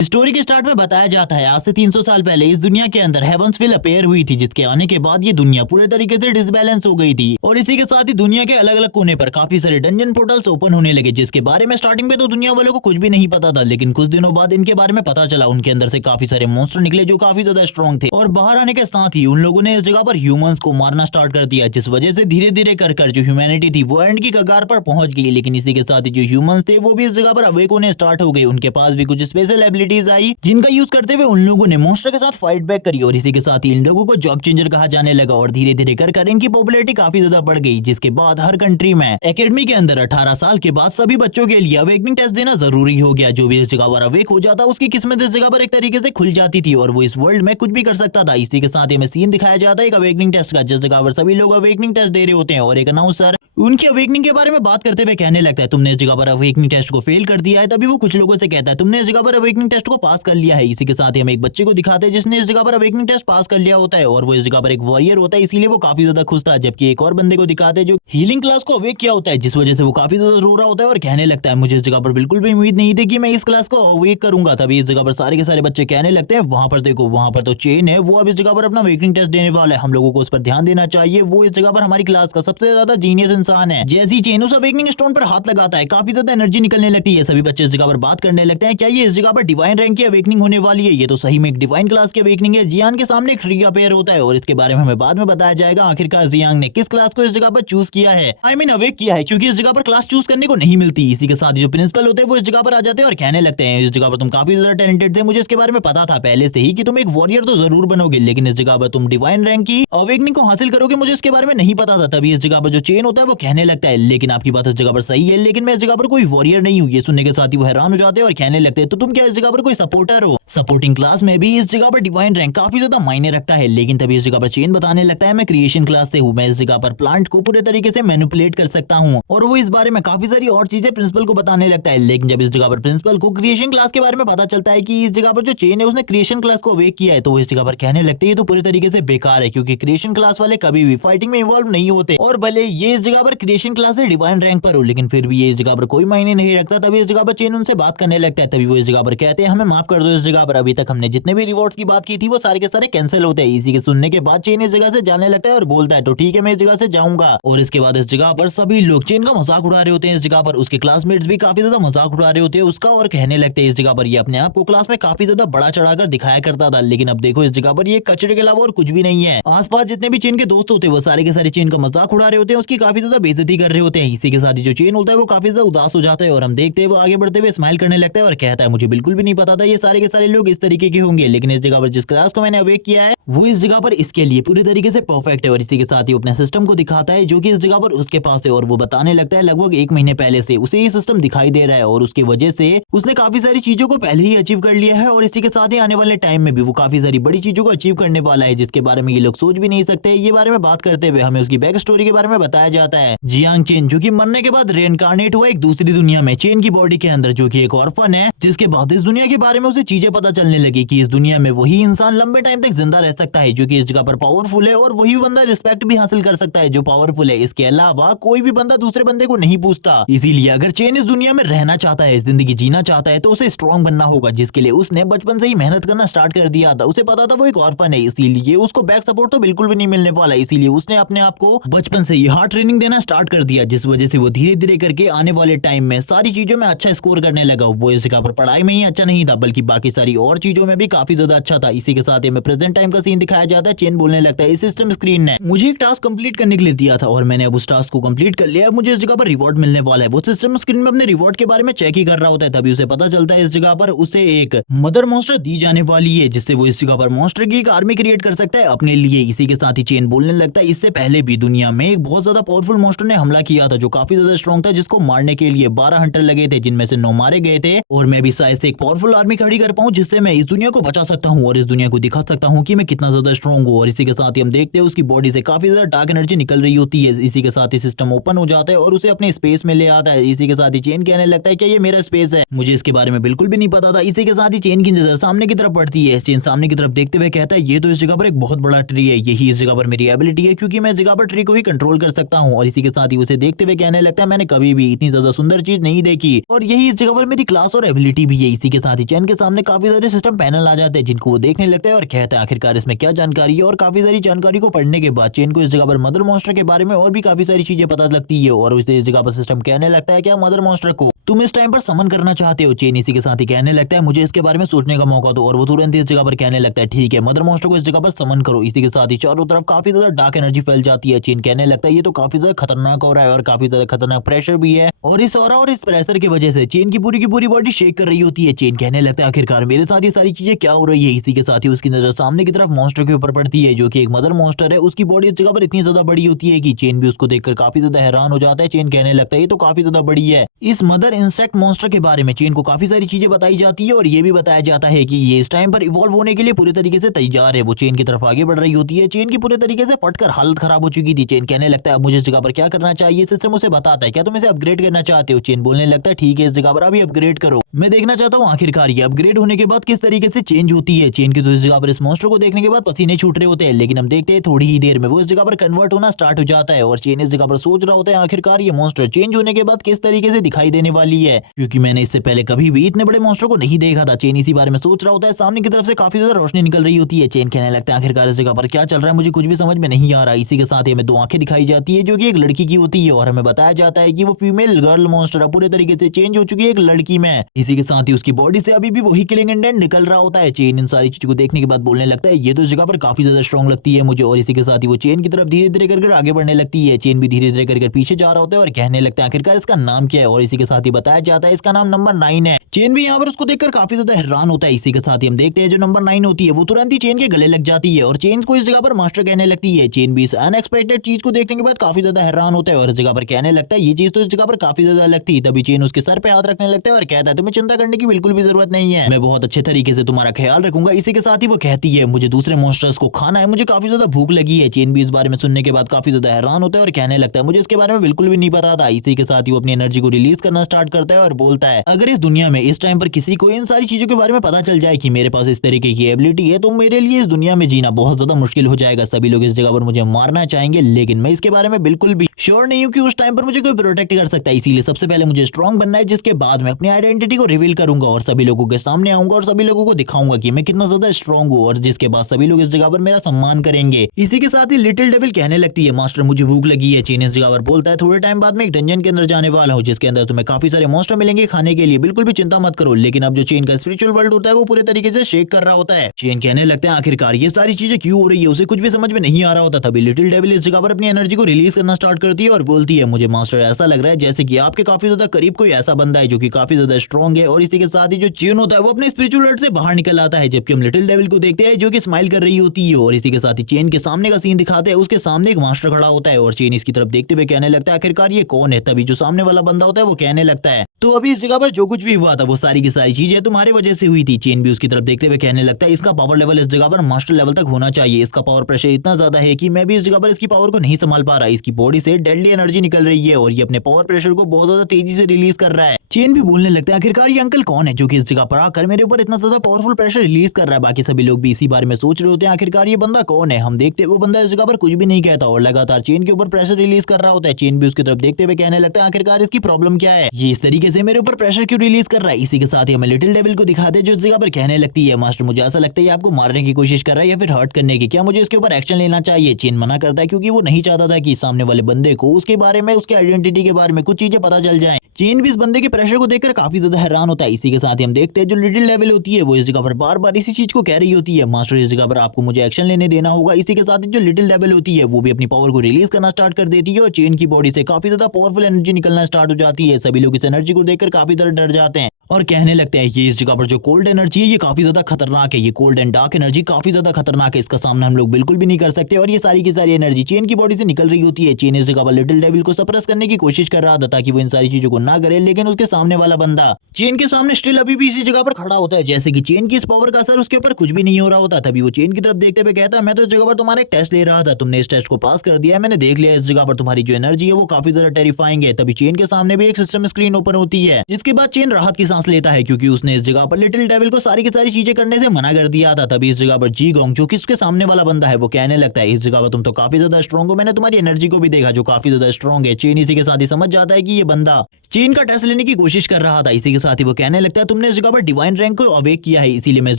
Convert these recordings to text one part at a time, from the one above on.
Story के start में बताया जाता है आज से 300 साल पहले इस दुनिया के अंदर हेवंसविल अपेयर हुई थी, जिसके आने के बाद ये दुनिया पूरे तरीके से डिसबैलेंस हो गई थी और इसी के साथ ही दुनिया के अलग अलग कोने पर काफी सारे डंजन पोर्टल्स ओपन होने लगे, जिसके बारे में स्टार्टिंग में तो दुनिया वालों को कुछ भी नहीं पता था। लेकिन कुछ दिनों बाद इनके बारे में पता चला। उनके अंदर से काफी सारे मॉन्स्टर निकले जो काफी ज्यादा स्ट्रॉन्ग थे और बाहर आने के साथ ही उन लोगों ने इस जगह पर ह्यूमंस को मारना स्टार्ट कर दिया, जिस वजह से धीरे धीरे कर जो ह्यूमैनिटी थी वो एंड की कगार पर पहुंच गई। लेकिन इसी के साथ ही जो ह्यूमंस थे वो भी इस जगह पर अवेक होने स्टार्ट हो गए। उनके पास भी कुछ स्पेशल एबिलिटीज आई जिनका यूज करते हुए उन लोगों ने मॉन्स्टर के साथ फाइट बैक करी और इसी के साथ ही इन लोगों को जॉब चेंजर कहा जाने लगा और धीरे धीरे कर इनकी पॉपुलैरिटी काफी ज्यादा बढ़ गई। जिसके बाद हर कंट्री में एकेडमी के अंदर 18 साल के बाद सभी बच्चों के लिए अवेकनिंग टेस्ट देना जरूरी हो गया। जो भी इस जगह पर अवेक हो जाता उसकी किस्मत इस जगह पर एक तरीके से खुल जाती थी और वो इस वर्ल्ड में कुछ भी कर सकता था। इसी के साथ ही हमें सीन दिखाया जाता है एक अवेकनिंग टेस्ट का, जिस जगह पर सभी लोग अवेकनिंग टेस्ट दे रहे होते हैं और एक अनाउंसर उनकी अवेकनिंग के बारे में बात करते हुए कहने लगता है तुमने इस जगह पर अवेकनिंग टेस्ट को फेल कर दिया है। तभी वो कुछ लोगों से कहता है तुमने इस जगह पर अवेकनिंग टेस्ट को पास कर लिया है। इसी के साथ ही हम एक बच्चे को दिखाते हैं जिसने इस जगह पर अवेकनिंग टेस्ट पास कर लिया होता है और वो इस जगह पर एक वॉरियर होता है, इसीलिए वो काफी ज्यादा खुश था। जबकि एक और बंदे को दिखाते हैं जो हीलिंग क्लास को अवेक किया होता है, जिस वजह से वो काफी ज्यादा रो रहा होता है और कहने लगता है मुझे इस जगह पर बिल्कुल भी उम्मीद नहीं थी कि मैं इस क्लास को अवेक करूंगा। तभी इस जगह पर सारे के सारे बच्चे कहने लगते हैं वहां पर देखो वहां पर तो चेन है, वो अब इस जगह पर अपना अवेकनिंग टेस्ट देने वाला है, हम लोगों को उस पर ध्यान देना चाहिए। वो इस जगह पर हमारी क्लास का सबसे ज्यादा जीनियस इंसान है। जैसी चेन उस अवेकनिंग स्टोन पर हाथ लगाता है काफी ज्यादा एनर्जी निकलने लगती है। सभी बच्चे इस जगह पर बात करने लगते हैं क्या ये इस जगह पर डिवाइन रैंक की अवेकनिंग होने वाली है। ये तो सही में एक डिवाइन क्लास की अवेकनिंग है। जियांग के सामने एक ट्री अपेयर होता है और इसके बारे में हमें बाद में बताया जाएगा आखिरकार जियांग ने किस क्लास को इस जगह पर चूज किया है, आई मीन अवेक किया है, क्योंकि इस जगह पर क्लास चूज करने को नहीं मिलती। इसी के साथ जो प्रिंसिपल होते हैं वो इस जगह पर आ जाते हैं और कहने लगते हैं इस जगह पर तुम काफी ज्यादा टैलेंटेड थे, मुझे इसके बारे में पता था पहले से ही कि तुम एक वॉरियर तो जरूर बनोगे, लेकिन इस जगह पर तुम डिवाइन रैंक की अवेकनिंग को हासिल करोगे मुझे इसके बारे में नहीं पता था। तभी इस जगह पर जो चेन होता है वो कहने लगता है लेकिन आपकी बात इस जगह पर सही है, लेकिन मैं इस जगह पर कोई वॉरियर नहीं हूँ। ये सुनने के साथ ही वो हैरान हो जाते हैं और कहने लगते हैं तो तुम क्या इस जगह पर कोई सपोर्टर हो। सपोर्टिंग क्लास में भी इस जगह पर डिवाइन रैंक काफी ज्यादा मायने रखता है। लेकिन तभी इस जगह पर चेन बताने लगता है मैं क्रिएशन क्लास से हूँ, मैं इस जगह पर प्लांट को पूरे तरीके से मैनिपुलेट कर सकता हूँ और वो इस बारे में काफी सारी और चीजें प्रिंसिपल को बताने लगता है। लेकिन जब इस जगह पर प्रिंसिपल को क्रिएशन क्लास के बारे में पता चलता है कि इस जगह पर जो चेन है उसने क्रिएशन क्लास को अवेक किया है, तो वो इस जगह पर कहने लगते हैं तो पूरे तरीके से बेकार है, क्योंकि क्रिएशन क्लास वाले कभी भी फाइटिंग में इन्वॉल्व नहीं होते और भले ये इस जगह पर क्रिएशन क्लास से डिवाइन रैंक पर हो लेकिन फिर भी ये इस जगह पर कोई मायने नहीं रखता। तभी इस जगह पर चेन उनसे बात करने लगता है। तभी वो इस जगह पर कहते हैं हमें माफ कर दो, इस जगह पर अभी तक हमने जितने भी रिवॉर्ड्स की बात की थी वो सारे के सारे कैंसिल होते हैं। इसी के सुनने के बाद चेन इस जगह से जाने लगता है और बोलता है तो ठीक है मैं इस जगह से जाऊंगा। और इसके बाद इस जगह पर सभी लोग चेन का मजाक उड़ा रहे होते हैं। इस जगह पर उसके क्लासमेट्स भी काफी ज्यादा मजाक उड़ा रहे होते हैं उसका और कहने लगते हैं इस जगह पर ये अपने आप को क्लास में काफी ज्यादा बड़ा चढ़ाकर दिखाया करता था, लेकिन अब देखो इस जगह पर ये कचरे के अलावा और कुछ भी नहीं है। आसपास जितने भी चेन के दोस्त होते हैं वो सारे के सारे चेन का मजाक उड़ा रहे होते हैं, उसकी काफी ज्यादा बेइज्जती कर रहे होते हैं। इसी के साथ ही जो चेन होता है वो काफी ज्यादा उदास हो जाता है और हम देखते हैं वो आगे बढ़ते हुए स्माइल करने लगता है और कहता है मुझे बिल्कुल भी नहीं पता था ये सारे के सारे लोग इस तरीके के होंगे, लेकिन इस जगह पर जिस क्लास को मैंने अवेक किया है वो इस जगह पर इसके लिए पूरी तरीके से परफेक्ट है। और इसी के साथ ही अपने सिस्टम को दिखाता है जो कि इस जगह पर उसके पास है और वो बताने लगता है लगभग 1 महीने पहले से उसे ये सिस्टम दिखाई दे रहा है और उसकी वजह से उसने काफी सारी चीजों को पहले ही अचीव कर लिया है और इसी के साथ ही आने वाले टाइम में भी वो काफी सारी बड़ी चीजों को अचीव करने वाला है जिसके बारे में ये लोग सोच भी नहीं सकते। ये बारे में बात करते हुए हमें उसकी बैक स्टोरी के बारे में बताया जाता है। जियांग चेन जो कि मरने के बाद रेइनकार्नेट हुआ एक दूसरी दुनिया में चेन की बॉडी के अंदर, जो कि एक ऑर्फन है, जिसके बाद इस दुनिया के बारे में उसे चीजें पता चलने लगी कि इस दुनिया में वही इंसान लंबे टाइम तक जिंदा रह सकता है जो कि इस जगह पर पावरफुल है और वही बंदा रिस्पेक्ट भी हासिल कर सकता है जो पावरफुल है। इसके अलावा कोई भी बंदा दूसरे बंदे को नहीं पूछता। इसीलिए अगर चेन इस दुनिया में रहना चाहता है, जिंदगी जीना चाहता है, तो उसे स्ट्रॉन्ग बनना होगा, जिसके लिए उसने बचपन से ही मेहनत करना स्टार्ट कर दिया था। उसे पता था वो एक ऑर्फन है, इसीलिए उसको बैक सपोर्ट तो बिल्कुल भी नहीं मिलने वाला। इसीलिए उसने अपने आप को बचपन से ही हार्ड ट्रेनिंग देना स्टार्ट कर दिया, जिस वजह से वो धीरे धीरे करके आने वाले टाइम में सारी चीजों में अच्छा स्कोर करने लगा। वो इस जगह पर पढ़ाई में ही अच्छा नहीं था बल्कि बाकी सारी और चीजों में भी काफी ज्यादा अच्छा था। इसी के साथ ही प्रेजेंट टाइम का सीन दिखाया जाता है। चेन बोलने लगता है इस सिस्टम स्क्रीन ने मुझे एक टास्क कंप्लीट करने के लिए दिया था और मैंने अब उस टास्क को कंप्लीट कर लिया। मुझे इस जगह पर रिवॉर्ड मिलने वाला है। वो सिस्टम स्क्रीन में अपने रिवॉर्ड के बारे में चेक ही कर रहा होता है। तभी उसे पता चलता है इस जगह पर उसे एक मदर मॉन्स्टर दी जाने वाली है, जिससे वो इस जगह पर मॉन्स्टर की एक आर्मी क्रिएट कर सकता है अपने लिए। इसी के साथ ही चेन बोलने लगता है इससे पहले भी दुनिया में एक बहुत ज्यादा पावरफुल मॉन्स्टर ने हमला किया था जो काफी ज्यादा स्ट्रॉन्ग था, जिसको मारने के लिए 12 हंटर लगे थे जिनमें से 9 मारे गए थे और मैं भी शायद से एक पावरफुल आर्मी खड़ी कर पाऊं जिससे मैं इस दुनिया को बचा सकता हूं और इस दुनिया को दिखा सकता हूं कि मैं कितना ज्यादा स्ट्रॉन्ग हो। और इसी के साथ ही हम देखते हैं उसकी बॉडी से काफी ज्यादा डार्क एनर्जी निकल रही होती है। इसी के साथ ही सिस्टम ओपन हो जाता है और उसे अपने स्पेस में ले आता है। इसी के साथ ही चेन कहने लगता है कि ये मेरा स्पेस है, मुझे इसके बारे में बिल्कुल भी नहीं पता था। इसी के साथ ही चेन की नजर सामने की तरफ पड़ती है। चेन सामने की तरफ देखते हुए कहता है ये तो इस जगह पर एक बहुत बड़ा ट्री है, यही इस जगह पर मेरी एबिलिटी है क्योंकि मैं इस जगह पर ट्री को भी कंट्रोल कर सकता हूँ। और इसी के साथ ही उसे देखते हुए कहने लगता है मैंने कभी भी इतनी ज्यादा सुंदर चीज नहीं देखी और यही इस जगह पर मेरी क्लास और एबिलिटी भी है। इसी के साथ ही चैन के सामने काफी सारे सिस्टम पैनल आ जाते हैं जिनको वो देखने लगता है और कहता है आखिरकार इसमें क्या जानकारी है। और काफी सारी जानकारी को पढ़ने के बाद चेन को इस जगह पर मदर मॉन्स्टर के बारे में और भी काफी सारी चीजें पता लगती है। और उसे इस जगह पर सिस्टम कहने लगता है क्या मदर मॉन्स्टर को तुम इस टाइम पर समन करना चाहते हो। चेन इसी के साथ ही कहने लगता है मुझे इसके बारे में सोचने का मौका दो। और वो तुरंत इस जगह पर कहने लगता है ठीक है मदर मॉन्स्टर को इस जगह पर समन करो। इसी के साथ ही चारों तरफ काफी ज्यादा डार्क एनर्जी फैल जाती है। चेन कहने लगता है ये तो काफी ज्यादा खतरनाक हो रहा है और काफी ज्यादा खतरनाक प्रेशर भी है। और इस ऑरा और इस प्रेशर की वजह से चेन की पूरी बॉडी शेक कर रही होती है। चेन कहने लगता है आखिरकार मेरे साथ ये सारी चीजें क्या हो रही है। इसी के साथ ही उसकी नजर सामने की तरफ मॉन्स्टर के ऊपर पड़ती है जो कि एक मदर मॉन्स्टर है। उसकी बॉडी इस जगह पर इतनी ज्यादा बड़ी होती है कि चेन भी उसको देखकर काफी ज्यादा हैरान हो जाता है। चेन कहने लगता है ये तो काफी ज्यादा बड़ी है। इस मदर इंसेक्ट मॉन्स्टर के बारे में चेन को काफी सारी चीजें बताई जाती है और ये भी बताया जाता है कि ये इस टाइम पर इवॉल्व होने के लिए पूरे तरीके से तैयार है। वो चेन की तरफ आगे बढ़ रही होती है। चेन की पूरे तरीके से फटकर हालत खराब हो चुकी थी। चेन कहने लगता है अब मुझे इस जगह पर क्या करना चाहिए। सिस्टम उसे बताता है क्या तुम इसे अपग्रेड करना चाहते हो। चेन बोलने लगता है ठीक है इस जगह पर अभी अपग्रेड करो, मैं देखना चाहता हूँ आखिरकार ये अपग्रेड होने के बाद किस तरीके से चेंज होती है। चेन की तो इस जगह पर इस मॉन्स्टर को देखने के बाद पसीने छूट रहे होते हैं, लेकिन हम देखते हैं थोड़ी ही देर में वो इस जगह पर कन्वर्ट होना स्टार्ट हो जाता है। और चेन इस जगह पर सोच रहा होता है आखिरकार ये मॉन्स्टर चेंज होने के बाद किस तरीके से दिखाई देने वाली है, क्योंकि मैंने इससे पहले कभी भी इतने बड़े मॉन्स्टर को नहीं देखा था। चेन इसी बारे में सोच रहा होता है। सामने की तरफ से काफी ज्यादा रोशनी निकल रही होती है। चेन कहने लगता है आखिरकार इस जगह पर क्या चल रहा है मुझे कुछ भी समझ में नहीं आ रहा। इसी के साथ ही हमें दो आंखें दिखाई जाती है जो कि एक लड़की की होती है और हमें बताया जाता है कि वो फीमेल गर्ल मॉन्स्टर पूरे तरीके से चेंज हो चुकी है एक लड़की में। इसी के साथ ही उसकी बॉडी से अभी भी वही किलिंग इंटेंट निकल रहा होता है। चेन इन सारी चीजों को देखने के बाद बोलने लगता है ये तो इस जगह पर काफी ज्यादा स्ट्रॉन्ग लगती है मुझे। और इसी के साथ ही वो चेन की तरफ धीरे धीरे कर आगे बढ़ने लगती है। चेन भी धीरे धीरे कर पीछे जा रहा होता है और कहने लगता है आखिरकार इसका नाम क्या है। और इसी के साथ ही बताया जाता है इसका नाम नंबर 9 है। चेन भी यहाँ पर उसको देखकर काफी ज्यादा हैरान होता है। इसी के साथ ही हम देखते हैं जो नंबर 9 होती है वो तुरंत ही चेन के गले लग जाती है और चेन को इस जगह पर मास्टर कहने लगती है। चेन भी इस अनएक्सपेक्टेड चीज को देखने के बाद काफी ज्यादा हैरान होता है और इस जगह पर कहने लगता है ये चीज तो इस जगह पर काफी ज्यादा अलग थी। तभी चेन उसके सर पे हाथ रखने लगता है और कहता है तुम्हें चिंता करने की बिल्कुल भी जरूरत नहीं है, मैं बहुत अच्छे तरीके से तुम्हारा ख्याल रखूंगा। इसी के साथ ही वो कहती है मुझे दूसरे मॉन्स्टर्स को खाना है, मुझे काफी ज्यादा भूख लगी है। चेन भी इस बारे में सुनने के बाद काफी ज्यादा हैरान होता है और कहने लगता है मुझे इसके बारे में बिल्कुल भी नहीं पता था। इसी के साथ ही वो अपनी एनर्जी को रिलीज करना स्टार्ट करता है और बोलता है अगर इस दुनिया में इस टाइम पर किसी को इन सारी चीजों के बारे में पता चल जाए कि मेरे पास इस तरीके की एबिलिटी है तो मेरे लिए इस दुनिया में जीना बहुत ज्यादा मुश्किल हो जाएगा। सभी लोग इस जगह पर मुझे मारना चाहेंगे, लेकिन मैं इसके बारे में बिल्कुल भी श्योर नहीं हूँ कि उस टाइम पर मुझे कोई प्रोटेक्ट कर सकता है। इसीलिए सबसे पहले मुझे स्ट्रॉन्ग बनना है, जिसके बाद मैं अपनी आइडेंटिटी को रिवील करूंगा और सभी लोगों के सामने आऊंगा और सभी लोगों को दिखाऊंगा कि मैं कितना ज्यादा स्ट्रॉन्ग हूँ, और जिसके बाद सभी लोग इस जगह पर मेरा सम्मान करेंगे। इसी के साथ ही लिटिल डेविल कहने लगती है मास्टर मुझे भूख लगी है। चेन इस जगह पर बोलता है थोड़े टाइम बाद मैं एक डंजन के अंदर जाने वाला हूँ जिसके अंदर तुम्हें काफी सारे मॉन्स्टर मिलेंगे खाने के लिए, बिल्कुल भी चिंता मत करो। लेकिन अब जो चेन का स्पिरिचुअल वर्ल्ड होता है वो पूरे तरीके से शेक कर रहा होता है। चेन कहने लगता है आखिरकार ये सारी चीजें क्यों हो रही है, उसे कुछ भी समझ में नहीं आ रहा होता। तभी लिटिल डेविल इस जगह पर अपनी एनर्जी को रिलीज करना स्टार्ट करती है और बोलती है मुझे मास्टर ऐसा लग रहा है जैसे कि आपके काफी ज्यादा करीब कोई ऐसा बंदा है जो कि काफी ज्यादा स्ट्रॉन्ग है। और इसी के साथ ही जो चेन होता है वो अपने स्पिरिचुअल वर्ल्ड से बाहर निकल आता है, जबकि हम लिटिल डेविल को देखते हैं जो कि स्माइल कर रही होती है। और इसी के साथ ही चेन के सामने का सीन दिखाते हैं, उसके सामने एक मास्टर खड़ा होता है और चेन इसकी तरफ देखते हुए कहने लगता है आखिरकार ये कौन है। तभी जो सामने वाला बंदा होता है वो कहने लगता है तो अभी इस जगह पर जो कुछ भी हुआ था वो सारी की सारी चीजें तुम्हारी वजह से हुई थी। चेन भी उसकी तरफ देखते हुए कहने लगता है इसका पावर लेवल इस जगह पर मास्टर लेवल तक होना चाहिए, इसका पावर प्रेशर इतना ज्यादा है कि मैं भी इस जगह पर इसकी पावर को नहीं संभाल पा रहा। इसकी बॉडी से डेडली एनर्जी निकल रही है और ये अपने पावर प्रेशर को बहुत ज्यादा तेजी से रिलीज कर रहा है। चेन भी बोलने लगता है आखिरकार ये अंकल कौन है जो कि इस जगह पर आकर मेरे ऊपर इतना ज्यादा पावरफुल प्रेशर रिलीज कर रहा है। बाकी सभी लोग भी इसी बारे में सोच रहे होते हैं आखिरकार ये बंदा कौन है। हम देखते हैं वो बंदा इस जगह पर कुछ भी नहीं कहता और लगातार चेन के ऊपर प्रेशर रिलीज कर रहा होता है। चेन भी उसकी तरफ देखते हुए कहने लगता है आखिरकार इसकी प्रॉब्लम क्या है, ये इस तरीके से मेरे ऊपर प्रेशर क्यों रिलीज कर रहा है। इसी के साथ ही हमें लिटिल डेविल को दिखाते हैं जो इस जगह पर कहने लगती है मास्टर मुझे ऐसा लगता है ये आपको मारने की कोशिश कर रहा है या फिर हर्ट करने की, क्या मुझे इसके ऊपर एक्शन लेना चाहिए। चेन मना करता है क्योंकि वो नहीं चाहता था कि सामने वाले बंदे को उसके बारे में उसके आइडेंटिटी के बारे में कुछ चीजें पता चल जाएं। चेन भी इस बंदे के प्रेशर को देखकर काफी ज्यादा हैरान होता है। इसी के साथ ही हम देखते हैं जो लिटिल डेविल होती है वो इस जगह पर बार बार इसी चीज को कह रही होती है मास्टर इस जगह पर आपको मुझे एक्शन लेने देना होगा। इसी के साथ ही जो लिटिल डेविल होती है वो भी अपनी पावर को रिलीज करना स्टार्ट कर देती है और चेन की बॉडी से काफी ज्यादा पावरफुल एनर्जी निकलना स्टार्ट हो जाती है। सभी लोग इस एनर्जी को देखकर काफी ज्यादा डर जाते हैं और कहने लगते हैं ये इस जगह पर जो कोल्ड एनर्जी है ये काफी ज्यादा खतरनाक है, ये कोल्ड एंड डार्क एनर्जी काफी ज्यादा खतरनाक है, इसका सामना हम लोग बिल्कुल भी नहीं कर सकते। और ये सारी की सारी एनर्जी चेन की बॉडी से निकल रही होती है। चेन इस जगह पर लिटिल डेविल को सप्रेस करने की कोशिश कर रहा था ताकि वो इन सारी चीजों को ना करे, लेकिन उसके सामने वाला बंदा चेन के सामने स्टिल अभी भी इसी जगह पर खड़ा होता है, जैसे कि चेन की इस पावर का असर उसके ऊपर कुछ भी नहीं हो रहा होता। तभी वो चेन की तरफ देखते हुए कहता है मैं तो इस जगह पर तुम्हारा एक टेस्ट ले रहा था, तुमने इस टेस्ट को पास कर दिया है, मैंने देख लिया इस जगह पर तुम्हारी जो एनर्जी है वो काफी ज्यादा टेरिफाइंग है। तभी चेन के सामने भी एक सिस्टम स्क्रीन ओपन होती है, जिसके बाद चेन राहत की सांस लेता है क्योंकि उसने इस जगह पर लिटिल डेविल को सारी की सारी चीजें करने से मना कर दिया था। तभी इस जगह पर जी गोंग जो कि उसके सामने वाला बंदा है वो कहने लगता है इस जगह पर तुम तो काफी ज्यादा स्ट्रॉन्ग हो, मैंने तुम्हारी एनर्जी को भी देखा जो काफी ज्यादा स्ट्रॉन्ग है। चेन इसी के साथ ही समझ जाता है कि ये बंदा चेन का टेस्ट लेने की कोशिश कर रहा था। इसी के साथ ही वो कहने लगता है तुमने इस जगह पर डिवाइन रैंक को अवेक किया है, इसीलिए मैं इस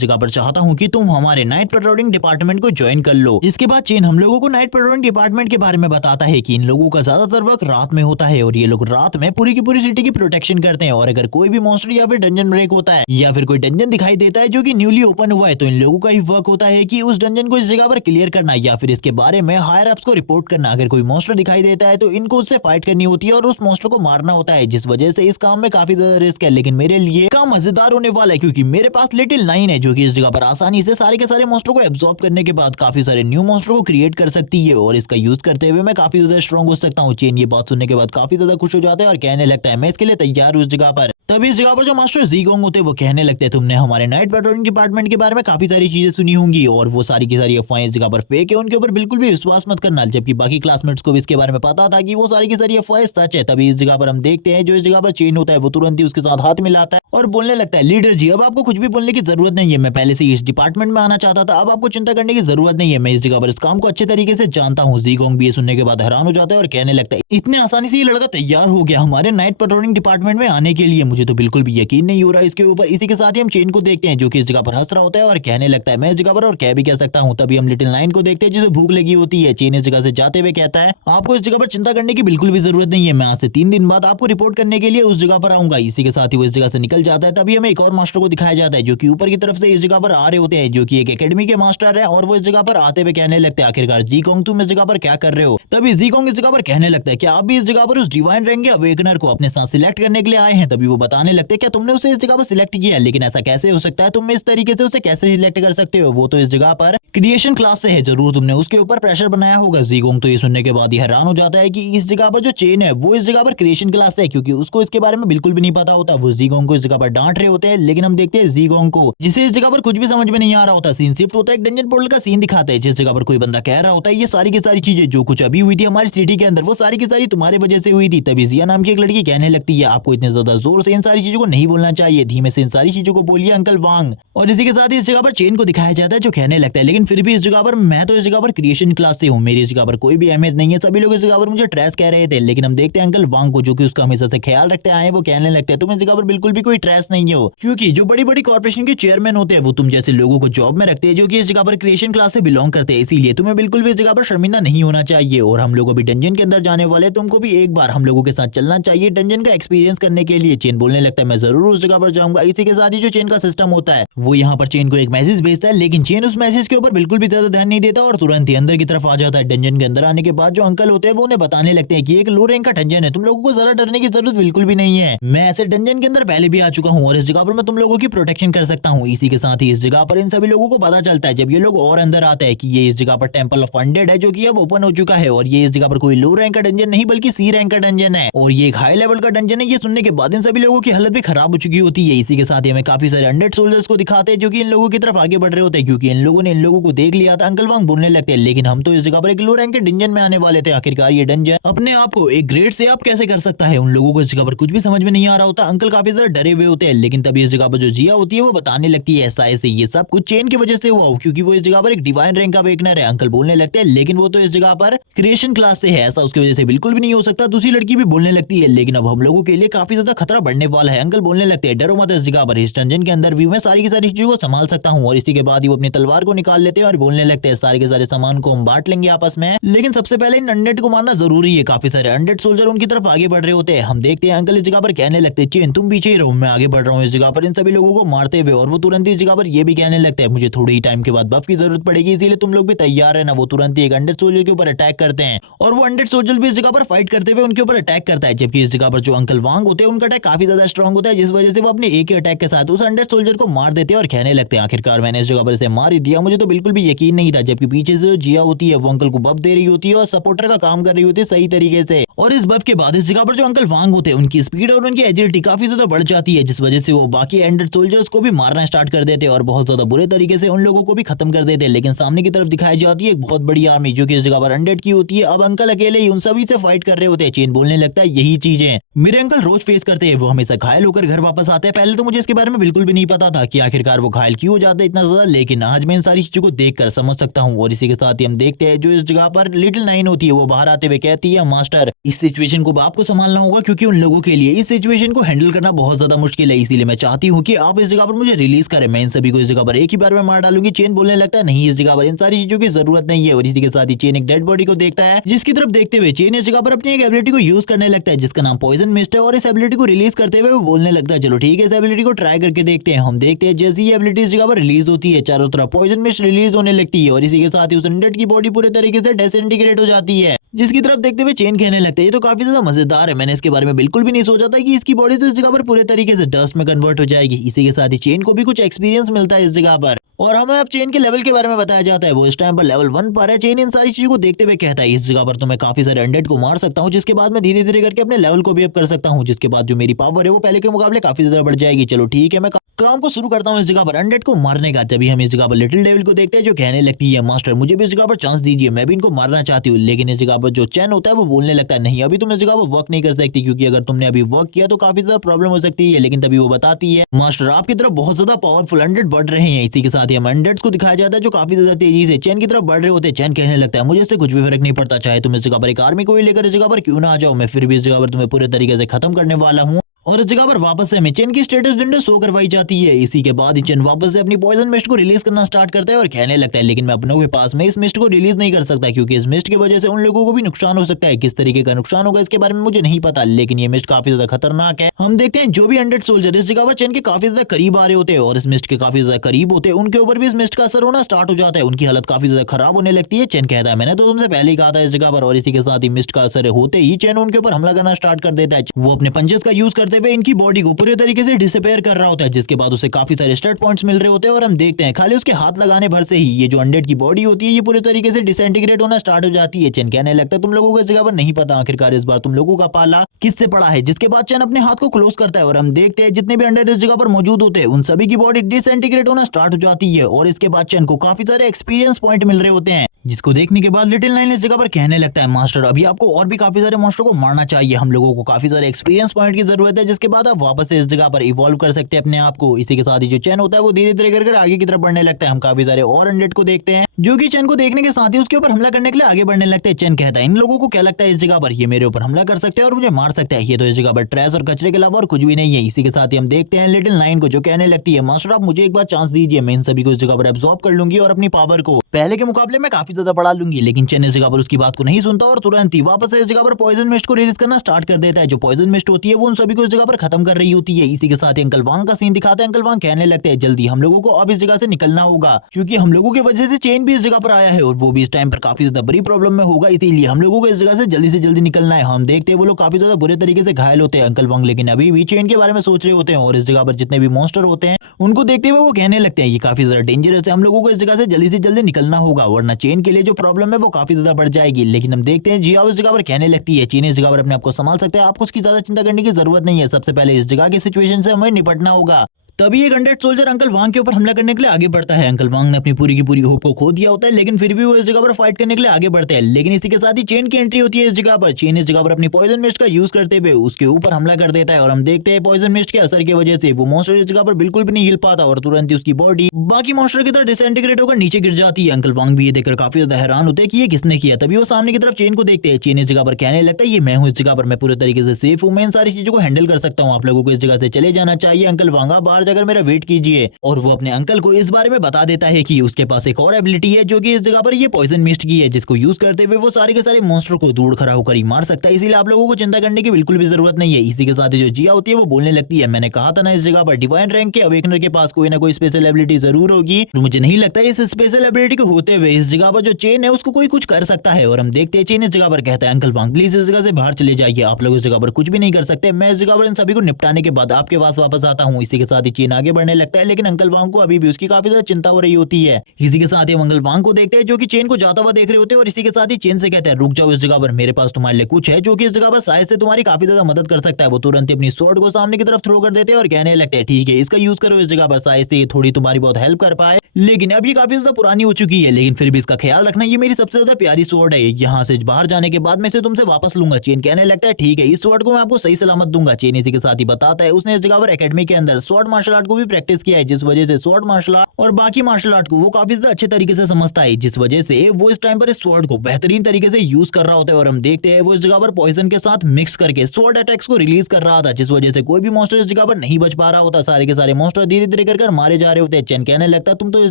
जगह पर चाहता हूँ कि तुम हमारे नाइट पेट्रोलिंग डिपार्टमेंट को ज्वाइन कर लो। जिसके बाद चेन हम लोगों को नाइट पेट्रोलिंग डिपार्टमेंट के बारे में बताता है कि इन लोगों का ज्यादातर वर्क रात में होता है और ये लोग रात में पूरी की पूरी सिटी की प्रोटेक्शन करते हैं। और अगर कोई भी मॉन्स्टर या फिर डंजन ब्रेक होता है या फिर कोई डंजन दिखाई देता है जो कि न्यूली ओपन हुआ है तो इन लोगों का ही वर्क होता है कि उस डंजन को इस जगह पर क्लियर करना या फिर इसके बारे में हायर अप्स को रिपोर्ट करना। अगर कोई मॉन्स्टर दिखाई देता है तो इनको उससे फाइट करनी होती है और उस मॉन्स्टर को मारना होता है, जिस वजह से इस काम में काफी ज्यादा रिस्क है, लेकिन मेरे लिए काम मजेदार होने वाला है क्योंकि मेरे पास लिटिल 9 है जो कि इस जगह पर आसानी से सारे के सारे मॉन्स्टर को एब्जॉर्ब करने के बाद काफी सारे न्यू मॉन्स्टर को क्रिएट कर सकती है और इसका यूज करते हुए मैं काफी ज्यादा स्ट्रॉन्ग हो सकता हूँ। चेन ये बात सुनने के बाद काफी ज्यादा खुश हो जाता है और कहने लगता है मैं इसके लिए तैयार हूँ इस जगह पर। तभी इस जगह पर जो मास्टर जी गोंग होते हैं वो कहने लगते हैं तुमने हमारे नाइट पेट्रोलिंग डिपार्टमेंट के बारे में काफी सारी चीजें सुनी होंगी और वो सारी की सारी अफवाहें इस जगह पर फेक है, उनके ऊपर बिल्कुल भी विश्वास मत करना। जबकि बाकी क्लासमेट्स को भी इसके बारे में पता था कि वो सारी की सारी अफवाहें सच है। तभी इस जगह पर हम देखते हैं जो इस जगह पर चेन होता है वो तुरंत ही उसके साथ हाथ मिलाता है और बोलने लगता है लीडर जी अब आपको कुछ भी बोलने की जरूरत नहीं है, मैं पहले से इस डिपार्टमेंट में आना चाहता था, अब आपको चिंता करने की जरूरत नहीं है, मैं इस जगह पर इस काम को अच्छे तरीके से जानता हूँ। जी गोंग भी ये सुनने के बाद हैरान हो जाता है और कहने लगता है इतने आसानी से ये लड़का तैयार हो गया हमारे नाइट पेट्रोलिंग डिपार्टमेंट में आने के लिए, मुझे तो बिल्कुल भी यकीन नहीं हो रहा इसके ऊपर। इसी के साथ ही हम चेन को देखते हैं जो कि इस जगह पर हंस रहा होता है और कहने लगता है मैं इस जगह पर और कह भी कह सकता हूँ। तभी हम लिटिल 9 को देखते हैं जिसे भूख लगी होती है। चेन इस जगह से जाते हुए कहता है आपको इस जगह पर चिंता करने की बिल्कुल भी जरूरत नहीं है, मैं आज से 3 दिन बाद आपको रिपोर्ट करने के लिए उस जगह पर आऊंगा। इसी के साथ ही वो इस जगह से निकल जाता है। तभी हमें एक और मास्टर को दिखाया जाता है जो कि ऊपर की तरफ से इस जगह पर आ रहे होते हैं, जो कि एक एकेडमी के मास्टर है और वो इस जगह पर आते हुए कहने लगते हैं आखिरकार जी गोंग तुम इस जगह पर क्या कर रहे हो। तभी जी गोंग इस जगह पर कहने लगता है क्या आप भी इस जगह पर उस डिवाइन रैंक के अवेकनर को अपने साथ सिलेक्ट करने के लिए आए हैं। तभी वो बताने लगते हैं क्या तुमने उसे इस जगह पर सिलेक्ट किया, लेकिन ऐसा कैसे हो सकता है, तुम इस तरीके से उसे कैसे सिलेक्ट कर सकते हो, वो तो इस जगह पर क्रिएशन क्लास से है, जरूर तुमने उसके ऊपर प्रेशर बनाया होगा। जी गोंग तो ये सुनने के बाद ही हैरान हो जाता है कि इस जगह पर जो चेन है वो इस जगह पर क्रिएशन क्लास है क्योंकि उसको इसके बारे में बिल्कुल भी नहीं पता होता। वो जी गोंग को इस जगह पर डांट रहे होते हैं, लेकिन हम देखते हैं जी गोंग को जिसे इस जगह पर कुछ भी समझ में नहीं आ रहा होता। सीन शिफ्ट होता है, एक डंजन पोर्टल का सीन दिखाते हैं जिस जगह पर कोई बंदा कह रहा होता है ये सारी की सारी चीजें जो कुछ अभी हुई थी हमारी सिटी के अंदर वो सारी की सारी तुम्हारे वजह से हुई थी। तभी जिया नाम की एक लड़की कहने लगती है आपको इतने ज्यादा जोर से इन सारी चीजों को नहीं बोलना चाहिए, धीमे से इन सारी चीजों को बोलिए अंकल वांग। और इसी के साथ ही इस जगह पर चेन को दिखाया जाता है जो कहने लगता है लेकिन फिर भी इस जगह पर मैं तो इस जगह पर क्रिएशन क्लास से हूँ, मेरी इस जगह पर कोई भी अहमियत नहीं है, सभी लोग इस जगह पर मुझे ट्रेस कह रहे थे। लेकिन हम देखते हैं अंकल वांग को जो कि उसका हमेशा से ख्याल रखते आए वो कहने लगते हैं तुम इस जगह पर बिल्कुल भी कोई ट्रेस नहीं हो क्योंकि जो बड़ी बड़ी कॉर्पोरेशन के चेयरमैन होते हैं वो तुम जैसे लोगों को जॉब में रखते हैं जो कि इस जगह पर क्रिएशन क्लास से बिलोंग करते हैं, इसीलिए तुम्हें बिल्कुल भी इस जगह पर शर्मिंदा नहीं होना चाहिए। और हम लोग अभी डंजन के अंदर जाने वाले, तुमको भी एक बार हम लोगों के साथ चलना चाहिए डंजन का एक्सपीरियंस करने के लिए। चेन बोलने लगता है मैं जरूर उस जगह पर जाऊंगा। इसी के साथ ही जो चेन का सिस्टम होता है वो यहाँ पर चेन को एक मैसेज भेजता है, लेकिन चेन उस मैसेज के ऊपर बिल्कुल भी ज्यादा ध्यान नहीं देता और तुरंत ही अंदर की तरफ आ जाता है। डंजन के अंदर आने के बाद जो अंकल होते हैं वो उन्हें बताने लगते हैं कि एक लो रैंक का डंजन है, तुम लोगों को ज्यादा डरने की जरूरत बिल्कुल भी नहीं है, मैं ऐसे डंजन के अंदर पहले भी आ चुका हूँ और इस जगह पर मैं तुम लोगों की प्रोटेक्शन कर सकता हूँ। इसी के साथ ही इस जगह पर इन सभी लोगों को पता चलता है जब ये लोग और अंदर आते हैं कि ये इस जगह पर टेंपल ऑफ अनडेड है जो कि अब ओपन हो चुका है और ये इस जगह पर कोई लो रैंक का डंजन नहीं बल्कि सी रैंक का डंजन है और ये एक हाई लेवल का डंजन है। ये सुनने के बाद इन सभी लोगों की हालत भी खराब हो चुकी होती है। इसी के साथ ही हमें काफी सारे अनडेड सोल्जर्स को दिखाते हैं जो कि इन लोगों की तरफ आगे बढ़ रहे होते हैं क्योंकि इन लोगों ने इन लोगों को देख लिया था। अंकल वांग बोलने लगते हैं लेकिन हम तो इस जगह पर एक लो रैंक के डंजन में आने वाले थे, आखिरकार ये डंजन अपने आप को एक ग्रेड से आप कैसे कर सकता है। उन लोगों को इस जगह पर कुछ भी समझ में नहीं आ रहा होता, अंकल काफी ज्यादा डरे हुए होते हैं। लेकिन तभी इस जगह पर जो जिया होती है वो बताने लगती है ऐसा ऐसे ये सब कुछ चेन की वजह से हुआ क्योंकि वो इस जगह पर एक डिवाइन रैंक का अवेकनर है। अंकल बोलने लगते हैं लेकिन वो तो इस जगह पर क्रिएशन क्लास से है, ऐसा उसकी वजह से बिल्कुल भी नहीं हो सकता। दूसरी लड़की भी बोलने लगती है लेकिन अब हम लोगों के लिए काफी ज्यादा खतरा बढ़ने वाला है। अंकल बोलने लगते हैं डरो मत, इस जगह पर इस डंजन के अंदर भी मैं सारी की सारी चीजों को संभाल सकता हूँ। और इसी के बाद ही वो अपनी तलवार को निकाल लेते हैं और बोलने लगते हैं सारे के सारे सामान को हम बांट लेंगे आपस में, लेकिन सबसे पहले इन अनडेड को मारना जरूरी है। काफी सारे अनडेड सोल्जर उनकी तरफ आगे बढ़ रहे होते हैं। हम देखते हैं अंकल इस जगह पर कहने लगते हैं चेन तुम पीछे ही रहो, मैं आगे बढ़ रहा हूँ इस जगह पर इन सभी लोगों को मारते हुए। और वो तुरंत ही इस जगह पर ये भी कहने लगते हैं मुझे थोड़ी ही टाइम के बाद बफ की जरूरत पड़ेगी, इसीलिए तुम लोग भी तैयार है ना। वो तुरंत ही एक अनडेड सोल्जर के ऊपर अटैक करते हैं और वो अनडेड सोल्जर भी इस जगह पर फाइट करते हुए उनके ऊपर अटैक करता है, जबकि इस जगह पर जो अंकल वांग होते हैं उनका अटैक काफी ज्यादा स्ट्रॉन्ग होता है, जिस वजह से वो अपने एक ही अटैक के साथ उस अनडेड सोल्जर को मार देते हैं और कहने लगते हैं आखिरकार मैंने इस जगह पर इसे मार ही दिया, मुझे तो बिल्कुल भी यकीन नहीं था। जबकि पीछे से जो जिया होती है वो अंकल को बफ दे रही होती है और सपोर्टर का काम कर रही होती है सही तरीके से। और इस बफ के बाद इस जगह पर जो अंकल वांग होते हैं उनकी स्पीड और उनकी एजिलिटी काफी ज्यादा बढ़ जाती है, जिस वजह से वो बाकी एंडेड सोल्जर्स को भी मारना स्टार्ट कर देते हैं और बहुत ज्यादा बुरे तरीके से उन लोगों को भी खत्म कर देते हैं। लेकिन सामने की तरफ दिखाई जाती है एक बहुत बड़ी आर्मी जो कि इस जगह पर अनडेड की होती है। अब अंकल अकेले ही उन सभी से फाइट कर रहे होते हैं। चेन बोलने लगता है यही चीजें मेरे अंकल रोज फेस करते हैं, वो हमेशा घायल होकर घर वापस आते हैं। पहले तो मुझे इसके बारे में बिल्कुल भी नहीं पता था कि आखिरकार वो घायल क्यों हो जाते हैं इतना ज्यादा, लेकिन आज मैं इन सारी चीजों को देखकर समझ सकता हूँ। और इसी के साथ ही हम देखते हैं जो इस जगह पर लिटिल नाइन होती है वो बाहर आते हुए कहती है मास्टर इस सिचुएशन को आपको संभालना होगा, क्योंकि उन लोगों के लिए इस सिचुएशन को हैंडल करना बहुत ज्यादा मुश्किल है, इसीलिए मैं चाहती हूँ कि आप इस जगह पर मुझे रिलीज करें, मैं इन सभी को इस जगह पर एक ही बार में मार डालूंगी। चेन बोलने लगता है नहीं, इस जगह पर इन सारी चीजों की जरूरत नहीं है। और इसी के साथ ही चेन एक डेड बॉडी को देखता है जिसकी तरफ देखते हुए चेन इस जगह पर अपनी एक एबिलिटी को यूज करने लगता है जिसका नाम पॉइजन मिस्ट है। और इस एबिलिटी को रिलीज करते हुए वो बोलने लगता है चलो ठीक है, इस एबिलिटी को ट्राई करके देखते हैं। हम देखते हैं जैसी ये एबिलिटी इस जगह पर रिलीज होती है चारों तरफ पॉइजन मिस्ट रिलीज होने लगती है और इसी के साथ ही उस अनडेड की बॉडी पूरे तरीके से डिसइंटीग्रेट हो जाती है, जिसकी तरफ देखते हुए चेन कहने लगते हैं ये तो काफी ज्यादा मजेदार है, मैंने इसके बारे में बिल्कुल भी नहीं सोचा था कि इसकी बॉडी तो इस जगह पर पूरे तरीके से डस्ट में कन्वर्ट हो जाएगी। इसी के साथ ही चेन को भी कुछ एक्सपीरियंस मिलता है इस जगह पर और हमें अब चेन के लेवल के बारे में बताया जाता है। वो इस टाइम पर लेवल 1 पर है। चेन इन सारी चीजों को देखते हुए कहता है इस जगह पर तो मैं काफी सारे अनडेड को मार सकता हूँ, जिसके बाद मैं धीरे धीरे करके अपने लेवल को भी अप कर सकता हूँ, जिसके बाद जो मेरी पावर है वो पहले के मुकाबले काफी ज्यादा बढ़ जाएगी। चलो ठीक है, मैं काम को शुरू करता हूँ इस जगह पर अनडेड को मारने का। तभी हम इस जगह पर लिटिल डेविल को देखते हैं जो कहने लगती है मास्टर मुझे भी इस जगह पर चांस दीजिए, मैं भी इनको मारना चाहती हूँ। लेकिन इस जगह पर जो चैन होता है वो बोलने लगता है नहीं, अभी तुम इस जगह पर वर्क नहीं कर सकती, क्योंकि अगर तुमने अभी वर्क किया तो काफी ज्यादा प्रॉब्लम हो सकती है। लेकिन तभी वो बताती है मास्टर आपकी तरफ बहुत ज्यादा पावरफुल अनडेड बढ़ रहे हैं। इसी के साथ ही हम अनडेड्स को दिखाया जाता है जो काफी ज्यादा तेजी से चैन की तरफ बढ़ रहे होते हैं। चैन कहने लगता है मुझे इससे कुछ भी फर्क नहीं पड़ता, चाहे तुम इस जगह पर एक आर्मी को ही लेकर इस जगह पर क्यों ना आ जाओ, मैं फिर भी इस जगह पर तुम्हें पूरे तरीके से खत्म करने वाला हूँ। और इस जगह पर वापस से हमें चेन की स्टेटस विंडो शो करवाई जाती है। इसी के बाद चेन वापस से अपनी पॉइजन मिस्ट को रिलीज करना स्टार्ट करता है और कहने लगता है लेकिन मैं अपनों के पास में इस मिस्ट को रिलीज नहीं कर सकता, क्योंकि इस मिस्ट की वजह से उन लोगों को भी नुकसान हो सकता है। किस तरीके का नुकसान होगा इसके बारे में मुझे नहीं पता, लेकिन ये मिस्ट काफी ज्यादा खतरनाक है। हम देखते हैं जो भी अनडेड सोल्जर इस जगह पर चेन के काफी ज्यादा करीब आ रहे होते हैं और इस मिस्ट के काफी ज्यादा करीब होते हैं उनके ऊपर भी इस मिस्ट का असर होना स्टार्ट हो जाता है, उनकी हालत काफी ज्यादा खराब होने लगती है। चेन कहता है मैंने तो तुमसे पहले ही कहा था इस जगह पर। और इसी के साथ ही मिस्ट का असर होते ही चेन उनके ऊपर हमला करना स्टार्ट कर देता है। वो अपने पंचेस का यूज करते हुए इनकी बॉडी को पूरे तरीके से डिसअपेयर कर रहा होता है, जिसके बाद उसे काफी सारे स्टेट पॉइंट्स मिल रहे होते हैं। और हम देखते हैं खाली उसके हाथ लगाने भर से ही ये जो अनडेड की बॉडी होती है ये पूरे तरीके से डिसइंटीग्रेट होना स्टार्ट हो जाती है। चेन कहने लगता है तुम लोगों को इस जगह पर नहीं पता आखिरकार इस बार तुम लोगों का पाला किससे पड़ा है, जिसके बाद चेन अपने हाथ को क्लोज करता है और हम देखते हैं जितने भी अनडेड इस जगह पर मौजूद होते हैं उन सभी की बॉडी डिसइंटीग्रेट होना स्टार्ट हो जाती है। और इसके बाद चेन को काफी सारे एक्सपीरियंस पॉइंट मिल रहे होते हैं, जिसको देखने के बाद लिटिल नाइन इस जगह पर कहने लगता है मास्टर अभी आपको और भी काफी सारे मॉन्स्टर को मारना चाहिए, हम लोगों को काफी सारे एक्सपीरियंस पॉइंट की जरूरत है, जिसके बाद आप वापस से इस जगह पर इवॉल्व कर सकते हैं अपने आप को। इसी के साथ ही जो चैन होता है वो धीरे धीरे कर आगे की तरफ बढ़ने लगता है। हम काफी सारे और अनडेड को देखते हैं जो कि चैन को देखने के साथ ही उसके ऊपर हमला करने के लिए आगे बढ़ने लगते हैं। चैन कहता है इन लोगों को क्या लगता है इस जगह पर ये मेरे ऊपर हमला कर सकते हैं और मुझे मार सकते हैं, ये तो इस जगह पर ट्रैश और कचरे के अलावा और कुछ भी नहीं है। इसी के साथ ही हम देखते हैं लिटिल नाइन को जो कहने लगती है मास्टर आप मुझे एक बार चांस दीजिए, मैं इन सभी को इस जगह पर एब्जॉर्ब कर लूंगी और अपनी पावर को पहले के मुकाबले में काफी ज्यादा बढ़ा लूंगी। लेकिन चैन इस जगह पर उसकी बात को नहीं सुनता और तुरंत ही वापस से इस जगह पर पॉइजन मिस्ट को रिलीज करना स्टार्ट कर देता है। जो पॉइजन मिस्ट होती है वो उन सभी को इस जगह पर खत्म कर रही होती है। इसी के साथ ही अंकल वांग का सीन दिखाते हैं। अंकल वांग कहने लगते हैं जल्दी हम लोगों को अब इस जगह से निकलना होगा, क्योंकि हम लोगों की वजह से चेन भी इस जगह पर आया है और वो भी इस टाइम पर काफी ज्यादा बड़ी प्रॉब्लम में होगा, इसीलिए हम लोगों को इस जगह से जल्दी निकलना है। हम देखते हैं वो लोग काफी ज्यादा बुरे तरीके से घायल होते हैं अंकल वांग, लेकिन अभी भी चेन के बारे में सोच रहे होते हैं और इस जगह पर जितने भी मॉन्स्टर होते हैं उनको देखते हुए वो कहने लगते हैं ये काफी ज्यादा डेंजरस है, हम लोगों को इस जगह से जल्दी निकलना होगा वरना चेन के लिए जो प्रॉब्लम है वो काफी ज्यादा बढ़ जाएगी। लेकिन हम देखते हैं जिया उस जगह पर कहने लगती है चेन इस जगह पर अपने आप को संभाल सकते हैं, आपको उसकी ज्यादा चिंता करने की जरूरत नहीं है, सबसे पहले इस जगह की सिचुएशन से हमें निपटना होगा। तभी एक अनडेड सोल्जर अंकल वांग के ऊपर हमला करने के लिए आगे बढ़ता है। अंकल वांग ने अपनी पूरी की पूरी होप को खो दिया होता है, लेकिन फिर भी वो इस जगह पर फाइट करने के लिए आगे बढ़ते हैं। लेकिन इसी के साथ ही चेन की एंट्री होती है इस जगह पर। चेन इस जगह पर अपनी पॉइजन मिस्ट का यूज करते हुए उसके ऊपर हमला कर देता है और हम देखते हैं पॉइजन मिस्ट के असर की वजह से वो मॉन्स्टर इस जगह पर बिल्कुल भी नहीं हिल पाता और तुरंत ही उसकी बॉडी बाकी मॉन्स्टर की तरह डिसइंटीग्रेट होकर नीचे गिर जाती है। अंकल वांग भी ये देखकर काफी ज्यादा हैरान होते हैं कि ये किसने किया। तभी वो सामने की तरफ चेन को देखते हैं। चेन इस जगह पर कहने लगता है ये मैं हूँ इस जगह पर, मैं पूरे तरीके से सेफ हूँ, मैं इन सारी चीजों को हैंडल कर सकता हूँ, आप लोगों को इस जगह से चले जाना चाहिए। अंकल वांग बाहर जाकर मेरा वेट कीजिए। और वो अपने अंकल को इस बारे में बता देता है कि उसके पास एक और एबिलिटी है जो कि इस जगह पर ये पॉइजन मिस्ट की है, जिसको यूज करते हुए वो सारे के सारे मॉन्स्टर को दूर खड़ा होकर ही मार सकता है। इसीलिए आप लोगों को चिंता करने की बिल्कुल भी जरूरत नहीं है। इसी के साथ ही जो जिया होती है वो बोलने लगती है, मैंने कहा था ना इस जगह पर डिवाइन रैंक के अवेकनर के पास कोई ना कोई स्पेशल एबिलिटी जरूर होगी। तो मुझे नहीं लगता इस स्पेशल एबिलिटी को होते हुए इस जगह पर जो चेन है उसको कोई कुछ कर सकता है। और हम देखते हैं चेन इस जगह पर कहता है, अंकल वांग प्लीज इस जगह से बाहर चले जाइए, आप लोग इस जगह पर कुछ भी नहीं कर सकते, मैं इस जगह पर इन सभी को निपटाने के बाद आपके पास वापस आता हूँ। इसी के साथ ही चेन आगे बढ़ने लगता है, लेकिन अंकल वांग को अभी भी उसकी काफी ज्यादा चिंता हो रही होती है। इसी के साथ ही अंकल वांग को देखते हैं जो कि चेन को जाता हुआ देख रहे होते हैं। और इसी के साथ ही चेन से कहते हैं, रुक जाओ इस जगह पर, मेरे पास तुम्हारे लिए कुछ है जो कि इस जगह पर शायद से तुम्हारी काफी ज्यादा मदद कर सकता है। वो तुरंत ही अपनी स्वॉर्ड को सामने की तरफ थ्रो कर देते हैं और कहने लगते हैं, ठीक है इसका यूज करो इस जगह पर, शायद से ये थोड़ी तुम्हारी बहुत हेल्प कर पाए। लेकिन अब ये काफी ज्यादा पुरानी हो चुकी है, लेकिन फिर भी इसका ख्याल रखना, ये मेरी सबसे ज्यादा प्यारी स्वॉर्ड है, यहाँ से बाहर जाने के बाद मैं इसे तुमसे वापस लूंगा। चेन कहने लगता है, ठीक है इस स्वॉर्ड को मैं आपको सही सलामत दूंगा। चेन इसी के साथ ही बताता है उसने इस जगह पर एकेडमी के अंदर स्वॉर्ड मार्शल आर्ट को भी प्रैक्टिस किया है, जिस वजह से स्वॉर्ड मार्शल आर्ट और बाकी मार्शल आर्ट को वो काफी ज्यादा अच्छे तरीके से समझता है, जिस वजह से वो इस टाइम पर इस स्वॉर्ड को बेहतरीन तरीके से यूज कर रहा होता है। और हम देखते हैं वो इस जगह पर पॉइजन के साथ मिक्स करके स्वॉर्ड अटैक्स को रिलीज कर रहा था, जिस वजह से कोई भी मॉन्स्टर इस जगह पर नहीं बच पा रहा होता, सारे के सारे मॉन्स्टर धीरे धीरे कर मारे जा रहे होते हैं। चेन कहने लगता है, तुम तो इस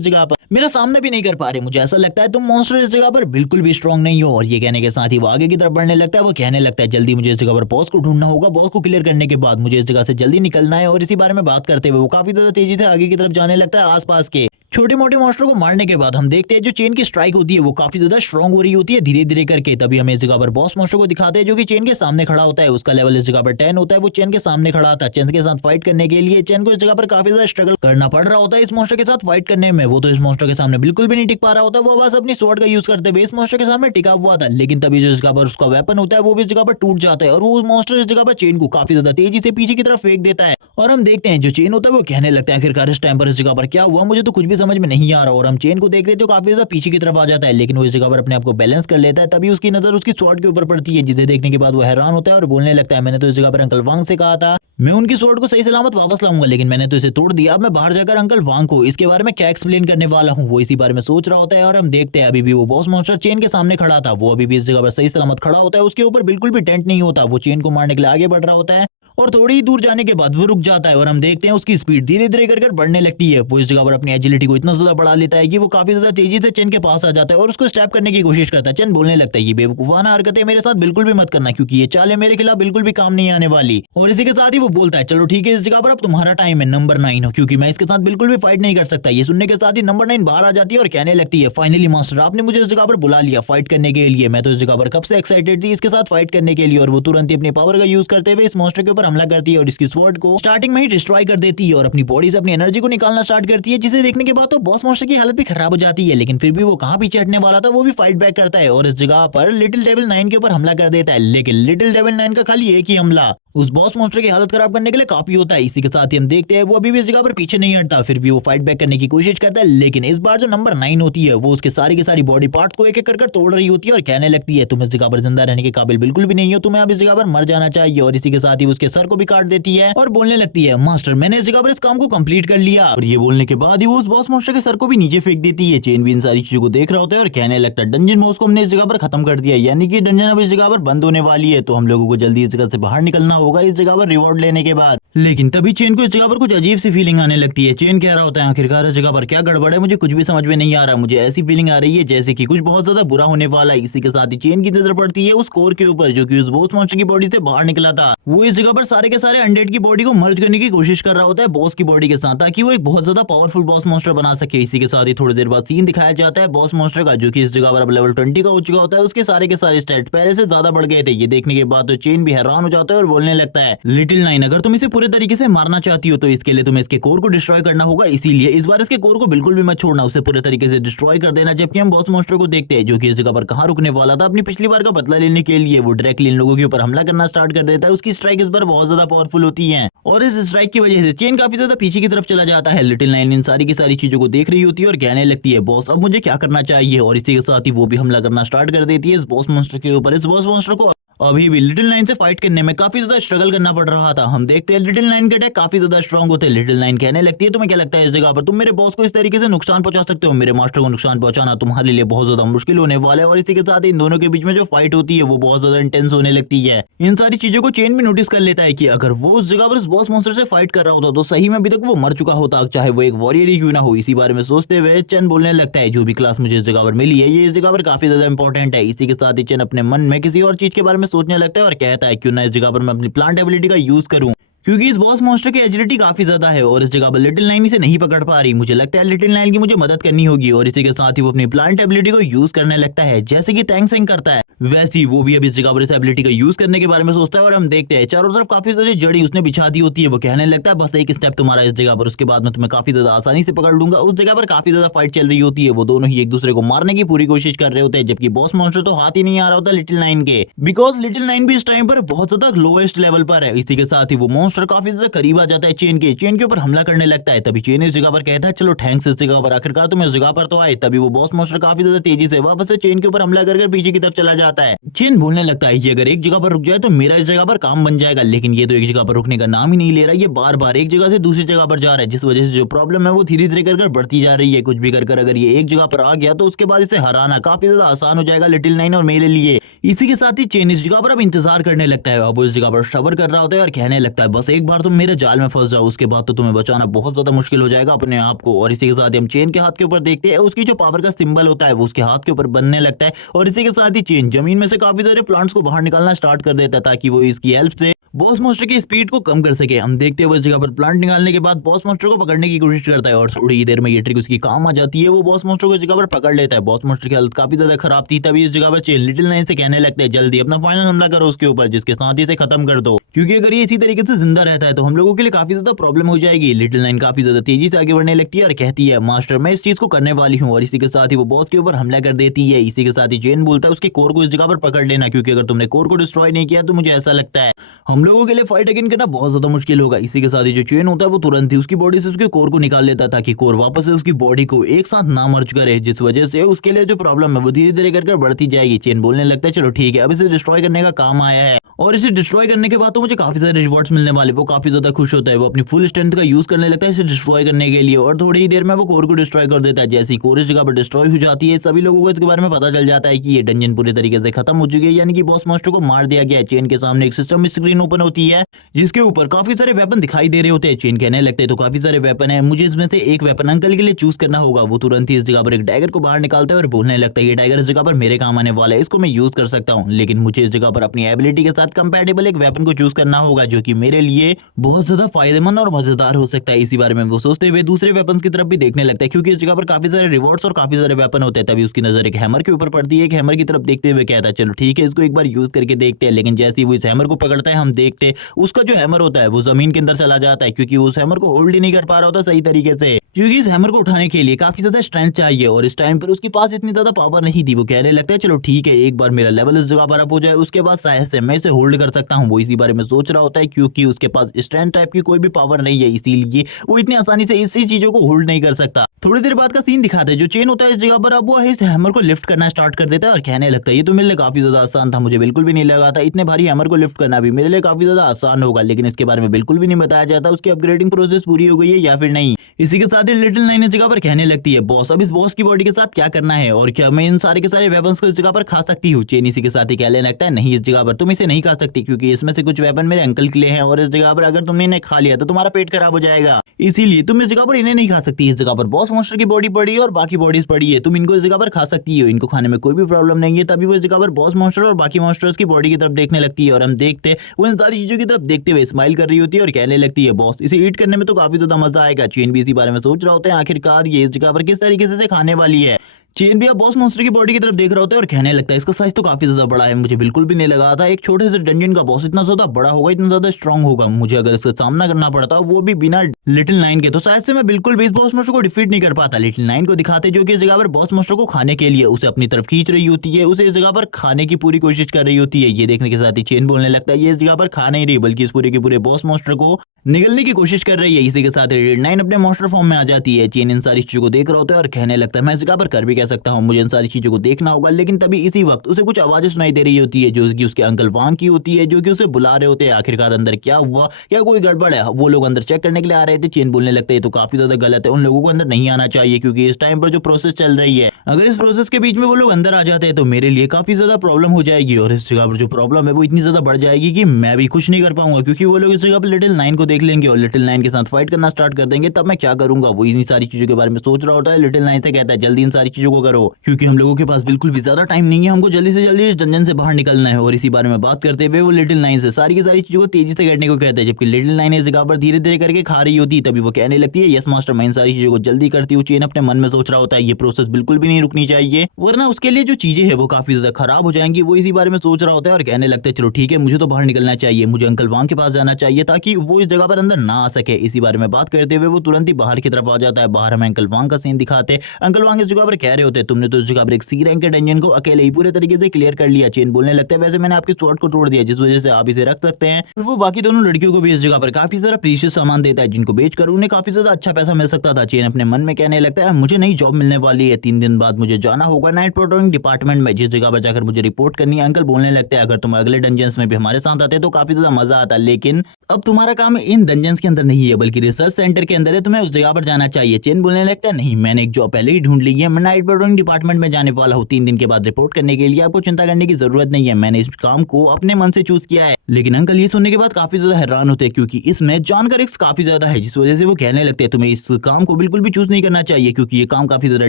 जगह पर मेरा सामना भी नहीं कर पा रहे, मुझे ऐसा लगता है तुम मॉन्स्टर इस जगह पर बिल्कुल भी स्ट्रांग नहीं हो। और ये कहने के साथ ही वो आगे की तरफ बढ़ने लगता है। वो कहने लगता है, जल्दी मुझे इस जगह पर बॉस को ढूंढना होगा, बॉस को क्लियर करने के बाद मुझे इस जगह से जल्दी निकलना है। और इसी बारे में बात करते हुए वो काफी ज्यादा तेजी से आगे की तरफ जाने लगता है। आसपास के छोटे मोटे मॉन्स्टर को मारने के बाद हम देखते हैं जो चेन की स्ट्राइक होती है वो काफी ज्यादा स्ट्रांग हो रही होती है धीरे धीरे करके। तभी हमें इस जगह पर बॉस मॉन्स्टर को दिखाते हैं जो कि चेन के सामने खड़ा होता है। उसका लेवल इस जगह पर 10 होता है। वो चेन के सामने खड़ा था। चेन के साथ फाइट करने के लिए चेन को इस जगह पर काफी ज्यादा स्ट्रगल करना पड़ रहा होता है इस मॉन्स्टर के साथ फाइट करने में। वो तो इस मॉन्स्टर के सामने बिल्कुल भी नहीं टिक पा रहा होता। वो बस अपनी स्वॉर्ड का यूज करते हुए इस मॉन्स्टर के सामने टिका हुआ था। लेकिन तभी जो इस जगह पर उसका वेपन होता है वो भी इस जगह पर टूट जाता है और वो मॉन्स्टर इस जगह पर चेन को काफी ज्यादा तेजी से पीछे की तरफ फेंक देता है। और हम देखते हैं जो चेन होता है वो कहने लगता है, आखिरकार इस टाइम पर इस जगह पर क्या हुआ, मुझे तो कुछ भी समझ में नहीं आ रहा। और हम चेन को देखते हैं जो काफी ज्यादा पीछे की तरफ आ जाता है, लेकिन वो इस जगह पर अपने आप को बैलेंस कर लेता है। तभी उसकी नजर उसकी स्वॉर्ड के ऊपर पड़ती है, जिसे देखने के बाद वो हैरान होता है और बोलने लगता है, मैंने तो इस जगह पर अंकल वांग से कहा था मैं उनकी स्वॉर्ड को सही सलामत वापस लाऊंगा, लेकिन मैंने तो इसे तोड़ दिया। अब मैं बाहर जाकर अंकल वांग को इसके बारे में क्या एक्सप्लेन करने वाला हूँ, वो इसी बारे में सोच रहा होता है। और हम देखते हैं अभी भी वो बॉस मॉन्स्टर चेन के सामने खड़ा था, वो अभी भी इस जगह पर सही सलामत खड़ा होता है। उसके ऊपर बिल्कुल भी टेंट नहीं होता। वो चेन को मारने के लिए आगे बढ़ रहा होता है और थोड़ी ही दूर जाने के बाद वो रुक जाता है। और हम देखते हैं उसकी स्पीड धीरे धीरे कर बढ़ने लगती है। वो इस जगह पर अपनी एजिलिटी को इतना ज्यादा बढ़ा लेता है कि वो काफी ज्यादा तेजी से चेन के पास आ जाता है और उसको स्टैप करने की कोशिश करता है। चेन बोलने लगता है, ये बेवकूफाना हरकतें मेरे साथ बिल्कुल भी मत करना, क्योंकि ये चालें मेरे खिलाफ बिल्कुल भी काम नहीं आने वाली। और इसी के साथ ही वो बोलता है, चलो ठीक है इस जगह पर अब तुम्हारा टाइम है नंबर 9 हो, क्योंकि मैं इसके साथ बिल्कुल भी फाइट नहीं कर सकता। ये सुनने के साथ ही नंबर 9 बाहर आ जाती है और कहने लगती है, फाइनली मास्टर आपने मुझे इस जगह पर बुला लिया फाइट करने के लिए। मैं तो इस जगह पर कब से एक्साइटेड थी इसके साथ फाइट करने के लिए। और वो तुरंत ही अपने पावर का यूज करते हुए इस मॉन्स्टर के ऊपर हमला करती है और इसकी स्वॉर्ड को स्टार्टिंग में ही डिस्ट्रॉय कर देती है और अपनी बॉडी से अपनी एनर्जी को निकालना स्टार्ट करती है, जिसे देखने के बाद तो बॉस मॉन्स्टर की हालत भी खराब हो जाती है। लेकिन फिर भी वो कहां पीछे हटने वाला था, वो भी फाइट बैक करता है और इस जगह पर लिटिल डेविल 9 के ऊपर हमला कर देता है। लेकिन लिटिल डेविल 9 का खाली एक ही हमला उस बॉस मॉन्स्टर की हालत खराब करने के लिए काफी होता है। इसी के साथ ही हम देखते हैं वो अभी भी इस जगह पर पीछे नहीं हटता, फिर भी वो फाइट बैक करने की कोशिश करता है। लेकिन इस बार जो नंबर 9 होती है वो उसके सारी की सारी बॉडी पार्ट्स को एक एक कर तोड़ रही होती है और कहने लगती है, तुम इस जगह पर जिंदा रहने के काबिल बिल्कुल भी नहीं हो, तुम्हें अब इस जगह पर मर जाना चाहिए। और इसी के साथ ही उसके सर को भी काट देती है और बोलने लगती है, मास्टर मैंने इस जगह पर इस काम को कंप्लीट कर लिया। और ये बोलने के बाद ही वो उस बॉस मॉन्स्टर के सर को भी नीचे फेंक देती है। चेन भी इन सारी चीजों को देख रहा होता है और कहने लगता है, डंजन बॉस को हमने इस जगह पर खत्म कर दिया, यानी कि डंजन अब इस जगह पर बंद होने वाली है, तो हम लोगों को जल्दी इस जगह से बाहर निकलना होगा इस जगह पर रिवॉर्ड लेने के बाद। लेकिन तभी चेन को इस जगह पर कुछ अजीब सी फीलिंग आने लगती है। चेन कह रहा होता है, आखिरकार इस जगह पर क्या गड़बड़ है, मुझे कुछ भी समझ में नहीं आ रहा, मुझे ऐसी फीलिंग आ रही है जैसे कि कुछ बहुत ज्यादा बुरा होने वाला है। इसी के साथ ही चेन की नजर पड़ती है उस कोर के ऊपर जो कि उस बॉस मॉन्स्टर की बॉडी से बाहर निकला था। वो इस जगह पर सारे के सारे अनडेड की बॉडी को मर्ज करने की कोशिश कर रहा होता है बॉस की बॉडी के साथ, ताकि वो एक बहुत ज्यादा पावरफुल बॉस मॉन्स्टर बना सके। इसी के साथ ही थोड़ी देर बाद सीन दिखाया जाता है बॉस मॉन्स्टर का, जो कि इस जगह पर अब लेवल 20 का हो चुका होता है। उसके सारे के सारे स्टैट पहले से ज्यादा बढ़ गए थे। ये देखने के बाद तो चेन भी हैरान हो जाता है और बोलने लगता है, लिटिल 9 अगर तुम इसे पूरे तरीके से मारना चाहती हो तो इसके लिए तुम्हें इसके कोर को डिस्ट्रॉय करना होगा, इसीलिए इस बार इसके कोर को बिल्कुल भी मत छोड़ना, उसे पूरे तरीके से डिस्ट्रॉय कर देना। जबकि हम बॉस मॉन्स्टर को देखते हैं जो कि इस जगह पर कहां रुकने वाला था, अपनी पिछली बार का बदला लेने के लिए वो डायरेक्टली इन लोगों के ऊपर हमला करना स्टार्ट कर देता है। उसकी स्ट्राइक इस बार बहुत ज्यादा पावरफुल होती है और इस स्ट्राइक की वजह से चेन काफी ज्यादा पीछे की तरफ चला जाता है। लिटिल 9 इन सारी की सारी चीजों को देख रही होती है और कहने लगती है, बॉस अब मुझे क्या करना चाहिए। और इसी के साथ ही वो भी हमला करना स्टार्ट कर देती है इस बॉस मॉन्स्टर के ऊपर। इस बॉस मॉन्स्टर को अभी भी लिटिल नाइन से फाइट करने में काफी ज्यादा स्ट्रगल करना पड़ रहा था। हम देखते हैं लिटिल नाइन के अटैक काफी ज्यादा स्ट्रॉन्ग होते हैं। लिटिल नाइन कहने लगती है तुम्हें क्या लगता है इस जगह पर तुम मेरे बॉस को इस तरीके से नुकसान पहुंचा सकते हो? मेरे मास्टर को नुकसान पहुंचाना तुम्हारे लिए बहुत ज्यादा मुश्किल होने वाला है। और इसी के साथ इन दोनों के बीच में जो फाइट होती है वो बहुत ज्यादा इंटेंस होने लगती है। इन सारी चीजों को चेन भी नोटिस कर लेता है कि अगर वो उस जगह पर उस बॉस मॉन्स्टर से फाइट कर रहा होता तो सही में अभी तक वो मर चुका होता, चाहे वो एक वॉरियर ही क्यों ना हो। इसी बारे में सोचते हुए चेन बोलने लगता है जो भी क्लास मुझे इस जगह पर मिली है ये इस जगह पर काफी ज्यादा इंपॉर्टेंट है। इसी के साथ ही चेन अपने मन में किसी और चीज के बारे में सोचने लगता है और कहता है क्यों ना इस जगह पर मैं अपनी प्लांट एबिलिटी का यूज करूं, क्योंकि इस बॉस मॉन्स्टर की एजिलिटी काफी ज्यादा है और इस जगह पर लिटिल नाइन इसे नहीं पकड़ पा रही। मुझे लगता है लिटिल नाइन की मुझे मदद करनी होगी। और इसी के साथ ही वो अपनी प्लांट एबिलिटी को यूज करने लगता है। जैसे कि टैंक सेंग करता है वैसे ही वो भी अब इस जगह पर इस एबिलिटी का यूज करने के बारे में सोचता है। और हम देखते हैं चारों तरफ काफी ज्यादा जड़ी उसने बिछा दी होती है। वो कहने लगता है बस एक स्टेप तुम्हारा इस जगह पर, उसके बाद मैं तुम्हें काफी ज्यादा आसानी से पकड़ लूंगा। उस जगह पर काफी ज्यादा फाइट चल रही होती है। वो दोनों ही एक दूसरे को मारने की पूरी कोशिश कर रहे होते हैं, जबकि बॉस मॉन्स्टर तो हाथ ही नहीं आ रहा होता लिटिल नाइन के, बिकॉज लिटिल नाइन भी इस टाइम पर बहुत ज्यादा लोएस्ट लेवल पर है। इसी के साथ ही वो मॉन्स्टर काफी ज्यादा करीब आ जाता है चेन के ऊपर हमला करने लगता है। तभी चेन इस जगह पर कहता है चलो थैंक्स इस जगह पर, आखिरकार तुम इस जगह पर तो आए। तभी वो बॉस मॉन्स्टर काफी ज्यादा तेजी से वापस से चेन के ऊपर हमला करके पीछे की तरफ चला जाता है। चेन बोलने लगता है कि अगर एक जगह पर रुक जाए तो मेरा इस जगह पर काम बन जाएगा, लेकिन ये तो एक जगह पर रुकने का नाम ही नहीं ले रहा। ये बार बार एक जगह से दूसरी जगह पर जा रहा है, जिस वजह से जो प्रॉब्लम है वो धीरे धीरे कर बढ़ती जा रही है। कुछ भी कर अगर ये एक जगह पर आ गया तो उसके बाद इसे हराना काफी ज्यादा आसान हो जाएगा लिटिल नाइन और मेरे लिए। इसी के साथ ही चेन इस जगह पर अब इंतजार करने लगता है। अब वो इस जगह पर सब्र कर रहा होता है और कहने लगता है बस एक बार तुम मेरे जाल में फंस जाओ, उसके बाद तो तुम्हें बचाना बहुत ज्यादा मुश्किल हो जाएगा अपने आप को। और इसी के साथ ही हम चेन के हाथ के ऊपर देखते हैं उसकी जो पावर का सिंबल होता है वो उसके हाथ के ऊपर बनने लगता है। और इसी के साथ ही चेन जमीन में से काफी सारे प्लांट्स को बाहर निकालना स्टार्ट कर देता है ताकि वो इसकी हेल्प से बॉस मॉन्स्टर की स्पीड को कम कर सके। हम देखते हैं वो इस जगह पर प्लांट निकालने के बाद बॉस मॉन्स्टर को पकड़ने की कोशिश करता है और थोड़ी ही देर में ये ट्रिक उसकी काम आ जाती है। वो बॉस मॉन्स्टर को इस जगह पर पकड़ लेता है। बॉस मॉन्स्टर की हालत काफी ज्यादा खराब थी। तभी इस जगह पर चेन लिटिल नाइन से कहने लगता है जल्दी अपना फाइनल हमला करो उसके ऊपर, जिसके साथ ही इसे खत्म कर दो, क्योंकि अगर ये इसी तरीके से जिंदा रहता है तो हम लोगों के लिए काफी ज्यादा प्रॉब्लम हो जाएगी। लिटिल नाइन काफी ज्यादा तेजी से आगे बढ़ने लगती है और कहती है मास्टर मैं इस चीज को करने वाली हूँ। और इसी के साथ ही वो बॉस के ऊपर हमला कर देती है। इसी के साथ ही चेन बोलता है उसके कोर को इस जगह पर पकड़ लेना, क्योंकि अगर तुमने कोर को डिस्ट्रॉय नहीं किया तो मुझे ऐसा लगता है हम लोगों के लिए फाइट अगेन करना बहुत ज्यादा मुश्किल होगा। इसी के साथ ही जो चेन होता है वो तुरंत ही उसकी बॉडी से उसके कोर को निकाल लेता है ताकि कोर वापस से उसकी बॉडी को एक साथ ना मर्ज करे, जिस वजह से उसके लिए जो प्रॉब्लम है वो धीरे धीरे करके बढ़ती जाएगी। चेन बोलने लगता है चलो ठीक है अब इसे डिस्ट्रॉय करने का काम आया है और इसे डिस्ट्रॉय करने के बाद तो मुझे काफी सारे रिवॉर्ड्स मिलने वाले। वो काफी ज्यादा खुश होता है। वो अपनी फुल स्ट्रेंथ का यूज करने लगता है इसे डिस्ट्रॉय करने के लिए और थोड़ी ही देर में वो कोर को डिस्ट्रॉय कर देता है। जैसी कोर इस जगह पर डिस्ट्रॉय हो जाती है सभी लोगों को इसके बारे में पता चल जाता है कि ये डंजन पूरी तरीके से खत्म हो चुकी है, यानी कि बॉस मॉन्स्टर को मार दिया गया है। चेन के सामने एक सिस्टम स्क्रीन ओपन होती है जिसके ऊपर काफी सारे वेपन दिखाई दे रहे होते हैं। चेन कहने लगते हैं तो काफी सारे वेपन है, मुझे इसमें से एक वेपन अंकल के लिए चूज करना होगा। वो तुरंत ही इस जगह पर एक डैगर को बाहर निकालता है और बोलने लगता है ये डैगर इस जगह पर मेरे काम आने वाला है, इसको मैं यूज कर सकता हूँ, लेकिन मुझे इस जगह पर अपनी एबिलिटी के साथ कंपैटिबल एक वेपन को चूज करना होगा जो कि मेरे लिए बहुत ज्यादा फायदेमंद और मजेदार हो सकता है। इसी बारे में वो सोचते हुए दूसरे वेपन्स की तरफ भी देखने लगता है, क्योंकि इस जगह पर काफी सारे रिवॉर्ड्स और काफी सारे वेपन होते हैं। तभी उसकी नजर एक हैमर के ऊपर पड़ती है। एक हैमर की तरफ देखते हुए कहता है चलो ठीक है इसको एक बार यूज करके देखते हैं। लेकिन जैसे ही वो इस हैमर को पकड़ता है हम देखते हैं उसका जो हैमर होता है वो जमीन के अंदर चला जाता है, क्योंकि उस हैमर को होल्ड ही नहीं कर पा रहा होता सही तरीके से, क्योंकि इस हैमर को उठाने के लिए काफी ज्यादा स्ट्रेंथ चाहिए और इस टाइम पर उसके पास इतनी ज्यादा पावर नहीं थी। वो कहने लगता है चलो ठीक है एक बार मेरा लेवल इस जगह पर अप हो जाए उसके बाद शायद से मैं इसे होल्ड कर सकता हूँ। वो इसी बारे में सोच रहा होता है क्योंकि उसके पास स्ट्रेंथ टाइप की कोई भी पावर नहीं है, इसीलिए वो इतनी आसानी से इसी चीजों को होल्ड नहीं कर सकता। थोड़ी देर बाद का सीन दिखाते हैं जो चेन होता है इस जगह पर अब वो इस हैमर को लिफ्ट करना स्टार्ट कर देता है और कहने लगता है ये तो मेरे लिए काफी ज्यादा आसान था, मुझे बिल्कुल भी नहीं लगा था इतने भारी हैमर को लिफ्ट करना भी मेरे लिए काफी ज्यादा आसान होगा। लेकिन इसके बारे में बिल्कुल भी नहीं बताया जाता उसकी अपग्रेडिंग प्रोसेस पूरी हो गई है या फिर नहीं। इसी के साथ ही लिटिल नाइन इस जगह पर कहने लगती है बॉस अब इस बॉस की बॉडी के साथ क्या करना है और क्या मैं इन सारे के सारे वेपन्स को इस जगह पर खा सकती हूँ। चेन इसी के साथ ही कहने लगता है नहीं इस जगह पर तुम इसे नहीं खा सकती, क्योंकि इसमें से कुछ वेपन मेरे अंकल के लिए हैं और इस जगह पर अगर तुमने इन्हें खा लिया तो तुम्हारा पेट खराब हो जाएगा, इसीलिए तुम इस जगह पर इन्हें नहीं खा सकती। इस जगह पर बॉस मॉन्स्टर की बॉडी पड़ी है और बाकी बॉडीज पड़ी है, तुम इनको इस जगह पर खा सकती हो, इनको खाने में कोई भी प्रॉब्लम नहीं है। तभी वो इस जगह पर बॉस मॉन्स्टर और बाकी मॉन्स्टर्स की बॉडी की तरफ देखने लगती है और हम देखते वो इन सारी चीजों की तरफ देखते हुए स्माइल कर रही होती है और कहने लगती है बॉस इसे ईट करने में तो काफी ज्यादा मजा आएगा। चेन भी इसी बारे में सोच रहा होता है आखिरकार ये इस जगह पर किस तरीके से खाने वाली है। चेन भी अब बॉस मॉन्स्टर की बॉडी की तरफ देख रहा होता है और कहने लगता है इसका साइज तो काफी ज्यादा बड़ा है, मुझे बिल्कुल भी नहीं लगा था एक छोटे से डंजन का बॉस इतना ज्यादा बड़ा होगा, इतना ज्यादा स्ट्रांग होगा। मुझे अगर इसका सामना करना पड़ता वो भी बिना लिटिल नाइन के तो शायद से मैं बिल्कुल भी इस बॉस मॉन्स्टर को डिफीट नहीं कर पाता। लिटिल नाइन को दिखाते जो कि इस जगह पर बॉस मॉन्स्टर को खाने के लिए उसे अपनी तरफ खींच रही होती है, उसे इस जगह पर खाने की पूरी कोशिश कर रही होती है। ये देखने के साथ ही चेन बोलने लगता है ये इस जगह पर खा नहीं रही बल्कि इस पूरे के पूरे बॉस मॉन्स्टर को निगलने की कोशिश कर रही है। इसी के साथ लिटिल नाइन अपने मॉन्स्टर फॉर्म में आ जाती है। चेन इन सारी चीजों को देख रहा होता है और कहने लगता है मैं इस जगह पर कर भी क्या सकता हूँ, मुझे इन सारी चीजों को देखना होगा। लेकिन तभी इसी वक्त उसे कुछ आवाजें सुनाई दे रही होती है जो कि उसके अंकल वांग की होती है, जो कि उसे बुला रहे होते हैं। आखिरकार अंदर क्या हुआ, क्या कोई गड़बड़ है? वो लोग अंदर चेक करने के लिए आ रहे थे। चेन बोलने लगता है ये तो काफी ज्यादा गलत है, उन लोगों को अंदर नहीं आना चाहिए क्योंकि इस टाइम पर जो प्रोसेस चल रही है, अगर इस प्रोसेस के बीच में वो लोग अंदर आ जाते हैं तो मेरे लिए काफी ज्यादा प्रॉब्लम हो जाएगी और इस जगह पर जो प्रॉब्लम है वो इतनी ज्यादा बढ़ जाएगी कि मैं भी कुछ नहीं कर पाऊंगा, क्योंकि वो लोग इस जगह पर लिटिल नाइन को देख लेंगे और लिटिल नाइन के साथ फाइट करना स्टार्ट कर देंगे। तब मैं क्या करूंगा? वो इन सारी चीजों के बारे में सोच रहा होता है। लिटिल नाइन से कहता है जल्दी इन सारी चीजों को करो क्योंकि हम लोगों के पास बिल्कुल भी ज्यादा टाइम नहीं है, हमको जल्दी से जल्दी इस डंजन से बाहर निकलना है। और इसी बारे में बात करते हुए वो लिटिल नाइन से सारी की सारी चीजों को तेजी से करने को कहता है, जबकि लिटिल नाइन इस जगह पर धीरे धीरे करके खा रही होती है। तभी वो कहने लगती है यस मास्टर, मैं इन सारी चीजों को जल्दी करती हूँ। चेन अपने मन में सोच रहा होता है ये प्रोसेस बिल्कुल भी नहीं रुकनी चाहिए वरना उसके लिए जो चीजें हैं वो काफी ज्यादा खराब हो जाएंगी। वो इसी बारे में सोच रहा होता है और कहने लगता है चलो ठीक है, मुझे तो बाहर निकलना चाहिए, मुझे अंकल वांग के पास जाना चाहिए ताकि वो इस जगह पर अंदर ना आ सके। इसी बारे में बात करते हुए वो तुरंत ही बाहर की तरफ आ जाता है। बाहर हमें अंकल वांग का सीन दिखाते हैं। अंकल वांग इस जगह पर कह रहे होते हैं तुमने तो इस जगह पर एक सी रैंक के डंजन को अकेले ही पूरे तरीके से क्लियर कर लिया। चेन बोलने लगता है वैसे मैंने आपकी स्वॉर्ड को तोड़ दिया जिस वजह से आप इसे रख सकते हैं। और वो बाकी दोनों लड़कियों को भी इस जगह पर काफी सारा प्रीशियस सामान देता है जिनको बेचकर उन्हें काफी ज्यादा अच्छा पैसा मिल सकता था। चेन अपने मन में कहने लगता है मुझे नई जॉब मिलने वाली है, 3 दिन बाद मुझे जाना होगा नाइट पेट्रोलिंग डिपार्टमेंट में, जिस जगह पर जाकर मुझे रिपोर्ट करनी है। अंकल बोलने लगते हैं अगर तुम अगले डंजन्स में भी हमारे साथ आते तो काफी ज्यादा मजा आता, लेकिन अब तुम्हारा काम इन डंजन्स के अंदर नहीं है बल्कि रिसर्च सेंटर के अंदर है, तुम्हें उस जगह पर जाना चाहिए। चेन बोलने लगता है नहीं, मैंने एक जॉब पहले ही ढूंढ ली है, मैं नाइट पेट्रोलिंग डिपार्टमेंट में जाने वाला हूँ 3 दिन के बाद रिपोर्ट करने के लिए, आपको चिंता करने की जरूरत नहीं है, मैंने इस काम को अपने मन से चूज किया है। लेकिन अंकल ये सुनने के बाद काफी ज्यादा हैरान होते हैं क्योंकि इसमें जानकर रिस्क काफी ज्यादा है, जिस वजह से वो कहने लगते हैं तुम्हें इस काम को बिल्कुल भी चूज नहीं करना चाहिए क्योंकि ये काम काफी ज्यादा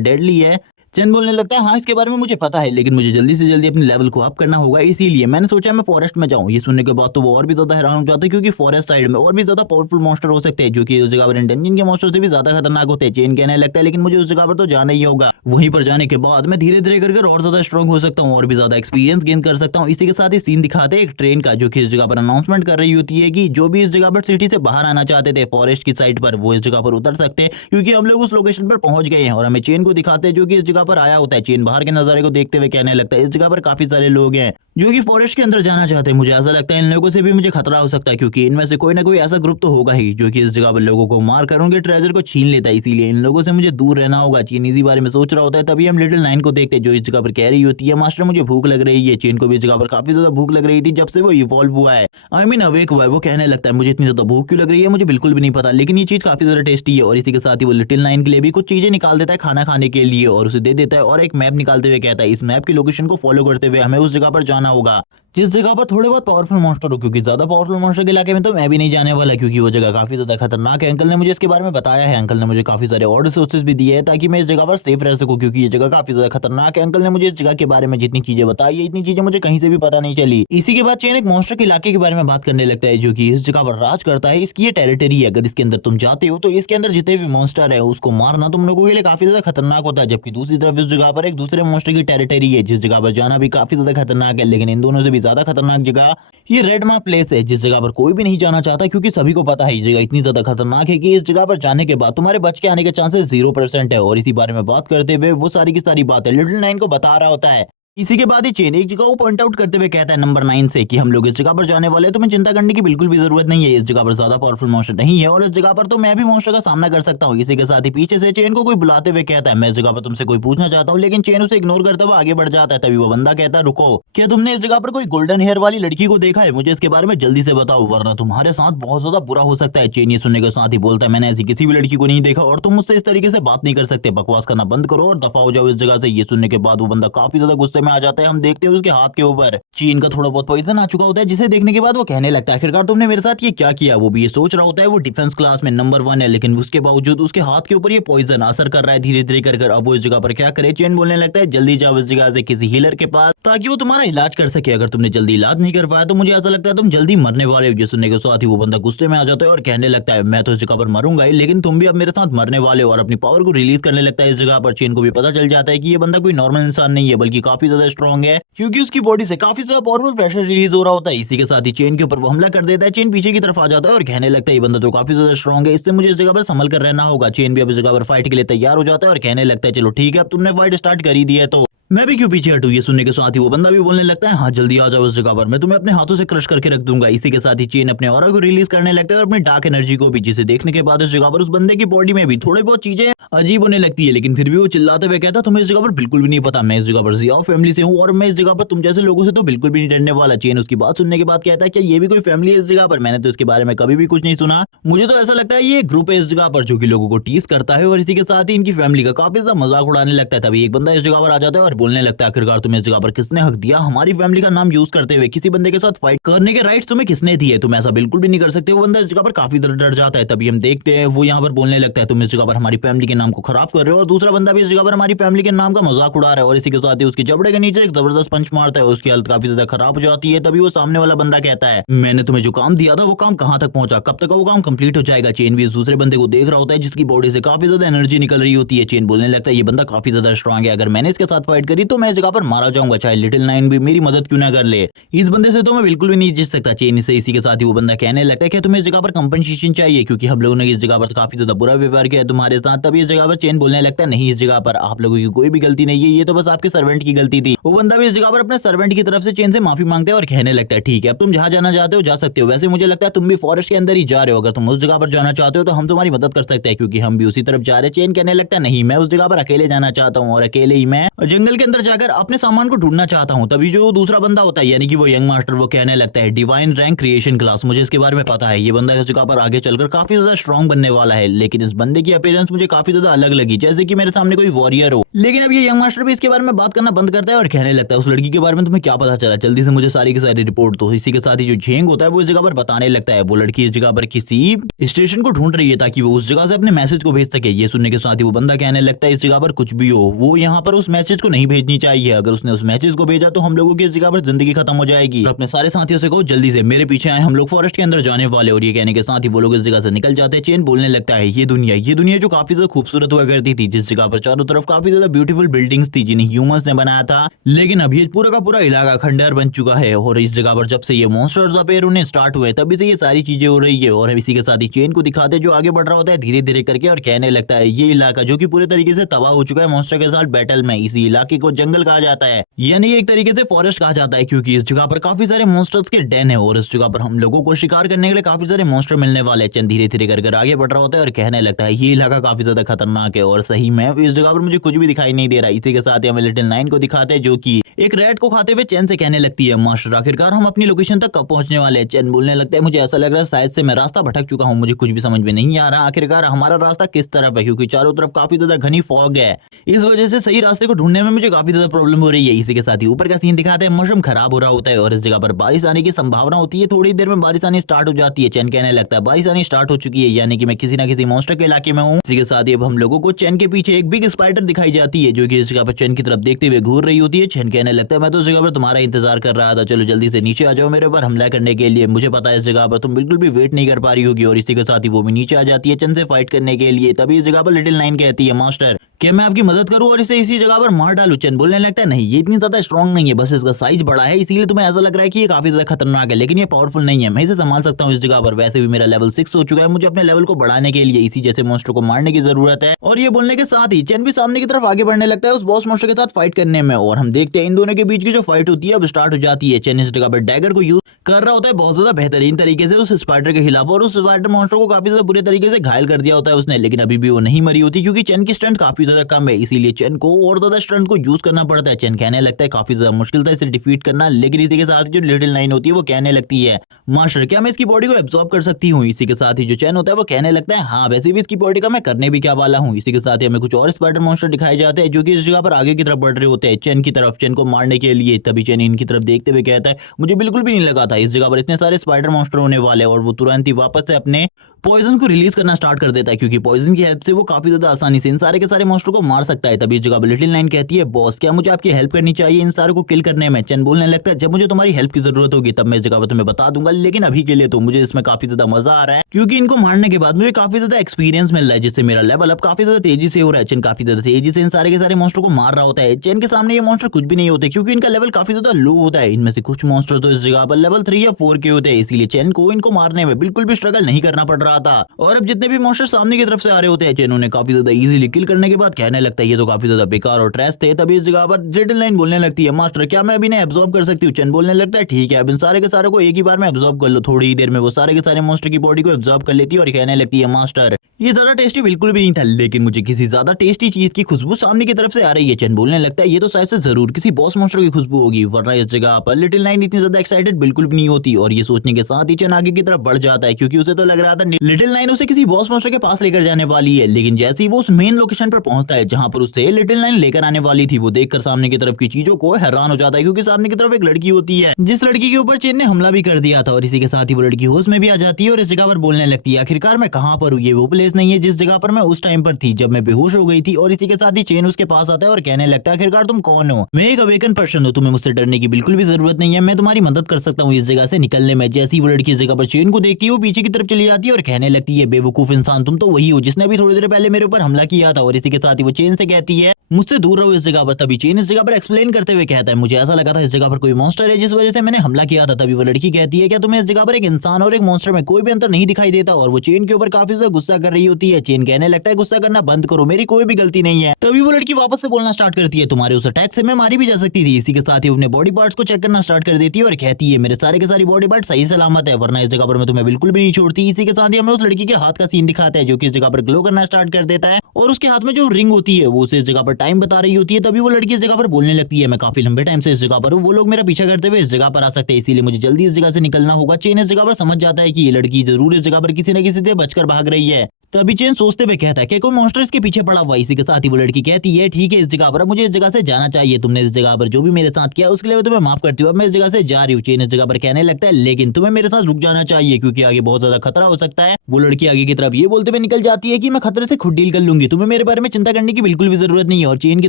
डेडली है। चंद बोलने लगता है हाँ इसके बारे में मुझे पता है, लेकिन मुझे जल्दी से जल्दी अपने लेवल को अप करना होगा, इसीलिए मैंने सोचा मैं फॉरेस्ट में जाऊं। ये सुनने के बाद तो वो और भी ज्यादा हैरान हो जाते हैं क्योंकि फॉरेस्ट साइड में और भी ज्यादा पावरफुल मॉन्स्टर हो सकते हैं जो कि उस जगह पर डंजन के मॉन्स्टर से भी ज्यादा खतरनाक होते हैं। चेन कहने लगता है लेकिन मुझे उस जगह पर तो जाना ही होगा, वहीं पर जाने के बाद मैं धीरे धीरे कर और ज्यादा स्ट्रॉन्ग हो सकता हूँ और भी ज्यादा एक्सपीरियंस गेन कर सकता हूँ। इसी के साथ ही सीन दिखाते हैं एक ट्रेन का जो कि इस जगह पर अनाउंसमेंट कर रही होती है कि जो भी इस जगह पर सिटी से बाहर आना चाहते थे फॉरेस्ट की साइड पर वो इस जगह पर उतर सकते हैं क्योंकि हम लोग उस लोकेशन पर पहुंच गए हैं। और हमें चेन को दिखाते हैं जो कि इस जगह पर आया होता है। चेन बाहर के नजारे को देखते हुए कहने लगता है इस जगह पर काफी सारे लोग हैं जो कि फॉरेस्ट के अंदर जाना चाहते हैं, मुझे ऐसा लगता है इन लोगों से भी मुझे खतरा हो सकता है क्योंकि इनमें से कोई ना कोई ऐसा ग्रुप तो होगा ही जो कि इस जगह पर लोगों को मार कर उनके ट्रेजर को छीन लेता है, इसीलिए इन लोगों से मुझे दूर रहना होगा। चेन इसी बारे में सोच रहा होता है। तभी हम लिटिल नाइन को देखते हैं जो इस जगह पर कह रही होती है मास्टर मुझे भूख लग रही है। चेन को भी इस जगह पर काफी ज्यादा भूख लग रही थी जब से वो इवॉल्व हुआ है, आई मीन अवेक हुआ है। वो कहने लगता है मुझे इतनी ज्यादा भूख क्यों लग रही है मुझे बिल्कुल भी नहीं पता, लेकिन ये चीज काफी ज्यादा टेस्टी है। और इसी के साथ ही वो लिटिल नाइन के लिए भी कुछ चीजें निकाल देता है खाना खाने के लिए और उसे दे देता है और एक मैप निकालते हुए कहता है इस मैप की लोकेशन को फॉलो करते हुए हमें उस जगह पर जाना होगा जिस जगह पर थोड़े बहुत पावरफुल मॉन्स्टर हो, क्योंकि ज्यादा पावरफुल मॉन्स्टर के इलाके में तो मैं भी नहीं जाने वाला क्योंकि वो जगह काफी ज्यादा खतरनाक है। अंकल ने मुझे इसके बारे में बताया है, अंकल ने मुझे काफी सारे और रिसोर्सेज भी दिए हैं ताकि मैं इस जगह पर सेफ रह सकूं क्योंकि ये जगह काफी ज्यादा खतरनाक है। अंकल ने मुझे इस जगह के बारे में जितनी चीजें बताई है इतनी चीजें मुझे कहीं से भी पता नहीं चली। इसी के बाद चेन एक मॉन्स्टर के इलाके के बारे में बात करने लगता है जो कि इस जगह पर राज करता है, इसकी ये टेरिटरी है, अगर इसके अंदर तुम जाते हो तो इसके अंदर जितने भी मॉन्स्टर है उसको मारना तुम लोगों के लिए काफी ज्यादा खतरनाक होता है। जबकि दूसरी तरफ इस जगह पर एक दूसरे मॉन्स्टर की टेरिटरी है जिस जगह पर जाना भी काफी ज्यादा खतरनाक है, लेकिन इन दोनों से भी ज्यादा खतरनाक जगह ये रेड मार्क प्लेस है जिस जगह पर कोई भी नहीं जाना चाहता क्योंकि सभी को पता है ये जगह इतनी ज्यादा खतरनाक है कि इस जगह पर जाने के बाद तुम्हारे बच के आने के चांसेस 0% है। और इसी बारे में बात करते हुए वो सारी की सारी बातें लिटिल नाइन को बता रहा होता है। इसी के बाद ही चेन एक जगह को पॉइंट आउट करते हुए कहता है नंबर 9 से कि हम लोग इस जगह पर जाने वाले हैं, तुम्हें चिंता करने की बिल्कुल भी जरूरत नहीं है, इस जगह पर ज्यादा पावरफुल मॉन्स्टर नहीं है और इस जगह पर तो मैं भी मॉन्स्टर का सामना कर सकता हूँ। इसी के साथ ही पीछे से चेन को कोई बुलाते हुए कहता है मैं इस जगह पर तुमसे कोई पूछना चाहता हूँ, लेकिन चेन उसे इग्नोर करते हुए आगे बढ़ जाता है। तभी वो बंदा कहता है रुको, क्या तुमने इस जगह पर कोई गोल्डन हेयर वाली लड़की को देखा है? मुझे इसके बारे में जल्दी से बताओ वरना तुम्हारे साथ बहुत ज्यादा बुरा हो सकता है। चेन ये सुनने के साथ ही बोलता है मैंने ऐसी किसी भी लड़की को नहीं देखा और तुम मुझसे इस तरीके से बात नहीं कर सकते, बकवास करना बंद करो और दफा हो जाओ इस जगह से। ये सुनने के बाद वो बंदा काफी ज्यादा गुस्से में आ जाता है। हम देखते हैं उसके हाथ के ऊपर चीन का थोड़ा बहुत पॉइजन आ चुका होता है जिसे देखने के बाद वो कहने लगता है आखिरकार तुमने मेरे साथ ये क्या किया। वो भी ये सोच रहा होता है वो डिफेंस क्लास में नंबर 1 है लेकिन उसके बावजूद उसके हाथ के ऊपर ये पॉइजन असर कर रहा है धीरे धीरे कर। अब वो इस जगह पर क्या करे? चेन बोलने लगता है जल्दी जाओ इस जगह से किसी हीलर के पास ताकि वो तुम्हारा इलाज कर सके, अगर तुमने जल्दी इलाज नहीं कर पाया तो मुझे ऐसा लगता है तुम जल्दी मरने वाले हो। सुनने के साथ ही वो बंदा गुस्से में आ जाता है और कहने लगता है मैं तो इस जगह पर मरूंगा ही लेकिन तुम भी अब मेरे साथ मरने वाले हो और अपनी पावर को रिलीज करने लगता है इस जगह पर। चेन को भी पता चल जाता है कि ये बंदा कोई नॉर्मल इंसान नहीं है बल्कि काफी ज्यादा स्ट्रॉन्ग है क्योंकि उसकी बॉडी से काफी ज्यादा पावरफुल प्रेशर रिलीज हो रहा होता है। इसी के साथ ही चेन के ऊपर वो हमला कर देता है। चेन पीछे की तरफ आ जाता है और कहने लगता है ये बंदा तो काफी ज्यादा स्ट्रॉन्ग है, इससे मुझे इस जगह पर संभल कर रहना होगा। चेन भी अब इस जगह पर फाइट के लिए तैयार हो जाता है और कहने लगता है चलो ठीक है अब तुमने फाइट स्टार्ट कर ही दी है तो मैं भी क्यों पीछे हटूं। ये सुनने के साथ ही वो बंदा भी बोलने लगता है, हाँ जल्दी आ जाओ इस जगह पर, मैं तुम्हें अपने हाथों से क्रश करके रख दूंगा। इसी के साथ ही चेन अपने ऑरा को रिलीज करने लगता है और अपनी डार्क एनर्जी को भी, जिसे देखने के बाद उस जगह पर उस बंदे की बॉडी में भी थोड़ी बहुत चीजें अजीब होने लगती है। लेकिन फिर भी वो चिल्लाते हुए कहता, तुम्हें इस जगह पर बिल्कुल भी नहीं पता, मैं इस जगह पर जियाओ फैमिली से हूँ और मैं इस जगह पर तुम जैसे लोगों से तो बिल्कुल भी नहीं डरने वाला। चेन उसकी बात सुनने के बाद कहता है, क्या ये भी कोई फैमिली है इस जगह पर? मैंने तो इसके बारे में कभी भी कुछ नहीं सुना। मुझे तो ऐसा लगता है ये ग्रुप है इस जगह पर जो कि लोगों को टीज करता है और इसी के साथ ही इनकी फैमिली का काफी ज्यादा मजाक उड़ाने लगता है। तभी एक बंदा इस जगह पर आ जाता है और बोलने लगता है, आखिरकार तुम्हें इस जगह पर किसने हक दिया हमारी फैमिली का नाम यूज करते हुए किसी बंदे के साथ फाइट करने के राइट्स तुम्हें किसने दिए? तुम ऐसा बिल्कुल भी नहीं कर सकते। वो बंदा इस जगह पर काफी डर जाता है। तभी हम देखते हैं वो यहाँ पर बोलने लगता है, तुम इस जगह पर हमारी फैमिली के नाम को खराब कर रहे हो। और दूसरा बंदा भी इस जगह पर हमारी फैमिली के नाम का मजाक उड़ा रहा है और इसी के साथ ही उसके जबड़े के नीचे एक जबरदस्त पंच मारता है। उसकी हालत काफी ज्यादा खराब हो जाती है। तभी वो सामने वाला बंदा कहता है, मैंने तुम्हें जो काम दिया था वो काम कहाँ तक पहुंचा, कब तक वो काम कंप्लीट हो जाएगा? चेन भी इस दूसरे बंदे को देख रहा होता है जिसकी बॉडी से काफी ज्यादा एनर्जी निकल रही होती है। चेन बोलने लगता है, ये बंदा काफी ज्यादा स्ट्रांग है, अगर मैंने इसके साथ फाइट करी तो मैं इस जगह पर मारा जाऊंगा, चाहे लिटिल नाइन भी मेरी मदद क्यों ना कर ले। इस बंदे से तो मैं बिल्कुल भी नहीं जीत सकता। चेन से इसी के साथ ही वो बंदा कहने लगता है कि तुम्हें इस जगह पर कंपनसेशन चाहिए क्योंकि हम लोगों ने इस जगह पर काफी ज्यादा बुरा व्यवहार किया है तुम्हारे साथ। तभी इस जगह पर चेन बोलने लगता है, नहीं इस जगह पर आप लोगों की कोई भी गलती नहीं है, ये तो बस आपके सर्वेंट की गलती थी। वो बंदा भी इस जगह पर अपने सर्वेंट की तरफ से चेन से माफी मांगते हैं और कहने लगता है, ठीक है अब तुम जहां जाना चाहते हो जा सकते हो। वैसे मुझे लगता है तुम भी फॉरेस्ट के अंदर ही जा रहे हो, अगर तुम उस जगह पर जाना चाहते हो तो हम तुम्हारी मदद कर सकते हैं क्योंकि हम भी उसी तरफ जा रहे हैं। चेन कहने लगता है, नहीं मैं उस जगह पर अकेले जाना चाहता हूँ और अकेले ही मैं जंगल के अंदर जाकर अपने सामान को ढूंढना चाहता हूँ। तभी जो दूसरा बंदा होता है यानी कि वो यंग मास्टर वो कहने लगता है, डिवाइन रैंक क्रिएशन क्लास, मुझे इसके बारे में पता है। ये बंदा इस जगह पर आगे चलकर काफी ज्यादा स्ट्रॉन्ग बनने वाला है। लेकिन इस बंदे की अपीयरेंस मुझे काफी ज्यादा अलग लगी, जैसे कि मेरे सामने कोई वॉरियर हो। लेकिन अब ये यंग मास्टर भी इसके बारे में बात करना बंद करता है और कहने लगता है, उस लड़की के बारे में तुम्हें क्या पता चला, जल्दी से मुझे सारी की सारी रिपोर्ट दो। इसी के साथ ही जो झेंग होता है वो इस जगह पर बताने लगता है, वो लड़की इस जगह पर किसी स्टेशन को ढूंढ रही है ताकि वो उस जगह से अपने मैसेज को भेज सके। ये सुनने के साथ ही वो बंदा कहने लगता है, इस जगह पर कुछ भी हो वो यहाँ पर उस मैसेज को नहीं भेजनी चाहिए, अगर उसने उस मैसेज को भेजा तो हम लोगों की इस जगह पर जिंदगी खत्म हो जाएगी। अपने सारे साथियों से कहो जल्दी से मेरे पीछे आए, हम लोग फॉरेस्ट के अंदर जाने वाले। और ये कहने के साथ ही वो लोग इस जगह से निकल जाते हैं। चेन बोलने लगता है, ये दुनिया जो काफी ज्यादा खूबसूरत हुआ करती थी, जिस जगह पर चारों तरफ काफी ज्यादा ब्यूटीफुल बिल्डिंग्स थी जिन्हें ह्यूमंस ने बनाया था, लेकिन अब ये पूरा का पूरा इलाका खंडहर बन चुका है। और इस जगह पर जब से ये मॉन्स्टर्स अपीयर होने स्टार्ट हुए तभी से ये सारी चीजें हो रही है। और इसी के साथ ही चेन को दिखाते जो आगे बढ़ रहा होता है धीरे धीरे करके और कहने लगता है, ये इलाका जो कि पूरे तरीके से तबाह हो चुका है मॉन्स्टर के साथ बैटल में, इसी इलाके को जंगल कहा जाता है, यानी एक तरीके से फॉरेस्ट कहा जाता है क्योंकि इस जगह पर काफी सारे मॉन्स्टर्स के डेन है और इस जगह पर हम लोगों को शिकार करने के लिए काफी सारे मॉन्स्टर मिलने वाले हैं। चंद धीरे धीरे कर आगे बढ़ रहा होता है और कहने लगता है, ये इलाका काफी ज्यादा खतरनाक है। और सही में इस जगह पर मुझे कुछ भी दिखाई नहीं दे रहा। इसी के साथ ही हमें लिटिल नाइन को दिखाते हैं जो कि एक रैट को खाते हुए चैन से कहने लगती है, मास्टर आखिरकार हम अपनी लोकेशन तक कब पहुंचने वाले हैं? चैन बोलने लगता है, मुझे ऐसा लग रहा है शायद से मैं रास्ता भटक चुका हूं, मुझे कुछ भी समझ में नहीं आ रहा आखिरकार हमारा रास्ता किस तरफ है क्योंकि चारों तरफ काफी ज्यादा घनी फॉग है। इस वजह से सही रास्ते को ढूंढने में मुझे काफी ज्यादा प्रॉब्लम हो रही है। इसी के साथ ही ऊपर का सीन दिखाते हैं, मौसम खराब हो रहा होता है और इस जगह पर बारिश आने की संभावना होती है। थोड़ी देर में बारिश आनी स्टार्ट हो जाती है। चैन कहने लगता है, बारिश आनी स्टार्ट हो चुकी है यानी कि मैं किसी ना किसी मॉन्स्टर के इलाके में हूँ। इसी के साथ ही अब हम लोगों को चैन के पीछे एक बिग स्पाइडर दिखाई जाती है जो कि इस जगह पर चैन की तरफ देखते हुए घूर रही होती है। चैन कहने लगता है, मैं तो इस जगह पर तुम्हारा इंतजार कर रहा था, चलो जल्दी से नीचे आ जाओ मेरे ऊपर हमला करने के लिए। मुझे पता है इस जगह पर तुम बिल्कुल भी वेट नहीं कर पा रही होगी। और इसी के साथ ही वो भी नीचे आ जाती है चैन से फाइट करने के लिए। तभी इस जगह पर लिटिल नाइन कहती है, मास्टर क्या मैं आपकी मदद करूं और इसे इसी जगह पर मार डालूं? चैन बोलने लगता है, नहीं ये इतनी ज्यादा स्ट्रॉन्ग नहीं है, बस इसका साइज बड़ा है इसीलिए तुम्हें ऐसा लग रहा है कि ये काफी ज्यादा खतरनाक है, लेकिन ये पावरफुल नहीं है, मैं इसे संभाल सकता हूँ इस जगह पर। वैसे भी मेरा लेवल 6 हो चुका है, मुझे अपने लेवल को बढ़ाने के लिए इसी जैसे मॉन्स्टर को मारने की जरूरत है। और ये बोलने के साथ ही चैन भी सामने की तरफ आगे बढ़ने लगता है उस बॉस मॉन्स्टर के साथ फाइट करने में। और हम देखते हैं इन दोनों के बीच की जो फाइट होती है अब स्टार्ट हो जाती है। चैन इस जगह पर डैगर को यूज कर रहा होता है बहुत ज्यादा बेहतरीन तरीके से उस स्पाइडर के खिलाफ और उस स्पाइडर मॉन्स्टर को काफी ज्यादा बुरे तरीके से घायल कर दिया होता है उसने, लेकिन अभी भी वो नहीं मरी होती क्योंकि चैन की स्ट्रेंथ काफी ज्यादा कम है, इसीलिए चैन को और ज्यादा स्ट्रेंथ को यूज करना पड़ता है। चैन कहने लगता है काफी ज्यादा मुश्किल था इसे डिफीट करना, लेकिन इसी के साथ जो लिटिल नाइन होती है वो कहने लगती है, मास्टर क्या मैं इसकी बॉडी को एब्जॉर्ब कर सकती हूँ? इसी के साथ ही जो चैन होता है वो कहने लगता है, हाँ वैसे भी इसकी बॉडी का मैं करने भी क्या वाला हूँ। इसी के साथ ही हमें कुछ और स्पाइडर मॉन्स्टर दिखाए जाते हैं जो कि इस जगह पर आगे की तरफ बढ़ रहे होते हैं चैन की तरफ, चैन को मारने के लिए। तभी चैन इनकी तरफ देखते हुए कहता है, मुझे बिल्कुल भी नहीं लगा था इस जगह पर इतने सारे स्पाइडर मॉन्स्टर होने वाले। और वो तुरंत ही वापस से अपने पॉइजन को रिलीज करना स्टार्ट कर देता है क्योंकि पॉइजन की हेल्प से वो काफी ज्यादा आसानी से इन सारे के सारे मॉन्स्टर को मार सकता है। तभी इस जगह पर लिटिल नाइन कहती है, बॉस क्या मुझे आपकी हेल्प करनी चाहिए इन सारे को किल करने में? चैन बोलने लगता है, जब मुझे तुम्हारी हेल्प की जरूरत होगी तब मैं इस जगह पर तुम्हें बता दूंगा, लेकिन अभी के लिए तो मुझे इसमें काफी ज्यादा मजा आ रहा है क्योंकि इनको मारने के बाद मुझे काफी ज्यादा एक्सपीरियंस मिल रहा है जिससे मेरा लेवल अब काफी ज्यादा तेजी से हो रहा है। चैन काफी ज्यादा तेजी से इन सारे के सारे मॉन्स्टर को मार रहा होता है। चैन के सामने ये मॉन्स्टर कुछ भी नहीं होते क्योंकि इनका लेवल काफी ज्यादा लो होता है। इनमें से कुछ मॉन्स्टर तो इस जगह पर लेवल 3 या 4 के होते हैं, इसीलिए चैन को इनको मारने में बिल्कुल भी स्ट्रगल नहीं करना पड़ रहा रहा था। और अब जितने भी मॉन्स्टर सामने की तरफ से आ रहे होते हैं चेन उन्हें काफी ज्यादा इजीली किल करने के बाद कहने लगता है ये तो काफी ज्यादा बेकार और ट्रैश थे। तभी इस जगह पर लिटिल नाइन बोलने लगती है मास्टर क्या मैं अभी इन्हें एब्जॉर्ब कर सकती हूँ। चेन बोलने लगता है ठीक है अब इन सारे के सारे को एक ही बार में एब्जॉर्ब कर लो। थोड़ी ही देर में वो सारे के सारे मॉन्स्टर की बॉडी को एब्जॉर्ब कर लेती है और कहने लगती है मास्टर ये ज्यादा टेस्टी बिल्कुल भी नहीं था लेकिन मुझे किसी ज्यादा टेस्टी चीज की खुशबू सामने की तरफ से आ रही है। चेन बोलने लगता है ये तो शायद से जरूर किसी बॉस मॉन्स्टर की खुशबू होगी वरना इस जगह पर लिटिल नाइन इतनी ज्यादा एक्साइटेड बिल्कुल भी नहीं होती। और ये सोचने के साथ ही चेन आगे की तरफ बढ़ जाता है क्योंकि उसे तो लग रहा था लिटिल नाइन उसे किसी बॉस मॉन्स्टर के पास लेकर जाने वाली है। लेकिन जैसे ही वो उस मेन लोकेशन पर पहुंचता है जहां पर उसे लिटिल नाइन लेकर आने वाली थी वो देखकर सामने की तरफ की चीजों को हैरान हो जाता है क्योंकि सामने की तरफ एक लड़की होती है जिस लड़की के ऊपर चेन ने हमला भी कर दिया था। और इसी के साथ ही वो लड़की होश में भी आ जाती है और इस जगह पर बोलने लगती है आखिरकार मैं कहां पर हूँ। ये वो प्लेस नहीं है जिस जगह पर मैं उस टाइम पर थी जब मैं बेहोश हो गई थी। और इसी के साथ ही चेन उसके पास आता है और कहने लगता है आखिरकार तुम कौन हो। मैं एक अवेकन पर्सन हूँ तुम्हें मुझसे डरने की बिल्कुल भी जरूरत नहीं है मैं तुम्हारी मदद कर सकता हूँ इस जगह से निकलने में। जैसी वो लड़की इस जगह पर चेन को देखती है वो पीछे की तरफ चली जाती है और कहने लगती है बेवकूफ इंसान तुम तो वही हो जिसने अभी थोड़ी देर पहले मेरे ऊपर हमला किया था। और इसी के साथ ही वो चेन से कहती है मुझसे दूर रहो इस जगह पर। तभी चेन इस जगह पर एक्सप्लेन करते हुए कहता है मुझे ऐसा लगा था इस जगह पर कोई मॉन्स्टर है जिस वजह से मैंने हमला किया था। तभी वो लड़की कहती है क्या तुम्हें इस जगह पर एक इंसान और एक मॉन्स्टर में कोई भी अंतर नहीं दिखाई देता। और वो चेन के ऊपर काफी ज्यादा गुस्सा कर रही होती है। चेन कहने लगता है गुस्सा करना बंद करो मेरी कोई भी गलती नहीं है। तभी वो लड़की वापस से बोलना स्टार्ट करती है तुम्हारे उस अटैक से मैं मारी भी जा सकती थी। इसी के साथ ही अपने बॉडी पार्ट्स को चेक करना स्टार्ट कर देती है और कहती है मेरे सारे के सारी बॉडी पार्ट सही सलामत है वरना इस जगह पर मैं तुम्हें बिल्कुल भी नहीं छोड़ती। इसी के साथ ही हमें उस लड़की के हाथ का सीन दिखाता है जो कि इस जगह पर ग्लो करना स्टार्ट कर देता है और उसके हाथ में जो रिंग होती है वो उसे इस जगह पर टाइम बता रही होती है। तभी वो लड़की इस जगह पर बोलने लगती है मैं काफी लंबे टाइम से इस जगह पर हूँ वो लोग मेरा पीछा करते हुए इस जगह पर आ सकते हैं इसीलिए मुझे जल्दी इस जगह से निकलना होगा। चेन इस जगह पर समझ जाता है कि ये लड़की जरूर इस जगह पर किसी न किसी से बचकर भाग रही है। तभी चेन सोचते हुए कहता है कि कोई मॉन्स्टर इसके पीछे पड़ा हुआ। इसी के साथ ही वो लड़की कहती है ठीक है इस जगह पर मुझे इस जगह से जाना चाहिए तुमने इस जगह पर जो भी मेरे साथ किया उसके लिए मैं तुम्हें माफ करती हूँ अब मैं इस जगह से जा रही हूँ। चेन इस जगह पर कहने लगता है लेकिन तुम्हें मेरे साथ रुक जाना चाहिए क्योंकि आगे बहुत ज्यादा खतरा हो सकता है। वो लड़की आगे की तरफ ये बोलते हुए निकल जाती है कि मैं खतरे से खुद डील कर लूंगी तुम्हें मेरे बारे में चिंता करने की बिल्कुल भी जरूरत नहीं है। और चेन की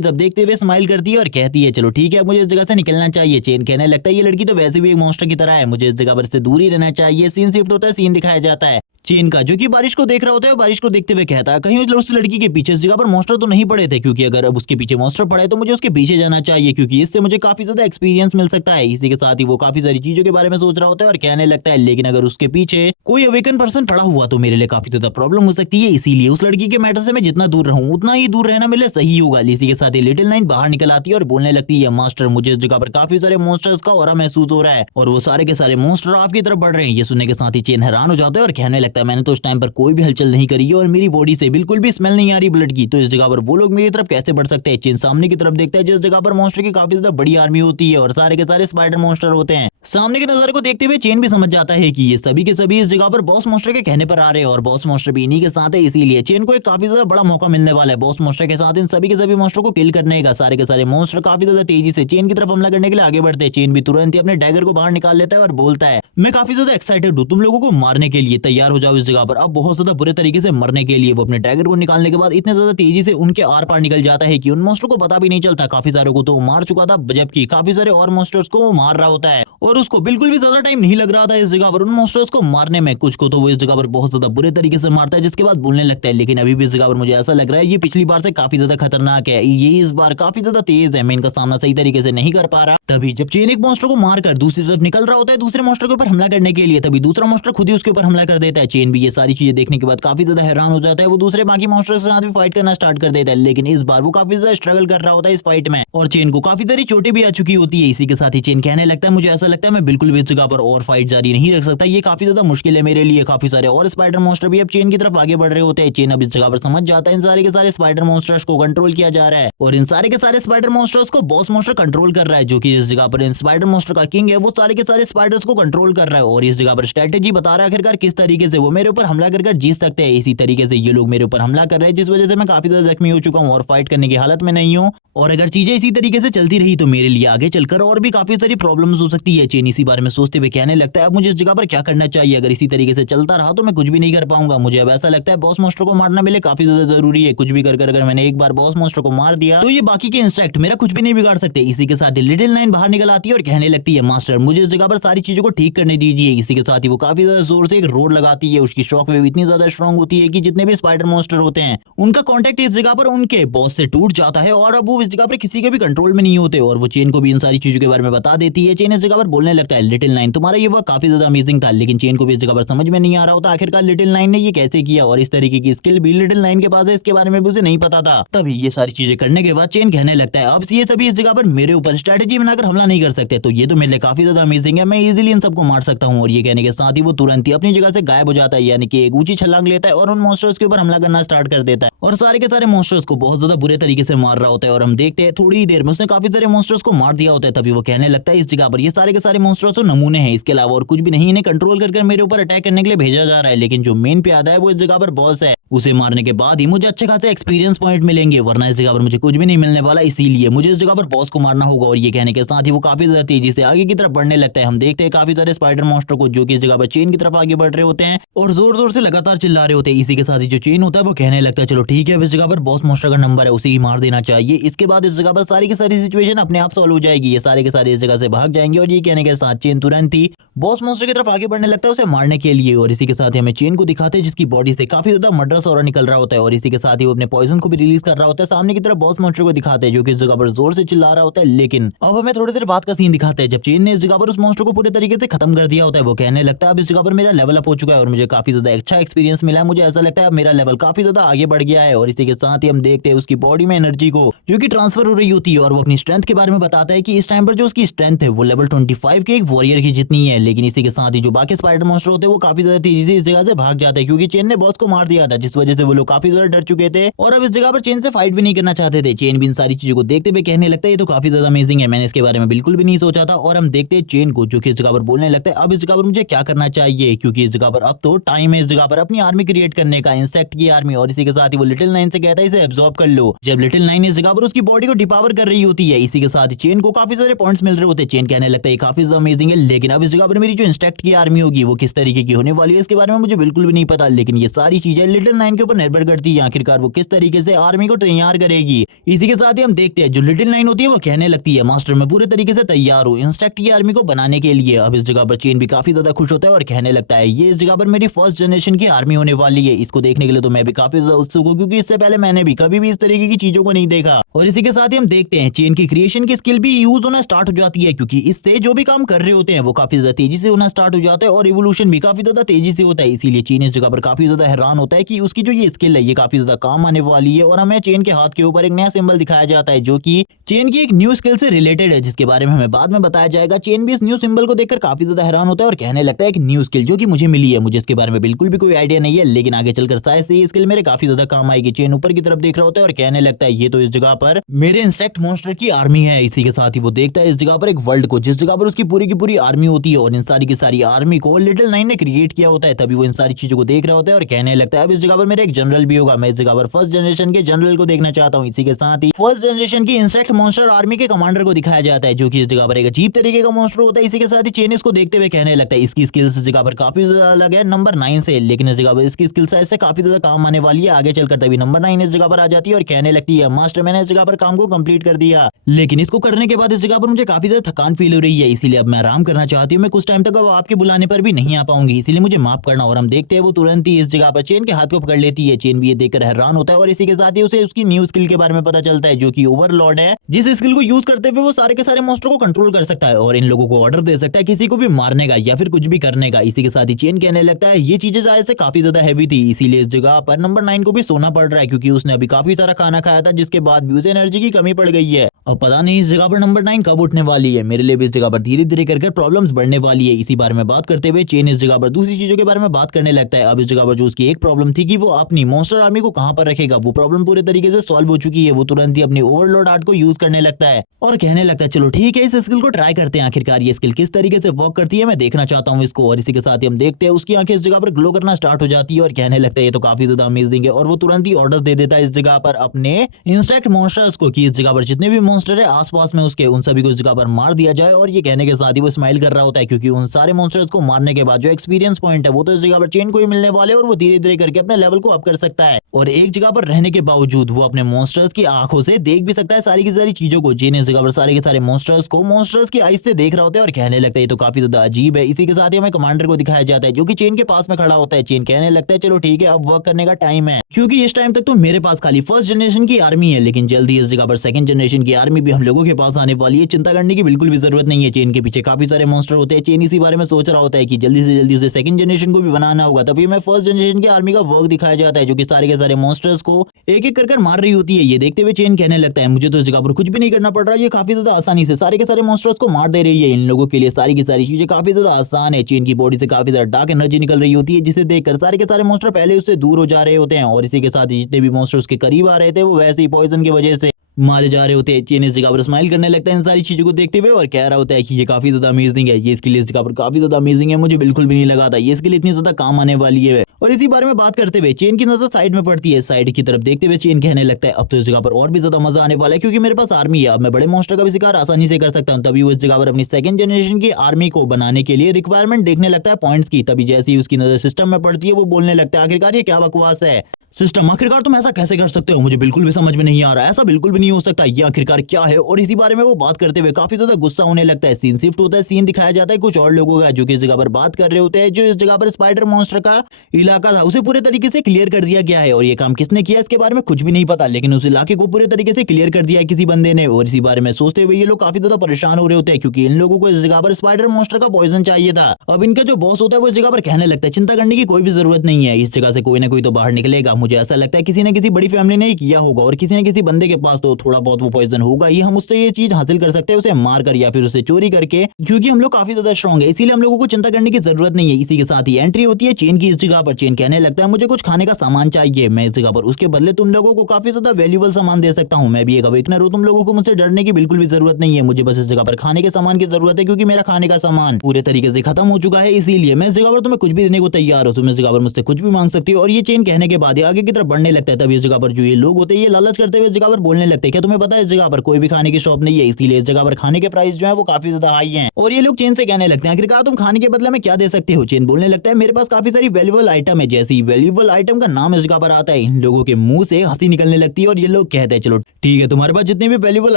तरफ देखते हुए स्माइल करती है और कहती है चलो ठीक है मुझे इस जगह से निकलना चाहिए। चेन कहने लगता है ये लड़की तो वैसे भी एक मॉन्स्टर की तरह है मुझे इस जगह पर से दूर ही रहना चाहिए। सीन शिफ्ट होता है सीन दिखाया जाता है चेन का जो कि बारिश को देख रहा होता है। बारिश को देखते हुए कहता है कहीं उस लड़की के पीछे इस जगह पर मॉन्स्टर तो नहीं पड़े थे क्योंकि अगर अब उसके पीछे मॉन्स्टर पड़े तो मुझे उसके पीछे जाना चाहिए क्योंकि इससे मुझे काफी ज्यादा एक्सपीरियंस मिल सकता है। इसी के साथ ही वो काफी सारी चीजों के बारे में सोच रहा होता है और कहने लगता है लेकिन अगर उसके पीछे कोई अवेकन पर्सन पड़ा हुआ तो मेरे लिए काफी ज्यादा प्रॉब्लम हो सकती है इसीलिए उस लड़की के मैटर से मैं जितना दूर रहूं उतना ही दूर रहना मेरे लिए सही होगा। इसी के साथ ही लिटिल नाइन बाहर निकल आती है और बोलने लगती है मास्टर मुझे इस जगह पर काफी सारे मॉन्स्टर्स का ऑरा महसूस हो रहा है और वो सारे के सारे मॉन्स्टर आपकी तरफ बढ़ रहे हैं। ये सुनने के साथ ही चेन हैरान हो जाता है और कहने लगता है मैंने तो उस टाइम पर कोई भी हलचल नहीं करी है और मेरी बॉडी से बिल्कुल भी स्मेल नहीं आ रही ब्लड की तो इस जगह पर वो लोग मेरी तरफ कैसे बढ़ सकते हैं। चेन सामने की तरफ देखता है जिस जगह पर मॉन्स्टर की काफी ज्यादा बड़ी आर्मी होती है और सारे के सारे स्पाइडर मॉन्स्टर होते हैं। सामने के नजारे को देखते हुए चेन भी समझ जाता है कि ये सभी के सभी इस जगह पर बॉस मॉन्स्टर के कहने पर आ रहे हैं और बॉस मॉन्स्टर भी इन्हीं के साथ है इसीलिए चेन को एक काफी ज्यादा बड़ा मौका मिलने वाला है बॉस मॉन्स्टर के साथ इन सभी के सभी मॉन्स्टर को किल करने का। सारे के सारे मॉन्स्टर काफी ज्यादा तेजी से चेन की तरफ हमला करने के लिए आगे बढ़ते हैं। चेन भी तुरंत ही अपने डैगर को बाहर निकाल लेता है और बोलता है मैं काफी ज्यादा एक्साइटेड हूँ तुम लोगों को मारने के लिए तैयार हो जाओ इस जगह पर अब बहुत ज्यादा बुरे तरीके से मरने के लिए। वो अपने डैगर को निकालने के बाद इतने ज्यादा तेजी से उनके आर पार निकल जाता है कि उन मॉन्स्टर को पता भी नहीं चलता। काफी सारे को तो मार चुका था जबकि काफी सारे और मॉन्स्टर्स को वो मार रहा होता है और उसको बिल्कुल भी ज्यादा टाइम नहीं लग रहा था इस जगह पर उन मॉन्स्टर्स को मारने में। कुछ को तो वो इस जगह पर बहुत ज्यादा बुरे तरीके से मारता है जिसके बाद बोलने लगता है लेकिन अभी भी इस जगह पर मुझे ऐसा लग रहा है ये पिछली बार से काफी ज्यादा खतरनाक है ये इस बार काफी ज्यादा तेज है मैं इनका सामना सही तरीके से नहीं कर पा रहा। तभी जब चेन एक मॉन्स्टर को मारकर दूसरी तरफ निकल रहा होता है दूसरे मॉन्स्टर के ऊपर हमला करने के लिए तभी दूसरा मॉन्स्टर खुद ही उसके ऊपर हमला कर देता है। चेन भी ये सारी चीजें देखने के बाद काफी ज्यादा हैरान हो जाता है। वो दूसरे बाकी मॉन्स्टर के साथ भी फाइट करना स्टार्ट कर देता है लेकिन इस बार वो काफी ज्यादा स्ट्रगल कर रहा होता है इस फाइट में और चेन को काफी सारी चोटें भी आ चुकी होती है। इसी के साथ ही चेन कहने लगता है मुझे ऐसा लगता है मैं बिल्कुल भी इस जगह पर और फाइट जारी नहीं रख सकता ये काफी ज्यादा मुश्किल है मेरे लिए। काफी सारे और स्पाइडर मॉन्स्टर भी अब चेन की तरफ आगे बढ़ रहे होते हैं। चेन अब इस जगह पर समझ जाता है इन सारे के सारे स्पाइडर मॉन्स्टर्स को कंट्रोल किया जा रहा है और इन सारे के सारे स्पाइडर मॉन्स्टर्स को बॉस मॉन्स्टर कंट्रोल कर रहा है जो कि इस जगह पर इन स्पाइडर मॉन्स्टर का किंग है वो सारे के सारे स्पाइडर्स को कंट्रोल कर रहा है और इस जगह पर स्ट्रेटेजी बता रहा है आखिरकार किस तरीके से वो मेरे ऊपर हमला कर जीत सकते हैं। इसी तरीके से ये लोग मेरे ऊपर हमला कर रहे हैं जिस वजह से मैं काफी ज्यादा जख्मी हो चुका हूँ और फाइट करने की हालत में नहीं हूँ और अगर चीजें इसी तरीके से चलती रही तो मेरे लिए आगे चलकर और भी काफी सारी प्रॉब्लम्स हो सकती है। चेन इसी बारे में सोचते हुए कहने लगता है अब मुझे इस जगह पर क्या करना चाहिए अगर इसी तरीके से चलता रहा तो मैं कुछ भी नहीं कर पाऊंगा। मुझे अब ऐसा लगता है बॉस मॉन्स्टर को मारना मेरे काफी ज्यादा जरूरी है। कुछ भी कर अगर मैंने एक बार बॉस मॉन्स्टर को मार दिया तो ये बाकी के इंसेक्ट मेरा कुछ भी नहीं बिगाड़ सकते। इसी के साथ लिटिल नाइन बाहर निकल आती है और कहने लगती है मास्टर मुझे इस जगह पर सारी चीजों को ठीक करने दीजिए। इसी के साथ ही वो काफी ज्यादा जोर से एक रोड लगाती है उसकी शॉक वेव इतनी ज्यादा स्ट्रॉन्ग होती है कि जितने भी स्पाइडर मॉन्स्टर होते हैं उनका कॉन्टेक्ट इस जगह पर उनके बॉस से टूट जाता है और अब वो इस जगह पर किसी के भी कंट्रोल में नहीं होते और वो चेन को भी इन सारी चीजों के बारे में बता देती है। चेन इस जगह पर पर बोलने लगता है लिटिल नाइन तुम्हारा ये वर्क काफी ज्यादा अमेजिंग था, लेकिन चेन को भी इस जगह पर समझ में नहीं आ रहा होता आखिरकार लिटिल नाइन ने ये कैसे किया और इस तरीके की स्किल भी लिटिल नाइन के पास है इसके बारे में भी उसे नहीं पता था। तभी ये सारी चीजें करने के बाद चेन कहने लगता है अब ये सभी इस जगह पर मेरे ऊपर स्ट्रेटेजी बनाकर हमला नहीं कर सकते, तो ये तो मेरे लिए काफी ज्यादा अमेजिंग है, मैं इजीली इन सबको मार सकता हूँ। और ये कहने के साथ ही वो तुरंत ही अपनी जगह से गायब हो जाता है, यानी कि एक ऊंची छलांग लेता है और उन मॉन्स्टर्स के ऊपर हमला करना स्टार्ट कर देता है और सारे के सारे मॉन्स्टर्स को बहुत ज्यादा बुरे तरीके से मार रहा होता है। और हम देखते हैं थोड़ी ही देर में उसने काफी सारे मॉन्स्टर्स को मार दिया होता है। तभी वो कहने लगता है इस जगह पर ये सारे के सारे मॉन्स्टर्स तो नमूने हैं, इसके अलावा और कुछ भी नहीं, इन्हें कंट्रोल करके मेरे ऊपर अटैक करने के लिए भेजा जा रहा है, लेकिन जो मेन प्यादा है वो इस जगह पर बॉस है, उसे मारने के बाद ही मुझे अच्छे खासे एक्सपीरियंस पॉइंट मिलेंगे, वरना इस जगह पर मुझे कुछ भी नहीं मिलने वाला, इसीलिए मुझे इस जगह पर बॉस को मारना होगा। और ये कहने के साथ ही वो काफी ज्यादा तेजी से आगे की तरफ बढ़ने लगता है। हम देखते हैं काफी सारे स्पाइडर मॉन्स्टर को जो कि इस जगह पर चेन की तरफ आगे बढ़ रहे होते हैं और जोर जोर से लगातार चिल्ला रहे होते हैं। इसी के साथ ही जो चेन होता है वो कहने लगता है चलो ठीक है, अब इस जगह पर बॉस मॉन्स्टर का नंबर है उसे ही मार देना चाहिए, इसके बाद इस जगह पर सारी की सारी सिचुएशन अपने आप सॉल्व हो जाएगी, ये सारे के सारे इस जगह से भाग जाएंगे। और ये कहने के साथ चेन तुरंत ही बॉस मॉन्स्टर की तरफ आगे बढ़ने लगता है उसे मारने के लिए। और इसी के साथ ही हमें चेन को दिखाते हैं जिसकी बॉडी से काफी ज्यादा मर्डरस ऑरा निकल रहा होता है और इसी के साथ ही वो अपने पॉइजन को भी रिलीज कर रहा होता है। सामने की तरफ बॉस मॉन्स्टर को दिखाते हैं जो कि इस जगह पर जोर से चिल्ला रहा होता है, लेकिन अब हमें थोड़ी देर बाद का सीन दिखाते हैं जब चेन ने इस जगह पर उस मॉन्स्टर को पूरे तरीके से खत्म कर दिया होता है। वो कहने लगता है अब इस जगह पर मेरा लेवल अप हो चुका है और मुझे काफी ज्यादा अच्छा एक्सपीरियंस मिला है, मुझे ऐसा लगता है अब मेरा लेवल काफी ज्यादा आगे बढ़ गया है। और इसी के साथ ही हम देखते हैं उसकी बॉडी में एनर्जी को जो कि ट्रांसफर हो रही होती है और वो अपनी स्ट्रेंथ के बारे में बताता है कि इस टाइम पर जो उसकी स्ट्रेंथ है वो लेवल 25 के एक वॉरियर की जितनी है। लेकिन इसी के साथ ही जो बाकी स्पाइडर मॉन्स्टर होते हैं वो काफी ज्यादा तेजी से इस जगह से भाग जाते हैं क्योंकि चेन ने बॉस को मार दिया था, जिस वजह से वो लोग काफी ज्यादा डर चुके थे और अब इस जगह पर चेन से फाइट भी नहीं करना चाहते थे। चेन भी इन सारी चीजों को देखते हुए कहने लगता है ये तो काफी ज्यादा अमेजिंग है, मैंने इसके बारे में बिल्कुल भी नहीं सोचा था। और हम देखते हैं चेन को जो कि इस जगह पर बोलने लगता है अब इस जगह पर मुझे क्या करना चाहिए, क्योंकि इस जगह पर अब तो टाइम है इस जगह पर अपनी आर्मी क्रिएट करने का, इंसेक्ट की आर्मी। और इसी के साथ ही वो लिटिल नाइन से कहता है इसे एब्जॉर्ब कर लो। जब लिटिल नाइन इस जगह पर उसकी बॉडी को डिपावर कर रही होती है, इसी के साथ ही चेन को काफी सारे पॉइंट्स मिल रहे होते हैं। चेन कहने लगता है काफी ज्यादा अमेजिंग है, लेकिन अब इस जगह पर मेरी जो इंसेक्ट की आर्मी होगी वो किस तरीके की होने वाली है इसके बारे में मुझे बिल्कुल भी नहीं पता, लेकिन ये सारी चीजें लिटिल नाइन के ऊपर निर्भर करती है आखिरकार वो किस तरीके से आर्मी को तैयार करेगी। इसी के साथ ही हम देखते हैं जो लिटिल नाइन होती है वो कहने लगती है मास्टर मैं पूरे तरीके से तैयार हूँ इंसेक्ट की आर्मी को बनाने के लिए। अब इस जगह पर चेन भी काफी ज्यादा खुश होता है और कहने लगता है ये इस जगह पर मेरी फर्स्ट जनरेशन की आर्मी होने वाली है, इसको देखने के लिए तो मैं भी काफी ज्यादा उत्सुक हूँ क्योंकि इससे पहले मैंने भी कभी भी इस तरीके की चीजों को नहीं देखा। और इसी के साथ ही हम देखते हैं चेन की क्रिएशन की स्किल भी यूज होना स्टार्ट हो जाती है क्योंकि इससे जो भी काम कर रहे होते हैं वो काफी ज्यादा तेजी से होना स्टार्ट हो जाता है और इवोल्यूशन भी काफी ज्यादा तेजी से होता है। इसीलिए चेन इस जगह पर काफी ज्यादा हैरान होता है कि उसकी जो ये स्किल है ये काफी ज्यादा काम आने वाली है। और हमें चेन के हाथ के ऊपर एक नया सिंबल दिखाया जाता है जो कि चेन की एक न्यू स्किल से रिलेटेड है जिसके बारे में हमें बाद में बताया जाएगा। चेन भी इस न्यू सिंबल को देखकर काफी ज्यादा हैरान होता है और कहने लगता है एक न्यू स्किल जो कि मुझे मिली है, मुझे इसके बारे में बिल्कुल भी कोई आइडिया नहीं है, लेकिन आगे चलकर शायद से ये स्किल मेरे काफी ज्यादा काम आएगी। चेन ऊपर की तरफ देख रहा होता है और कहने लगता है ये तो इस जगह पर मेरे इंसेक्ट मॉन्स्टर की आर्मी है। इसी के साथ ही वो देखता है इस जगह पर एक वर्ल्ड को जिस जगह पर उसकी पूरी की पूरी आर्मी होती है और इन सारी की सारी आर्मी को लिटिल नाइन ने क्रिएट किया होता है। तभी वो इन सारी चीजों को देख रहा होता है और कहने लगता है अब इस जगह पर मेरा एक जनरल भी होगा, मैं इस जगह पर फर्स्ट जनरेशन के जनरल को देखना चाहता हूँ। इसी के साथ ही फर्स्ट जनरेशन की इंसेक्ट मॉन्स्टर आर्मी के कमांडर को दिखाया जाता है जो कि इस जगह पर एक अजीब तरीके का मॉन्स्टर होता है। इसी के साथ ही चेन इसको देखते हुए कहने लगता है इसकी स्किल्स इस जगह पर काफी ज्यादा अलग है नंबर 9 से, लेकिन इस जगह पर इसकी स्किल साइज से काफी ज्यादा काम आने वाली है आगे चलकर। तभी नंबर 9 इस जगह पर आ जाती है और कहने लगती है मास्टर मैंने इस जगह पर काम को कंप्लीट कर दिया, लेकिन इसको करने के बाद इस जगह पर मुझे काफी ज्यादा थकान फील हो रही है, इसीलिए अब मैं आराम करना चाहती हूँ, मैं कुछ टाइम तक अब आपके बुलाने पर भी नहीं आ पाऊंगी, इसीलिए मुझे माफ करना। और हम देखते हैं वो तुरंत ही इस जगह पर चेन के हाथ को पकड़ लेती है। चेन भी ये देखकर हैरान होता है और इसी के साथ ही उसे उसकी न्यू स्किल के बारे में पता चलता है जो कि ओवरलॉर्ड है, जिस स्किल को यूज करते हुए वो सारे के सारे मॉन्स्टर को कंट्रोल कर सकता है और इन लोगों को ऑर्डर दे सकता है किसी को भी मारने का या फिर कुछ भी करने का। इसी के साथ ही चेन कहने लगता है ये चीजें जायज से काफी ज्यादा हैवी थी, इसीलिए इस जगह पर नंबर 9 को भी सोना पड़ रहा है क्योंकि उसने अभी काफी सारा खाना खाया था जिसके बाद भी उसे एनर्जी की कमी पड़ गई है। अब पता नहीं इस जगह पर नंबर 9 कब उठने वाली है, मेरे लिए भी इस जगह पर धीरे धीरे करके प्रॉब्लम्स बढ़ने वाली है। इसी बारे में बात करते हुए चेन इस जगह पर दूसरी चीजों के बारे में बात करने लगता है। अब इस जगह पर जो उसकी एक प्रॉब्लम थी कि वो अपनी मॉन्स्टर आर्मी को कहां पर रखेगा, वो प्रॉब्लम पूरे तरीके से सॉल्व हो चुकी है। वो तुरंत ही अपनी ओवरलोड आर्ट को यूज करने लगता है और कहने लगता है चलो ठीक है इस स्किल को ट्राई करते हैं, आखिरकार ये स्किल किस तरीके से वर्क करती है मैं देखना चाहता हूँ इसको। और इसी के साथ ही हम देखते हैं उसकी आंखें इस जगह पर ग्लो करना स्टार्ट हो जाती है और कहने लगता है ये तो काफी ज्यादा अमेजिंग है। और वो तुरंत ही ऑर्डर दे देता है इस जगह पर अपने इंसेक्ट मॉन्स्टर्स को कि इस जगह पर जितने भी मॉन्स्टर है आसपास में उसके उन सभी को इस जगह पर मार दिया जाए। और ये कहने के साथ ही वो स्माइल कर रहा होता है क्योंकि उन सारे मॉन्स्टर्स को मारने के बाद जो एक्सपीरियंस पॉइंट है वो तो इस जगह पर चेन को ही मिलने वाले और वो धीरे धीरे करके अपने लेवल को अप कर सकता है। और एक जगह पर रहने के बावजूद वो अपने मॉन्स्टर्स की आंखों से देख भी सकता है सारी की सारी चीजों को। चेन इस जगह पर सारे के सारे मॉन्स्टर्स को मॉन्स्टर्स की आईज से देख रहा होता है और कहने लगता है ये तो काफी ज्यादा अजीब है। इसी के साथ ही हमें कमांडर को दिखाया जाता है जो कि चेन के पास में खड़ा होता है। चेन कहने लगता है चलो ठीक है अब वर्क करने का टाइम है क्योंकि इस टाइम तक तो मेरे पास खाली फर्स्ट जनरेशन की आर्मी है, लेकिन जल्दी इस जगह पर सेकंड जनरेशन की आर्मी भी हम लोगों के पास आने वाली है, चिंता करने की बिल्कुल भी जरूरत नहीं है। चेन के पीछे काफी सारे मॉन्स्टर होते हैं। चेन इसी बारे में सोच रहा होता है कि जल्दी से जल्दी उसे सेकंड जनरेशन को भी बनाना होगा। तभी हमें फर्स्ट जनरेशन की आर्मी का वर्क दिखाया जाता है, जो कि सारे के सारे मॉन्स्टर्स को एक एक कर मार रही होती है। ये देखते हुए चेन कहने लगता है मुझे तो इस जगह पर कुछ भी नहीं करना पड़ रहा है, ये काफी ज्यादा आसानी से सारे के सारे मॉन्स्टर्स को मार दे रही है। इन लोगों के लिए सारी की सारी चीजें काफी ज्यादा आसान है। चेन की बॉडी से काफी ज्यादा डार्क एनर्जी निकल रही होती है, जिसे देखकर सारे के सारे मॉन्स्टर पहले उससे दूर हो जा रहे होते हैं और इसी के साथ जितने भी मॉन्स्टर उसके करीब आ रहे थे वो वैसे ही पॉइजन की वजह से मारे जा रहे होते हैं। चेन इस जगह पर स्माइल करने लगता है इन सारी चीजों को देखते हुए और कह रहा होता है कि ये काफी ज्यादा अमेजिंग है, ये इसके लिए इस जगह पर काफी ज्यादा अमेजिंग है, मुझे बिल्कुल भी नहीं लगा था ये इसके लिए इतनी ज्यादा काम आने वाली है। और इसी बारे में बात करते हुए चेन की नजर साइड में पड़ती है। साइड की तरफ देखते हुए चेन कहने लगता है अब तो इस जगह पर और भी ज्यादा मजा आने वाला है, क्योंकि मेरे पास आर्मी है। अब मैं बड़े मॉन्स्टर का भी शिकार आसानी से कर सकता हूँ। तभी वो इस जगह पर अपनी सेकंड जनरेशन की आर्मी को बनाने के लिए रिक्वायरमेंट देखने लगता है पॉइंट्स की। तभी जैसे ही उसकी नजर सिस्टम में पड़ती है वो बोलने लगता है आखिरकार ये क्या बकवास है सिस्टम, आखिरकार तुम ऐसा कैसे कर सकते हो, मुझे बिल्कुल भी समझ में नहीं आ रहा, ऐसा बिल्कुल भी नहीं हो सकता, ये आखिरकार क्या है। और इसी बारे में वो बात करते हुए काफी ज्यादा गुस्सा होने लगता है। सीन शिफ्ट होता है, सीन दिखाया जाता है कुछ और लोगों का जो कि इस जगह पर बात कर रहे होते हैं। जो इस जगह पर स्पाइडर मॉन्स्टर का इलाका था उसे पूरे तरीके से क्लियर कर दिया गया है और ये काम किसने किया इसके बारे में कुछ भी नहीं पता, लेकिन उस इलाके को पूरे तरीके से क्लियर कर दिया है किसी बंदे ने। और इसी बारे में सोचते हुए ये लोग काफी ज्यादा परेशान हो रहे होते हैं, क्योंकि इन लोगों को इस जगह पर स्पाइडर मॉन्स्टर का पॉइजन चाहिए था। अब इनका जो बॉस होता है वो इस जगह पर कहने लगता है चिंता करने की कोई भी जरूरत नहीं है, इस जगह से कोई ना कोई तो बाहर निकलेगा। मुझे ऐसा लगता है किसी न किसी बड़ी फैमिली ने किया होगा और किसी न किसी बंदे के पास तो थोड़ा बहुत वो पॉइजन होगा ही, हम उससे ये चीज हासिल कर सकते हैं उसे मार कर या फिर उसे चोरी करके, क्योंकि हम लोग काफी ज्यादा स्ट्रॉन्ग है, इसीलिए हम लोगों को चिंता करने की जरूरत नहीं है। इसी के साथ ही एंट्री होती है चेन की इस जगह पर। चेन कहने लगता है मुझे कुछ खाने का सामान चाहिए, मैं इस जगह पर उसके बदले तुम लोगों को काफी ज्यादा वैल्यूएबल सामान दे सकता हूँ। मैं भी एक अवेकनर हूँ, तुम लोगों को मुझसे डरने की बिल्कुल भी जरूरत नहीं है, मुझे बस इस जगह पर खाने के सामान की जरूरत है, क्योंकि मेरा खाने का सामान पूरे तरीके से खत्म हो चुका है। इसीलिए मैं इस जगह पर तुम्हें कुछ भी देने को तैयार हूँ, तुम इस जगह पर मुझसे कुछ भी मांग सकती हो। और ये चेन कहने के बाद आगे की तरफ बढ़ने लगता है। तभी इस जगह पर जो ये लोग होते हैं ये लालच करते हुए इस जगह पर बोलने लगते हैं क्या तुम्हें पता है इस जगह पर कोई भी खाने की शॉप नहीं है, इसीलिए इस जगह पर खाने के प्राइस जो है वो काफी ज्यादा हाई हैं। और ये लोग चेन से कहने लगते हैं आखिरकार तुम खाने के बदले में क्या दे सकते हो। चेन बोलने लगता है मेरे पास काफी सारी वैल्यूएबल आइटम है, जैसी वैल्यूएबल आइटम का नाम इस जगह पर आता है इन लोगों के मुंह से हंसी निकलने लगती है और ये लोग कहते हैं चलो ठीक है तुम्हारे पास जितनी भी वैल्यूएबल